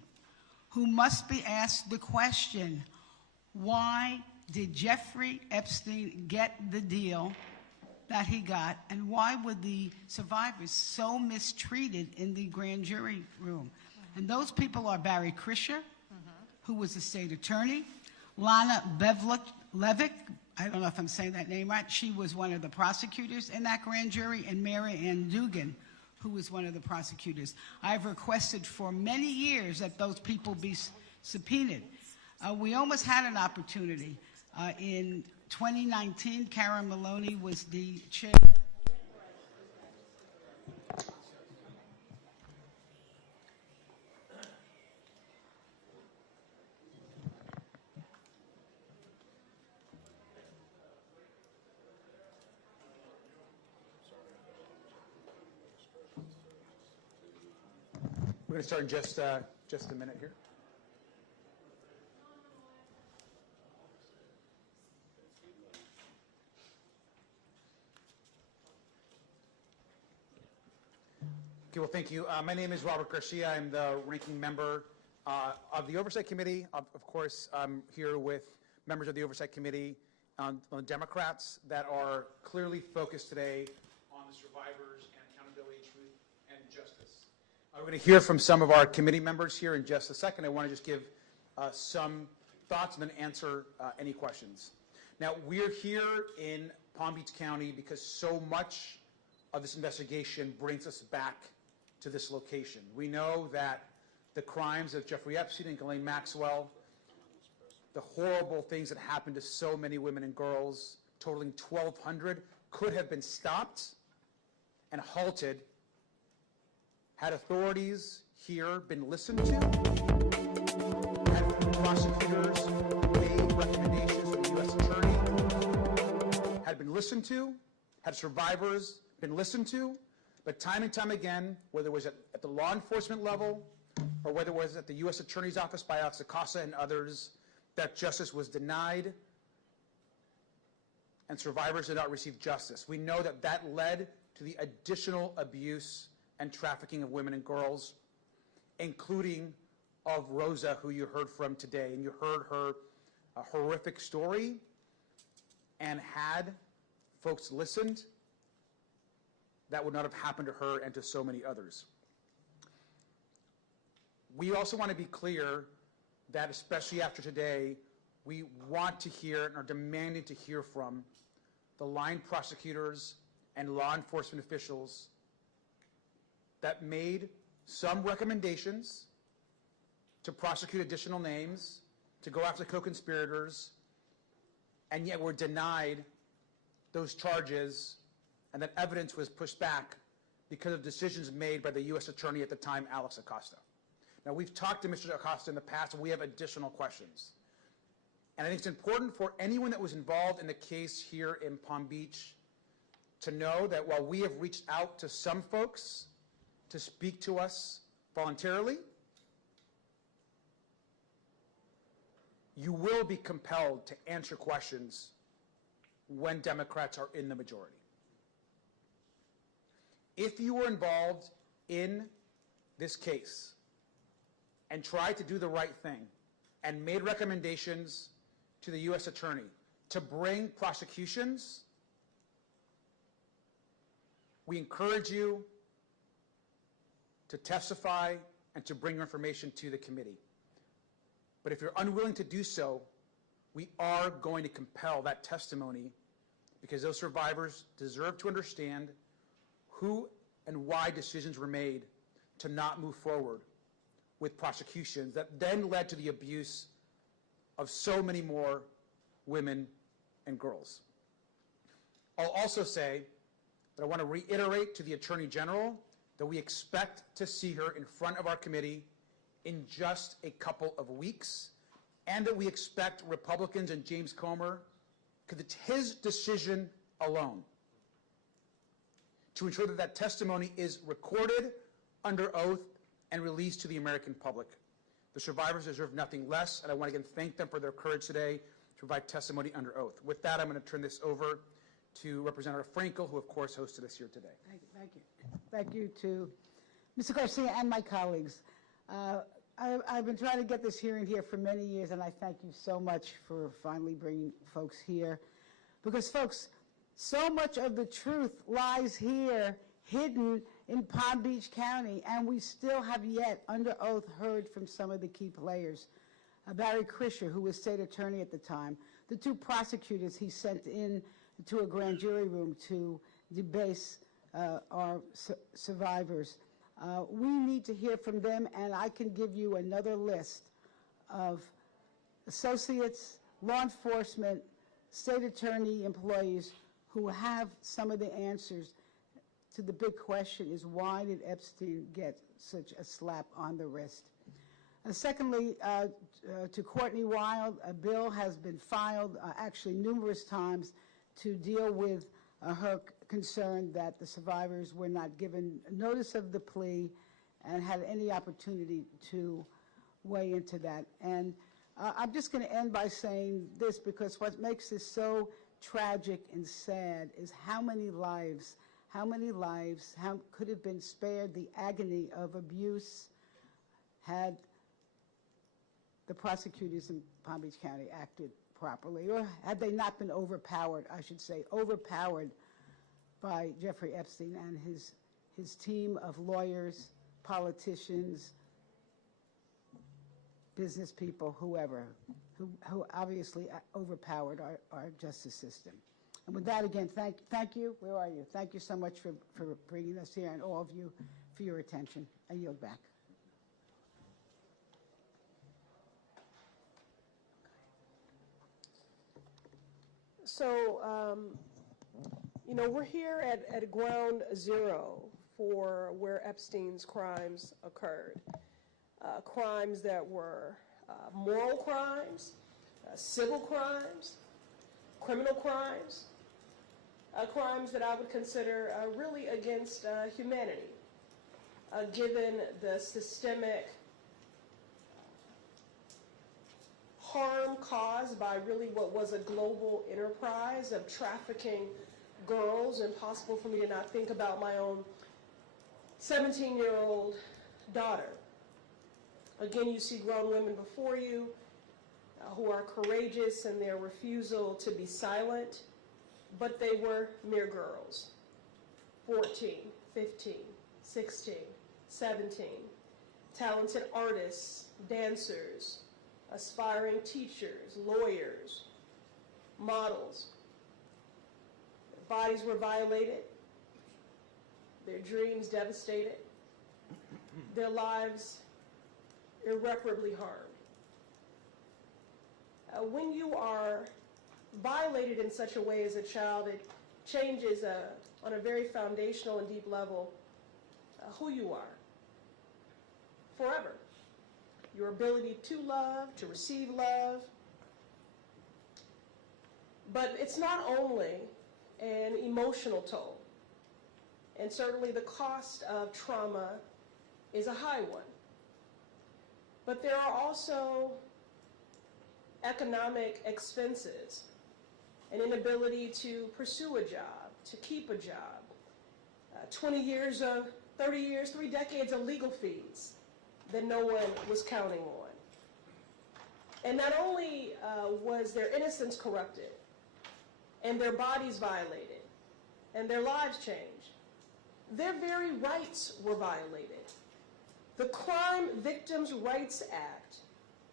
who must be asked the question, why did Jeffrey Epstein get the deal that he got, and why were the survivors so mistreated in the grand jury room? And those people are Barry Krischer, who was the state attorney, Lana Levick, I don't know if I'm saying that name right, she was one of the prosecutors in that grand jury, and Mary Ann Dugan, who was one of the prosecutors. I've requested for many years that those people be subpoenaed. We almost had an opportunity. In 2019, Karen Maloney was the chair. We're going to start in just a minute here. Okay, well, thank you. My name is Robert Garcia. I'm the ranking member of the Oversight Committee. Of course, I'm here with members of the Oversight Committee on the Democrats that are clearly focused today on the survivors and accountability, truth, and justice. We're going to hear from some of our committee members here in just a second. I want to just give some thoughts and then answer any questions. Now, we're here in Palm Beach County because so much of this investigation brings us back to this location. We know that the crimes of Jeffrey Epstein and Ghislaine Maxwell, the horrible things that happened to so many women and girls, totaling 1,200, could have been stopped and halted had authorities here been listened to, had prosecutors made recommendations to the U.S. Attorney, had been listened to, had survivors been listened to, but time and time again, whether it was at the law enforcement level or whether it was at the U.S. Attorney's Office by Alex Acosta and others, that justice was denied and survivors did not receive justice. We know that that led to the additional abuse and trafficking of women and girls, including of Rosa, who you heard from today. And you heard her horrific story, and had folks listened, that would not have happened to her and to so many others. We also want to be clear that, especially after today, we want to hear and are demanding to hear from the line prosecutors and law enforcement officials that made some recommendations to prosecute additional names, to go after co-conspirators, and yet were denied those charges, and that evidence was pushed back because of decisions made by the U.S. Attorney at the time, Alex Acosta. Now, we've talked to Mr. Acosta in the past, and we have additional questions. And I think it's important for anyone that was involved in the case here in Palm Beach to know that while we have reached out to some folks to speak to us voluntarily, you will be compelled to answer questions when Democrats are in the majority. If you were involved in this case and tried to do the right thing and made recommendations to the U.S. Attorney to bring prosecutions, we encourage you to testify and to bring your information to the committee. But if you're unwilling to do so, we are going to compel that testimony because those survivors deserve to understand who and why decisions were made to not move forward with prosecutions that then led to the abuse of so many more women and girls. I'll also say that I want to reiterate to the Attorney General that we expect to see her in front of our committee in just a couple of weeks, and that we expect Republicans and James Comer, because it's his decision alone, to ensure that that testimony is recorded under oath and released to the American public. The survivors deserve nothing less, and I want to again thank them for their courage today to provide testimony under oath. With that, I'm going to turn this over to Representative Frankel, who of course hosted us here today. Thank you. Thank you to Mr. Garcia and my colleagues. I've been trying to get this hearing here for many years, and I thank you so much for finally bringing folks here. Because, folks, so much of the truth lies here, hidden in Palm Beach County, and we still have yet, under oath, heard from some of the key players. Barry Krischer, who was state attorney at the time, the two prosecutors he sent in to a grand jury room to debase our survivors. We need to hear from them, and I can give you another list of associates, law enforcement, state attorney employees who have some of the answers to the big question is, why did Epstein get such a slap on the wrist? Secondly, to Courtney Wild, a bill has been filed actually numerous times to deal with her concern that the survivors were not given notice of the plea and had any opportunity to weigh into that. And I'm just going to end by saying this, because what makes this so tragic and sad is how many lives could have been spared the agony of abuse had the prosecutors in Palm Beach County acted properly, or had they not been overpowered, I should say, overpowered by Jeffrey Epstein and his team of lawyers, politicians, business people, whoever, who obviously overpowered our justice system. And with that, again, thank you. Where are you? Thank you so much for bringing us here, and all of you for your attention. I yield back. So, we're here at ground zero for where Epstein's crimes occurred. Crimes that were moral crimes, civil crimes, criminal crimes, crimes that I would consider really against humanity, given the systemic harm caused by really what was a global enterprise of trafficking girls. Impossible for me to not think about my own 17-year-old daughter. Again, you see grown women before you who are courageous in their refusal to be silent, but they were mere girls, 14, 15, 16, 17, talented artists, dancers, aspiring teachers, lawyers, models. Their bodies were violated, their dreams devastated, their lives irreparably harmed. When you are violated in such a way as a child, it changes on a very foundational and deep level who you are forever. Your ability to love, to receive love. But it's not only an emotional toll, and certainly the cost of trauma is a high one. But there are also economic expenses, an inability to pursue a job, to keep a job, 20 years of, 30 years, 3 decades of legal fees that no one was counting on. And not only was their innocence corrupted, and their bodies violated, and their lives changed, their very rights were violated. The Crime Victims' Rights Act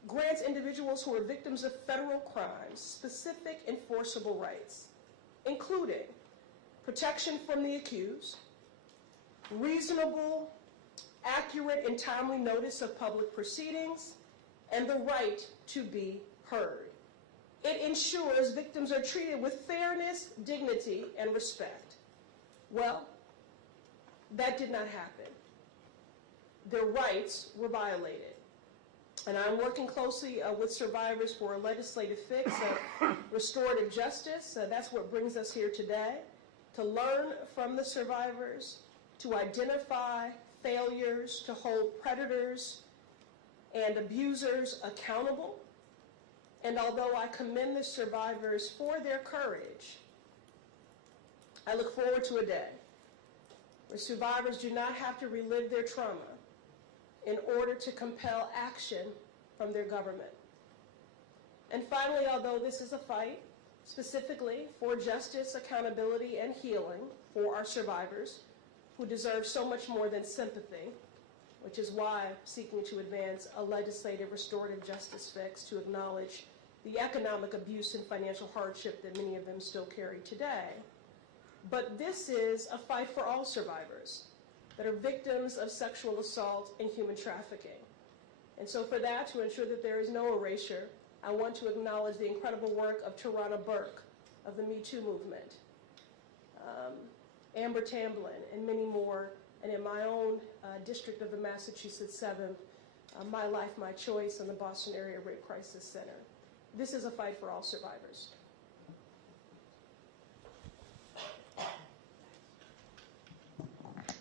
grants individuals who are victims of federal crimes specific enforceable rights, including protection from the accused, reasonable, accurate, and timely notice of public proceedings, and the right to be heard. It ensures victims are treated with fairness, dignity, and respect. Well, that did not happen. Their rights were violated. And I'm working closely with survivors for a legislative fix of restorative justice. That's what brings us here today, to learn from the survivors, to identify failures, to hold predators and abusers accountable. And although I commend the survivors for their courage, I look forward to a day where survivors do not have to relive their trauma in order to compel action from their government. And finally, although this is a fight specifically for justice, accountability, and healing for our survivors who deserve so much more than sympathy, which is why I'm seeking to advance a legislative restorative justice fix to acknowledge the economic abuse and financial hardship that many of them still carry today. But this is a fight for all survivors that are victims of sexual assault and human trafficking. And so for that, to ensure that there is no erasure, I want to acknowledge the incredible work of Tarana Burke of the Me Too movement, Amber Tamblyn, and many more, and in my own district of the Massachusetts 7th, My Life, My Choice, and the Boston Area Rape Crisis Center. This is a fight for all survivors.